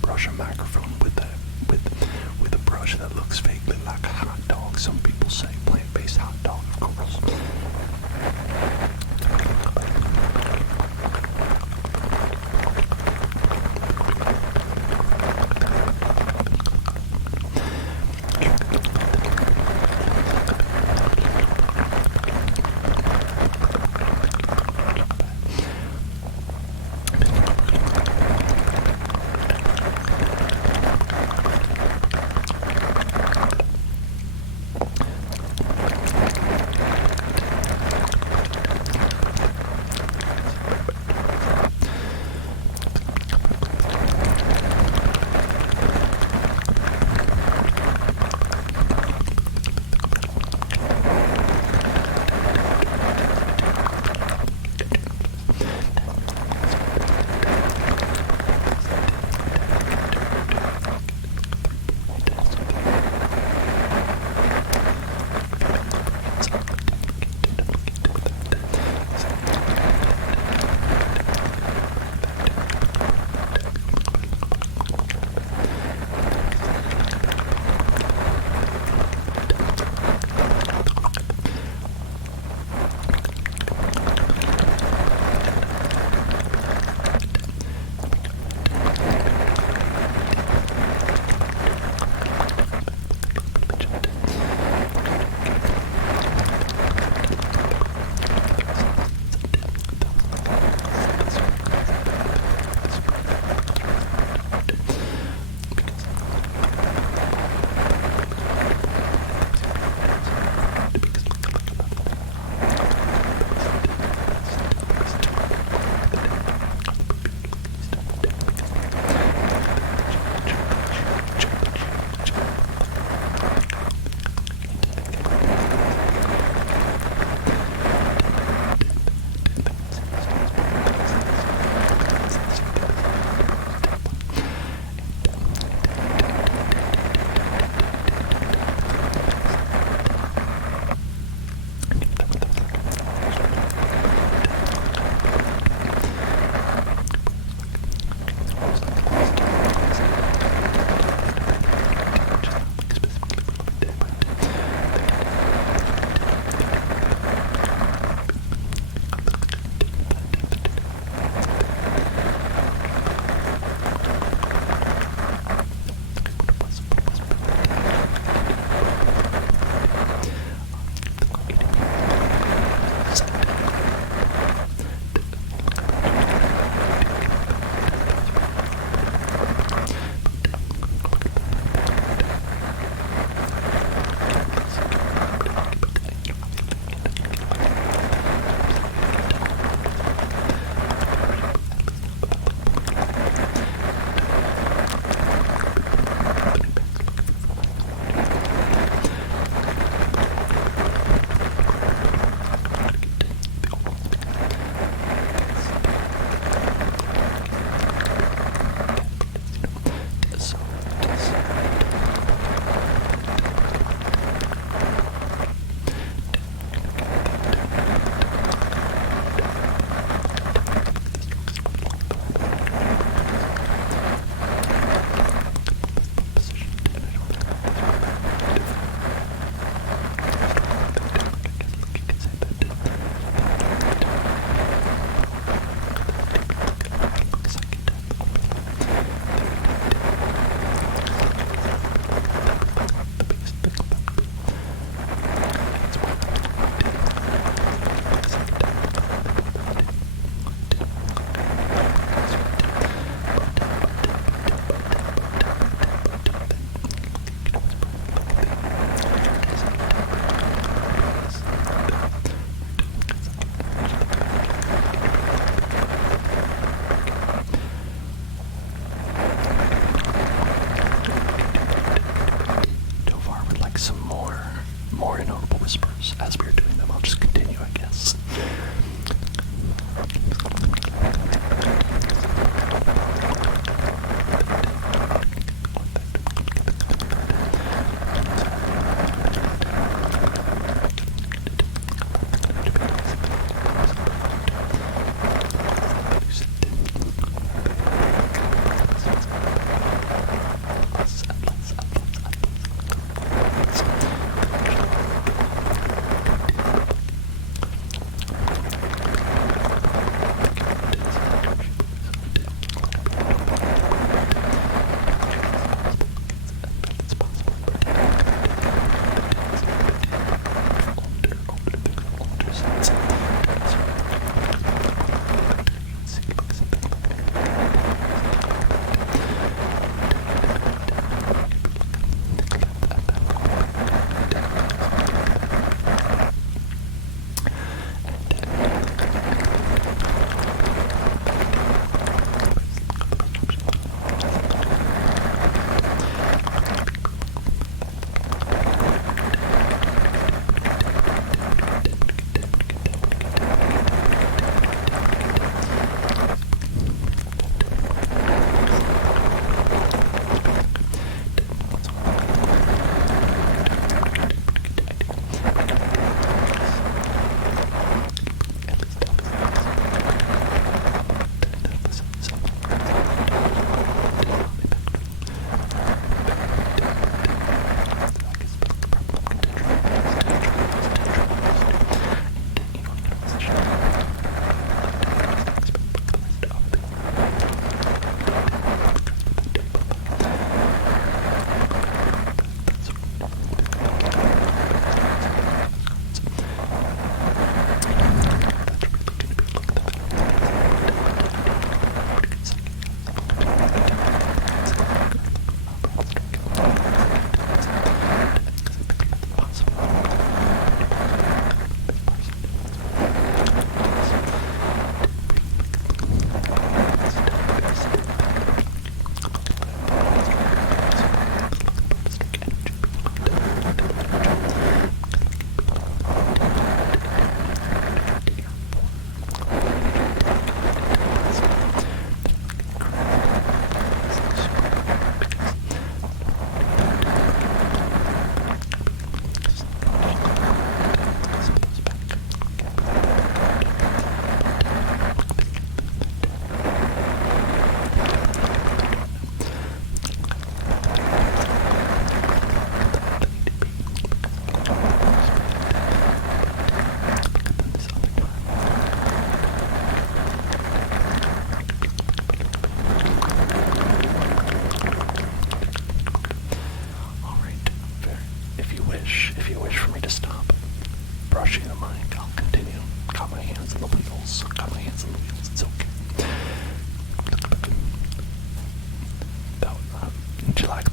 brush a microphone with a brush that looks vaguely like a hot dog. Some people say plant-based hot dog, of course.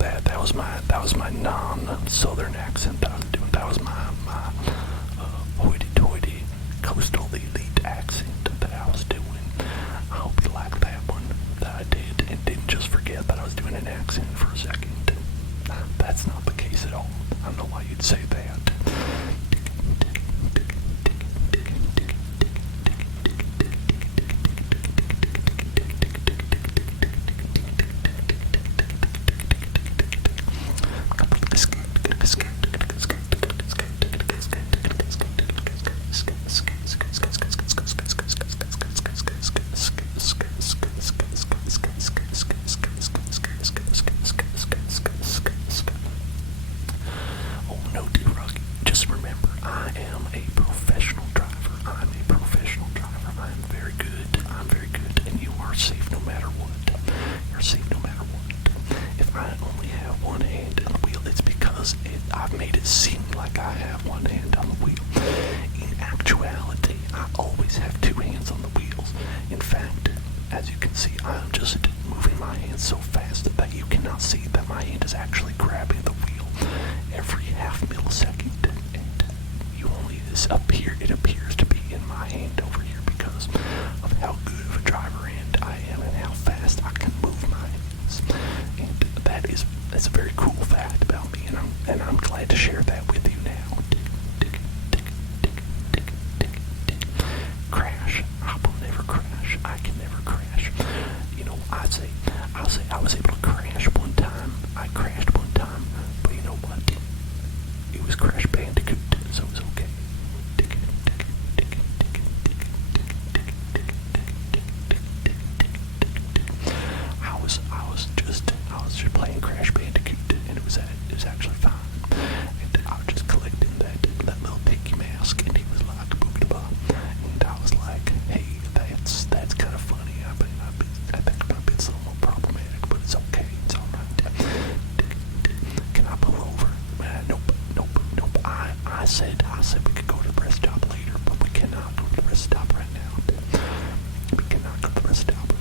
that. That was my non-southern accent that I was doing. That was my hoity-toity coastal elite accent that I was doing. I hope you liked that one that I did and didn't just forget that I was doing an accent for a second. That's not the case at all. I don't know why you'd say that. I've made it seem like I have one hand on the wheel. In actuality, I always have two hands on the wheels. In fact, as you can see, I'm just moving my hands so fast that you cannot see that my hand is actually grabbing the wheel every half millisecond. And it appears to be in my hand over here because of how good of a driver hand I am and how fast I can move my hands. And that's a very cool fact about me, and I'm glad to share that with you now. Crash. I will never crash. I can never crash. You know, I'll say I was able to crash one time. I crashed one time, but you know what? It was Crash Bandicoot, so it was okay. I was just playing Crash Bandicoot, and it was actually fine. And I was just collecting that little piggy mask, and he was like, boop-a-ba. And I was like, hey, that's kind of funny. I think my bit's a little more problematic, but it's okay. It's alright. Can I pull over? Nope. I said we could go to the rest stop later, but we cannot go to the rest stop right now. We cannot go to the rest stop.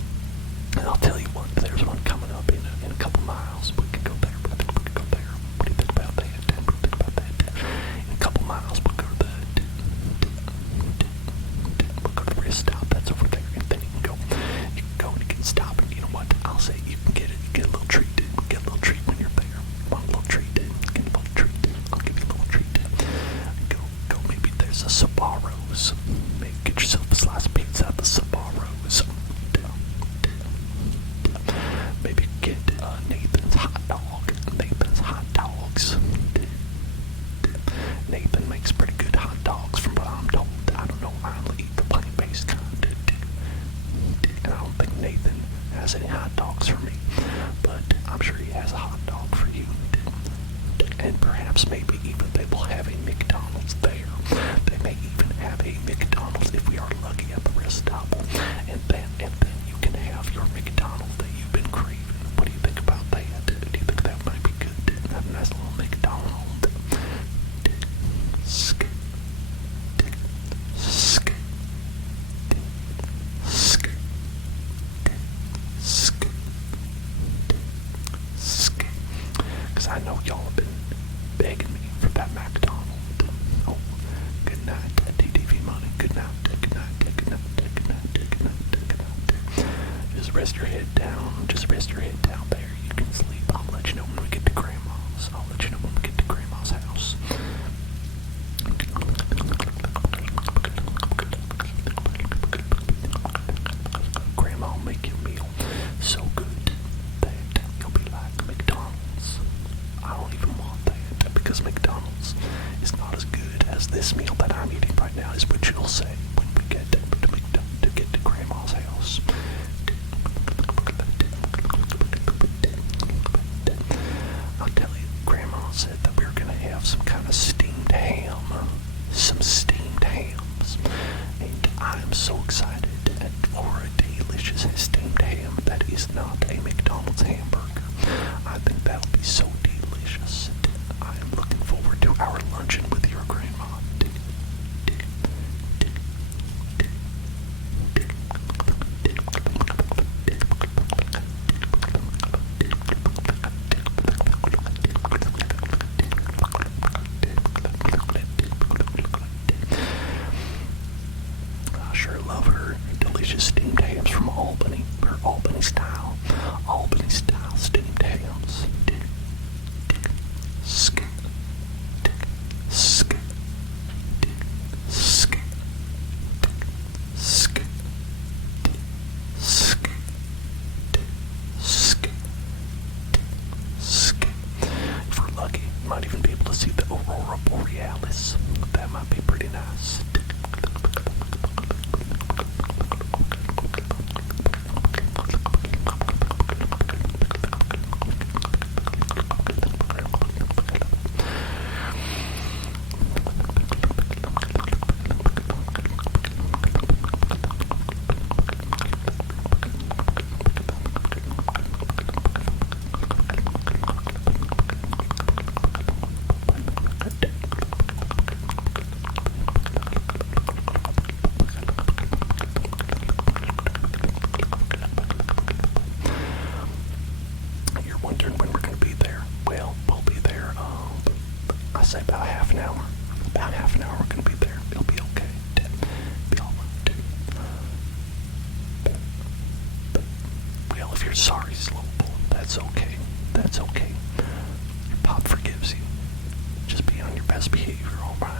And I'll tell you what, there's one coming up in a couple miles. We can go there. I think we can go there. What do you think about that? In a couple miles, we'll go to the rest stop. That's over there. And then you can go and you can stop. And you know what? I'll say you can get a little treat. Get a little treat when you're there. Want a little treat? Get a little treat. I'll give you a little treat. Go. Maybe there's a Sbarro's. Maybe get yourself a slice of pizza at the Sbarro's. Maybe get Nathan's hot dogs. Nathan makes pretty good hot dogs from what I'm told. I don't know, I only eat the plant-based kind. And I don't think Nathan has any hot dogs for me. But I'm sure he has a hot dog for you. And perhaps maybe even they will have a McDonald's there. They may even have a McDonald's if we are lucky at the rest stop. And then you can have your McDonald's that you've been craving. What do you think about that? Do you think that might be good? Have a nice little McDonald's. Because I know y'all have been begging me for that McDonald's. Oh, good night, DDV money. Good night. Just rest your head down. There. You can sleep. I'll let you know when we get to Grandma's. House. Grandma will make your meal so good that you'll be like, McDonald's. I don't even want that, because McDonald's is not as good as this meal that I'm eating right now, is what you'll say when we get to Grandma's house. I'll tell you, Grandma said that we were going to have some kind of steamed ham. Some steamed hams. And I'm so excited for a delicious steamed ham that is not a McDonald's hamburger. I think that'll be so delicious. I am looking forward to our luncheon with your grandma. aurora borealis. That might be pretty nice. I say about half an hour. About half an hour we're going to be there. It'll be okay. Be alright. Well, if you're sorry, Slowpoke, that's okay. That's okay. Your pop forgives you. Just be on your best behavior, alright?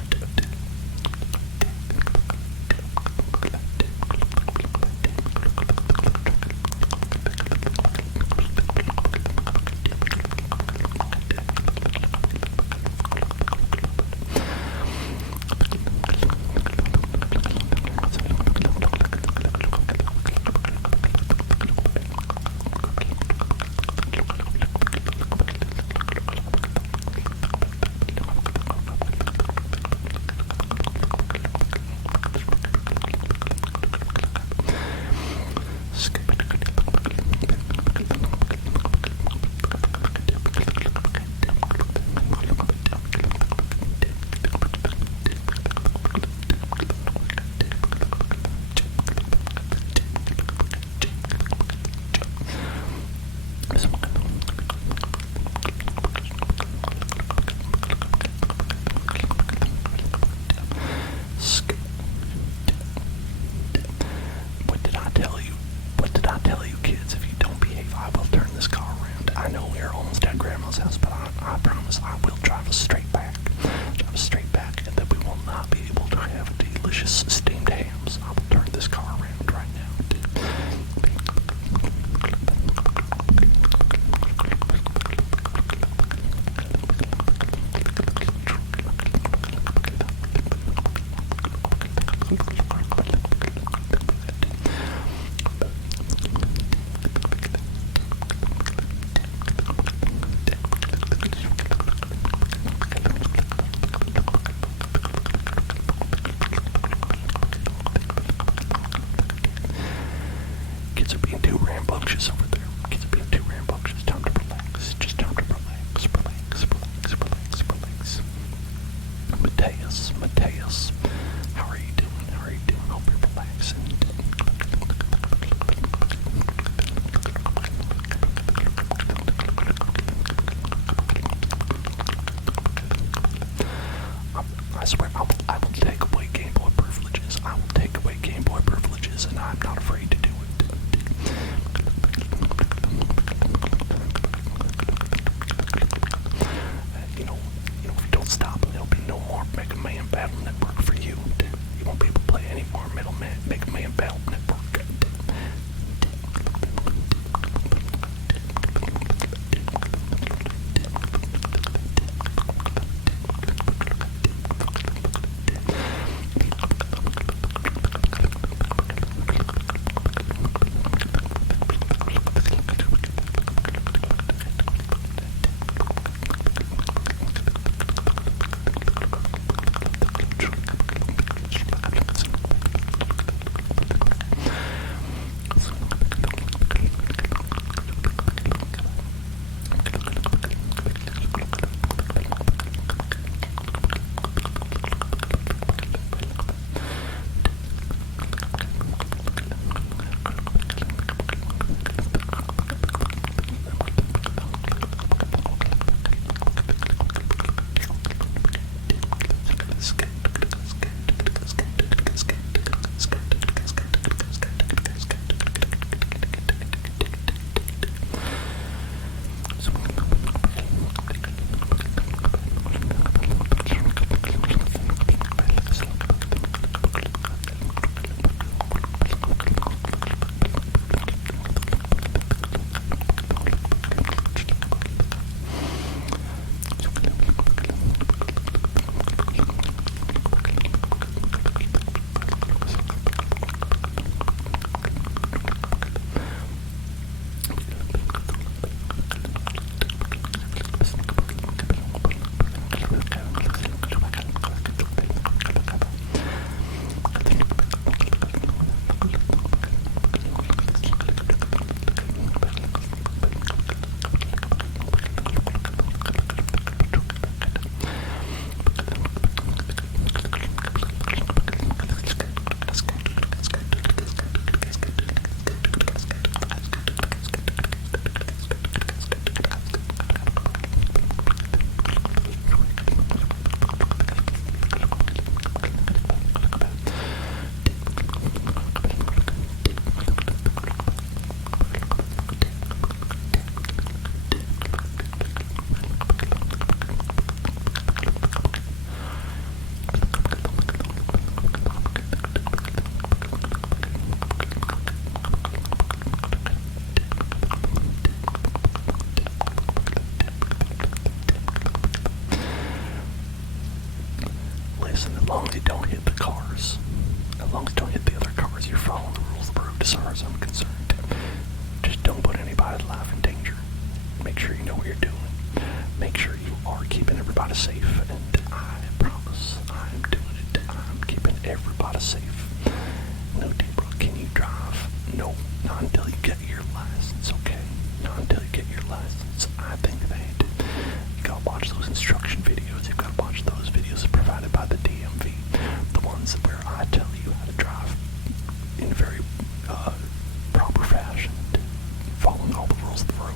Kids are being too rambunctious over there. Kids are being too rambunctious. Time to relax. Just time to relax. Relax, relax, relax, relax. Mateus, how are you doing? How are you doing? Hope you're relaxing. I swear I will take away Game Boy privileges. I will take away Game Boy privileges, and I'm not afraid to do it. If you don't stop, there'll be no more Mega Man Battle Network for you. You won't be able to play any more Mega Man Battle Network. long as you don't hit the cars, as long as you don't hit the other cars, you're following the rules of the road as far as I'm concerned. Just don't put anybody's life in danger. Make sure you know what you're doing. Make sure you are keeping everybody safe, and I promise I'm doing it. I'm keeping everybody safe. No, Deborah, can you drive? No, not until you get your license, okay? Not until you get your license. I think that you gotta watch those instruction videos. You've gotta watch those videos provided by the DMV. The ones where I tell you how to drive in a very proper fashion, following all the rules of the road.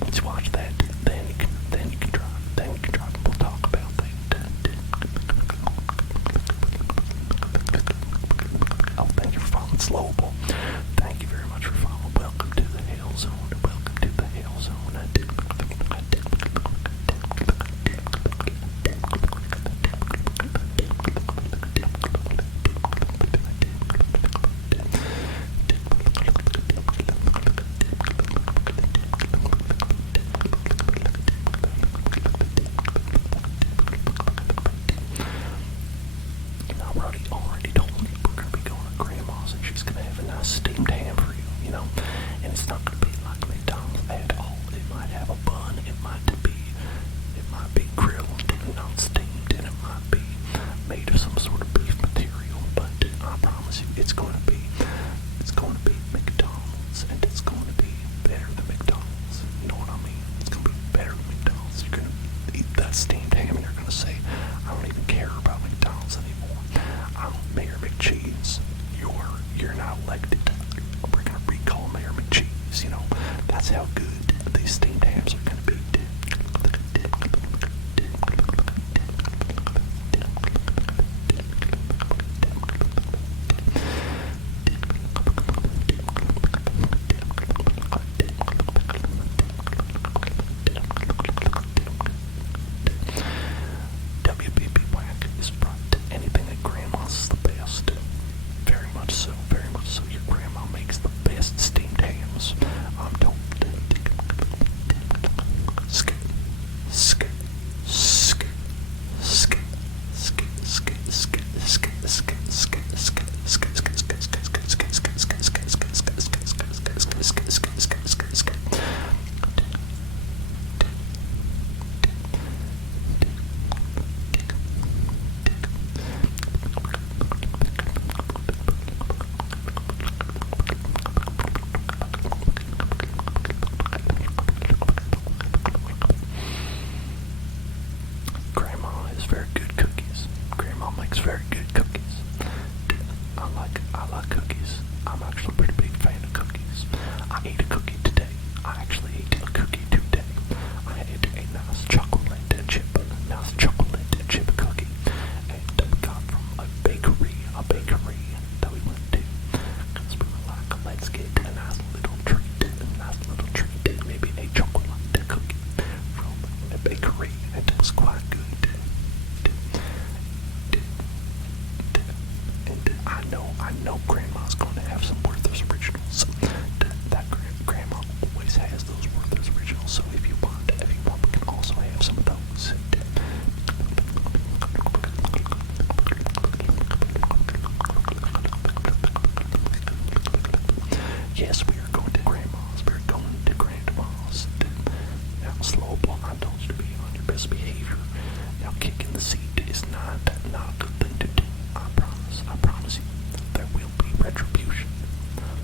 Once you watch that, then you can drive. Then you can drive, and we'll talk about that. Oh, thank you for following Slowable. Thank you very much for following. Welcome to the Hail Zone. Welcome to the Hail Zone. Already told me we're going to be going to Grandma's and she's going to have a nice steamed ham for you, you know, and it's not going to be like McDonald's at all. It might have a bun, it might be grilled and not steamed, and it might be made of some sort of beef material, but I promise you it's going to be McDonald's, and it's going to be better than McDonald's. You know what I mean? It's going to be better than McDonald's. You're going to eat that steamed ham and you're going to say, I don't even care about McDonald's anymore. Mayor McCheese, you're not elected. We're gonna recall Mayor McCheese. You know, that's how good these steamed hams are gonna be. WBB Whack is right. Anything at Grandma's is the best. Very much so, very much so. Your grandma makes the best steamed hams, I'm told. Skip, skip, skip, skip, skip, skip, skip, skip, skip, skip, skip, Grandma is very good cookies. Grandma makes very good cookies. I like cookies. I'm actually a pretty big fan of cookies. I ate a cookie today. I actually ate a cookie today. I ate a nice chocolate chip cookie, and we got from a bakery that we went to, because we were like, let's get a nice little treat, maybe a chocolate cookie from a bakery, and it was quite good. And I know Grandma's going to have some Werther's Originals. That Grandma always has those Werther's Originals. So if you want, we can also have some of those. Yes, we are going to Grandma's. We're going to Grandma's. Now, Slowable, I told you to be on your best behavior. Now, kicking the seat is not a good thing to do. I promise you, there will be retribution.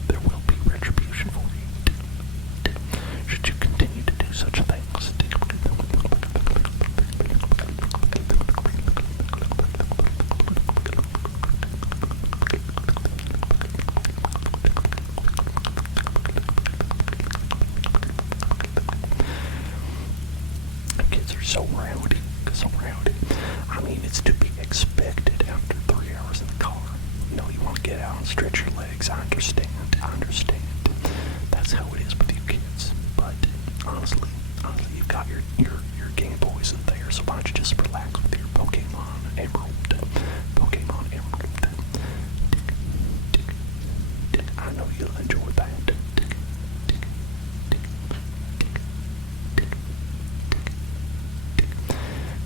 There will be retribution for you. Should you continue to do such things? Kids are so rowdy. I mean, it's to be expected after 3 hours in the car. You know, you want to get out and stretch your legs. I understand. That's how it is with you kids. But honestly, you've got your Game Boys in there, so why don't you just relax with your Pokemon Emerald. I know you'll enjoy that.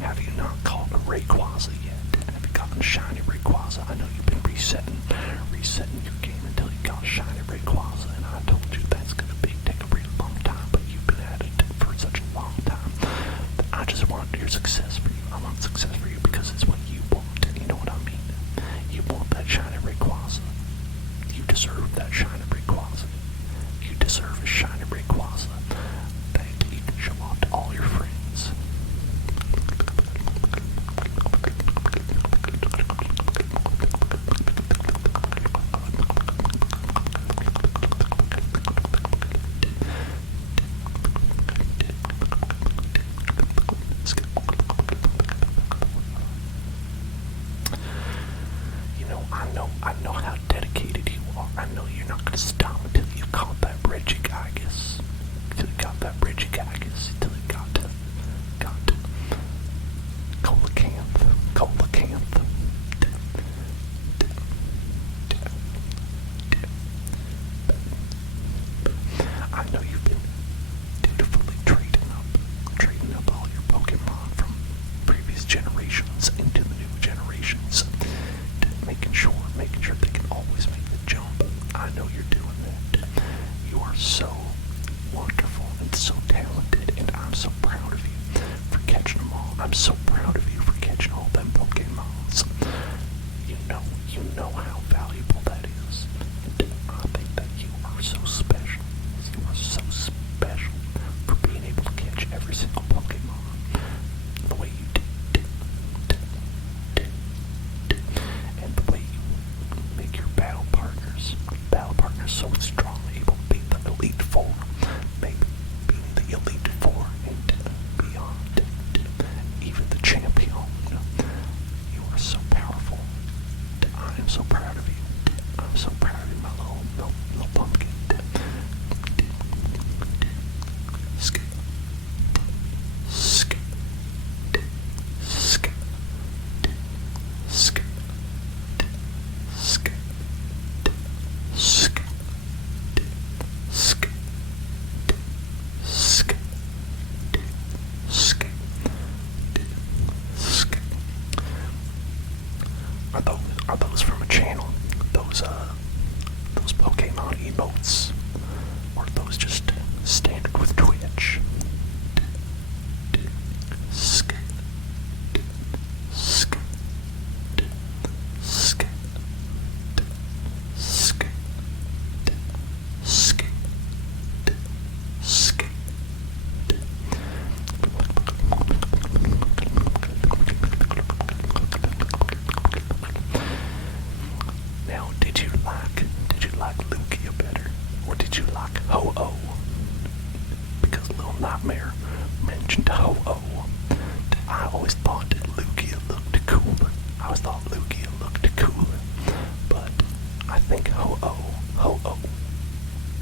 Have you not caught a Rayquaza yet? Have you got gotten shiny Rayquaza. I know you've been resetting your game until you got shiny Rayquaza, and I told you that's gonna take a really long time, but you've been at it for such a long time. But I just want your success for you. I want success for you because it's what you want. You know what I mean? You want that shiny Rayquaza. You deserve that shiny Rayquaza. You deserve a shiny Rayquaza that you can show off to all your friends. I know how dedicated you are. I know you're not going to stop until you caught that Regigigas. Until you got that Regigigas. Until you got Coelacanth. I know you've been dutifully trading up all your Pokemon from previous generations into the new generations. Making sure they can always make the jump. I know you're doing that. You are so wonderful and so talented, and I'm so proud of you for catching them all. I'm so proud of you for catching all them Pokemons. You know how valuable that is. And I think that you are so special. You are so special for being able to catch every single Pokemon the way you did. And the way you make your battle partners so strong, able to beat the Elite Four, maybe beating the Elite Four and beyond, even the champion. You are so powerful. I am so proud of you. I'm so proud of you, my little pumpkin. Skip. Are those from a channel? Those Pokemon emotes? Or are those just standard with Twitch? Now, did you like Lugia better, or did you like Ho-Oh? Because Little Nightmare mentioned Ho-Oh. I always thought that Lugia looked cooler. But I think Ho-Oh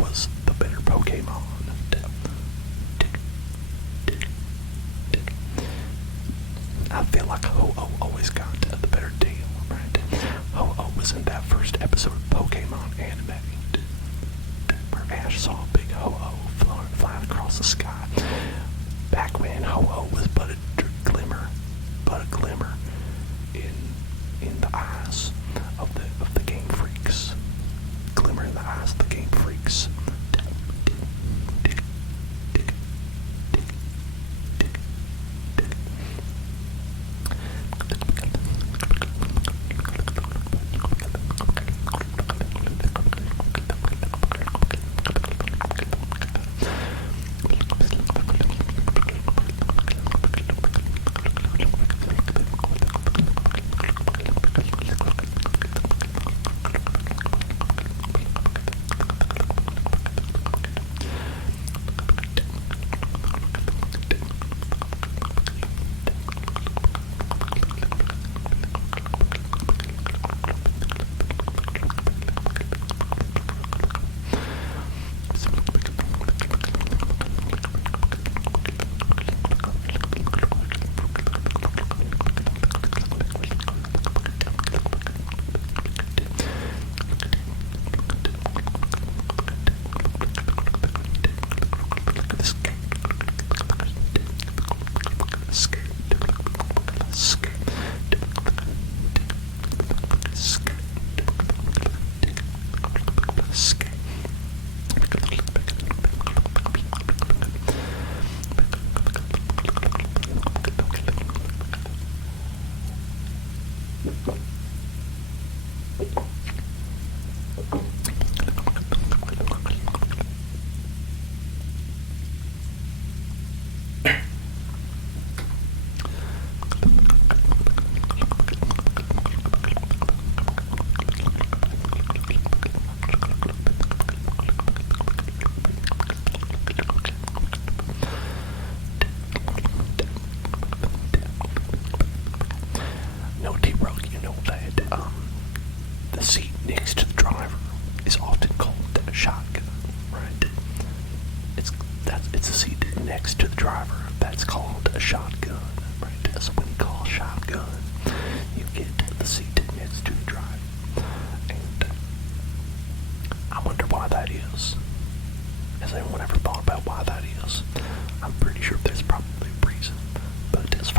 was the better Pokemon. I feel like Ho-Oh always got the better deal, right? Ho-Oh was in that first episode of Pokemon Anime, where Ash saw a big Ho-Oh flying across the sky. Back when Ho-Oh was but a glimmer in the eyes of the Game Freaks. Glimmer in the eyes of the Game Freaks.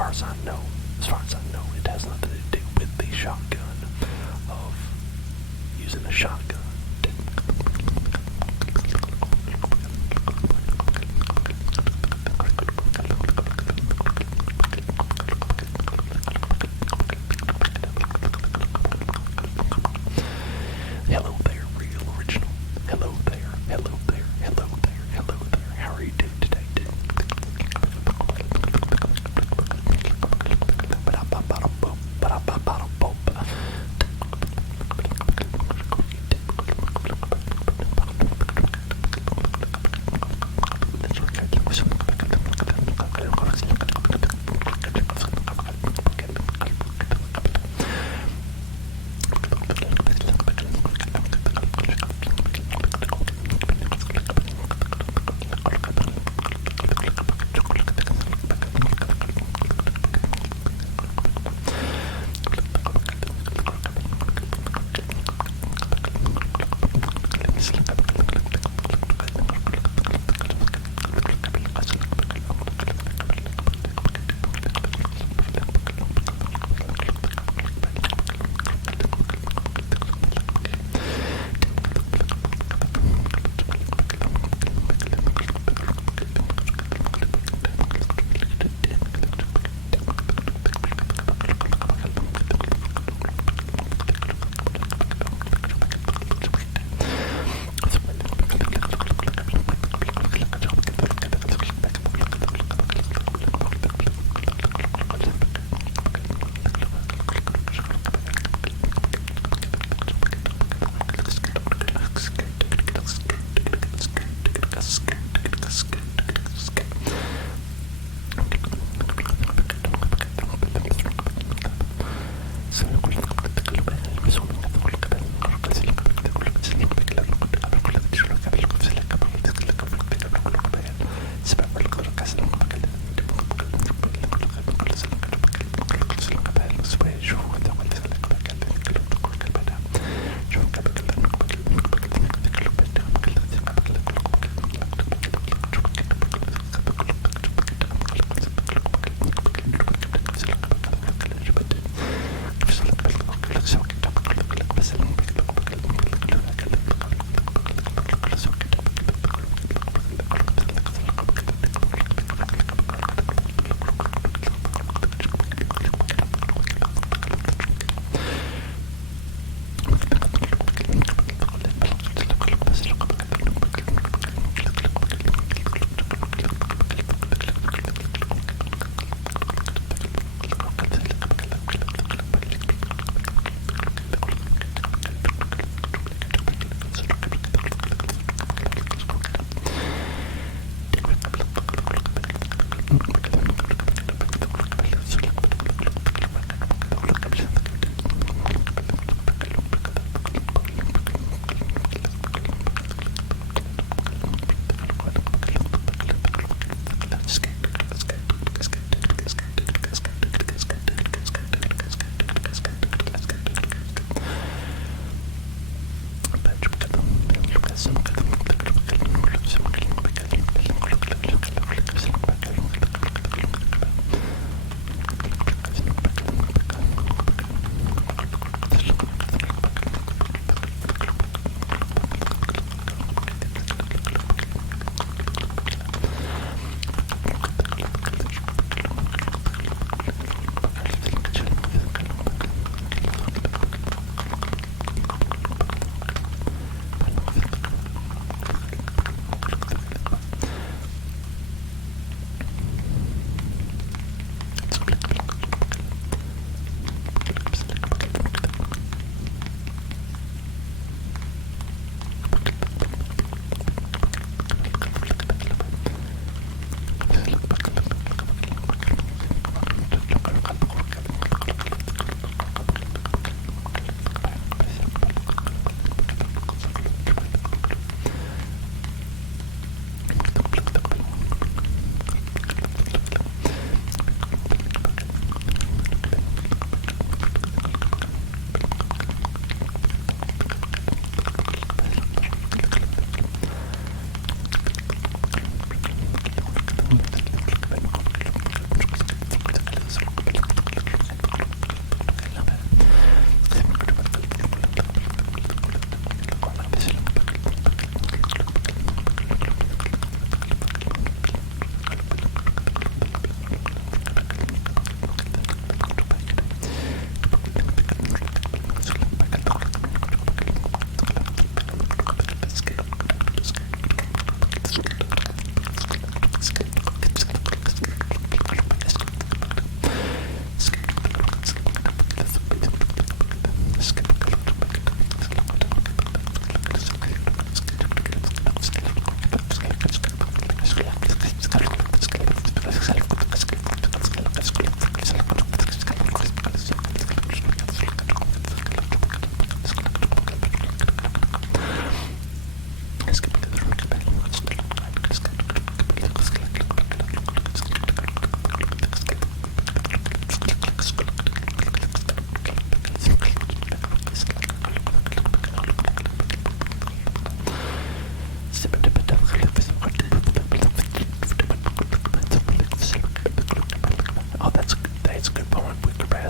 far as I know, it has nothing to do with the shotgun of using a shotgun. Hello there, real original. Hello there, hello there, hello there, hello there. How are you doing today?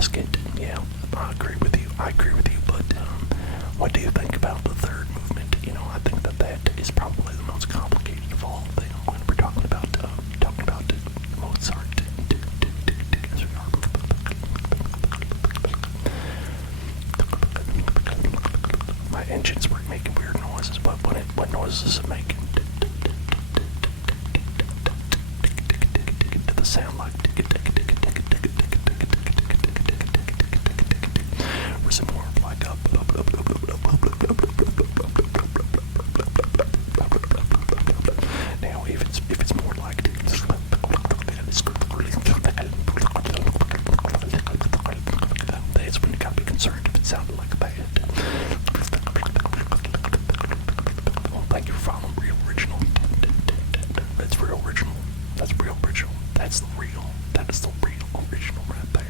basket. Yeah, I agree with you. But what do you think about the third movement? I think that is probably the most complicated of all things when we're talking about Mozart. My engine's making weird noises, but what noises is it making? Does the sound like? Or is it more like up? Now, if it's more like that's when you gotta be concerned if it sounded like that. Well, thank you for following Real Original. That's real original. That is the real original right there.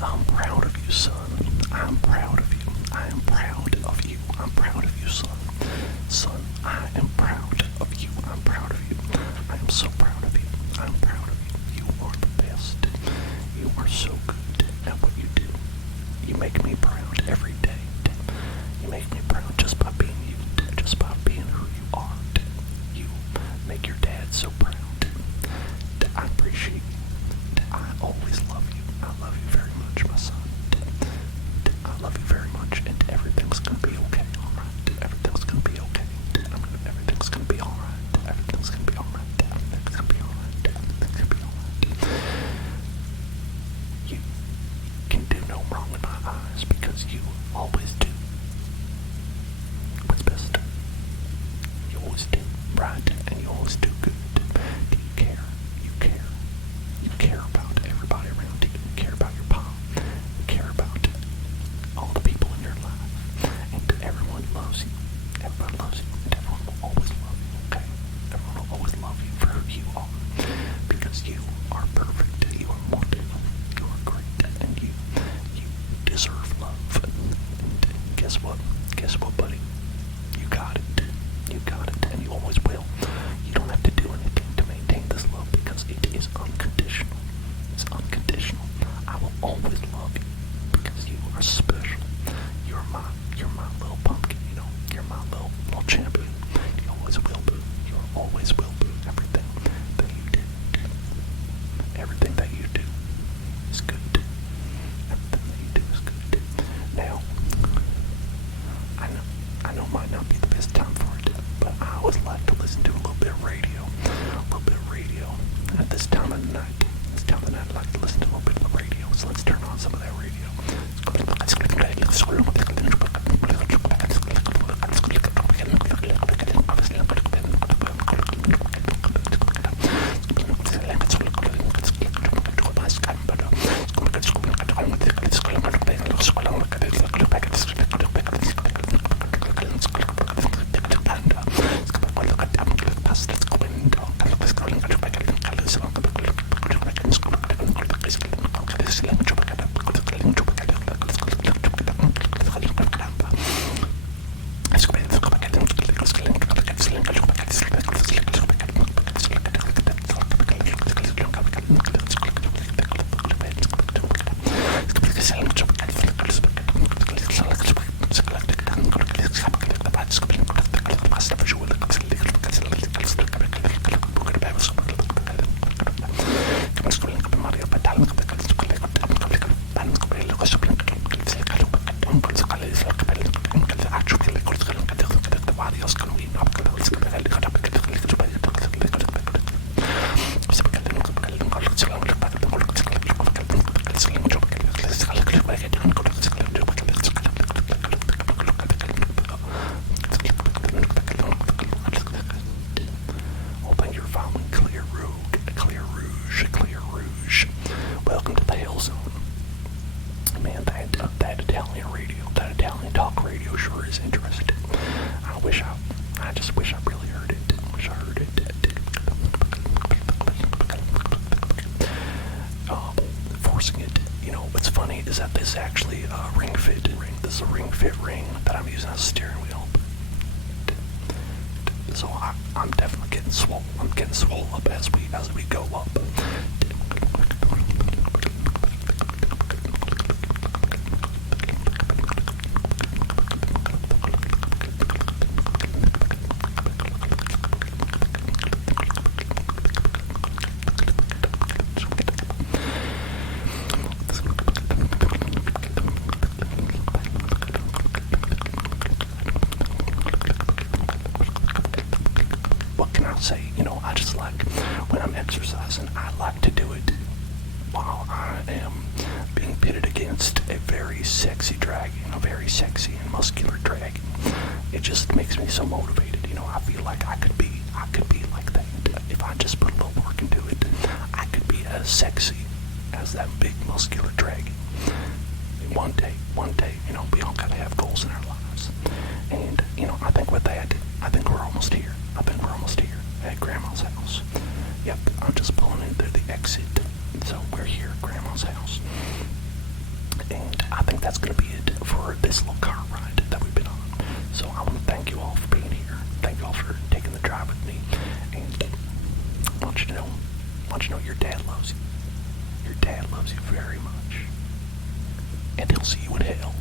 I'm proud of you, son. I'm proud of you. I am proud of you. I'm proud of you, son. Son, I am proud of you. I'm proud of you. I am so proud of you. I'm proud of you. You are the best. You are so good at what you do. You make me proud every day. You make me proud just by being you. Just by being who you are. You make your dad so proud. I appreciate you. I always love you. I love you very much, my son. I love you very much, and everything's gonna be okay, alright? Everything's gonna be okay. Everything's gonna be alright. Everything's gonna be alright. Everything's gonna be alright. Everything's gonna be alright. You can do no wrong in my eyes because you always do what's best. You always do right, and you always do good. Do you care? You care. You care about everybody around you. You care about your mom. You care about all the people in your life. And everyone loves you. Everyone loves you. And everyone will always love you, okay? Everyone will always love you for who you are. Because you are perfect. You are wonderful. You are great. And you deserve love. And guess what? Guess what, buddy? You got it. You got it. And you always will. You don't have to do anything to maintain this love because it is unconditional. It's unconditional. I will always love you because you are special. You're my little pumpkin, You're my little champion. You always will be. You always will be. Everything that you do. Everything that you do is good. Everything that you do is good. Now, I know it might not be the best time for it, but I always like to listen to a little bit of radio. At this time of the night. I like to listen to a little bit of the radio, so let's turn on some of that radio. So I'm definitely getting swole. I'm getting swole up as we go up. What can I say? I just like, when I'm exercising, I like to do it while I am being pitted against a very sexy dragon, a very sexy and muscular dragon. It just makes me so motivated. I feel like I could be like that. If I just put a little work into it, I could be as sexy as that big muscular dragon. One day, we all gotta have goals in our lives. And, I think with that, I think we're almost here. At Grandma's house. Yep, I'm just pulling in through the exit. So we're here at Grandma's house. And I think that's going to be it for this little car ride that we've been on. So I want to thank you all for being here. Thank you all for taking the drive with me. And I want you to know your dad loves you. Your dad loves you very much. And he'll see you in hell.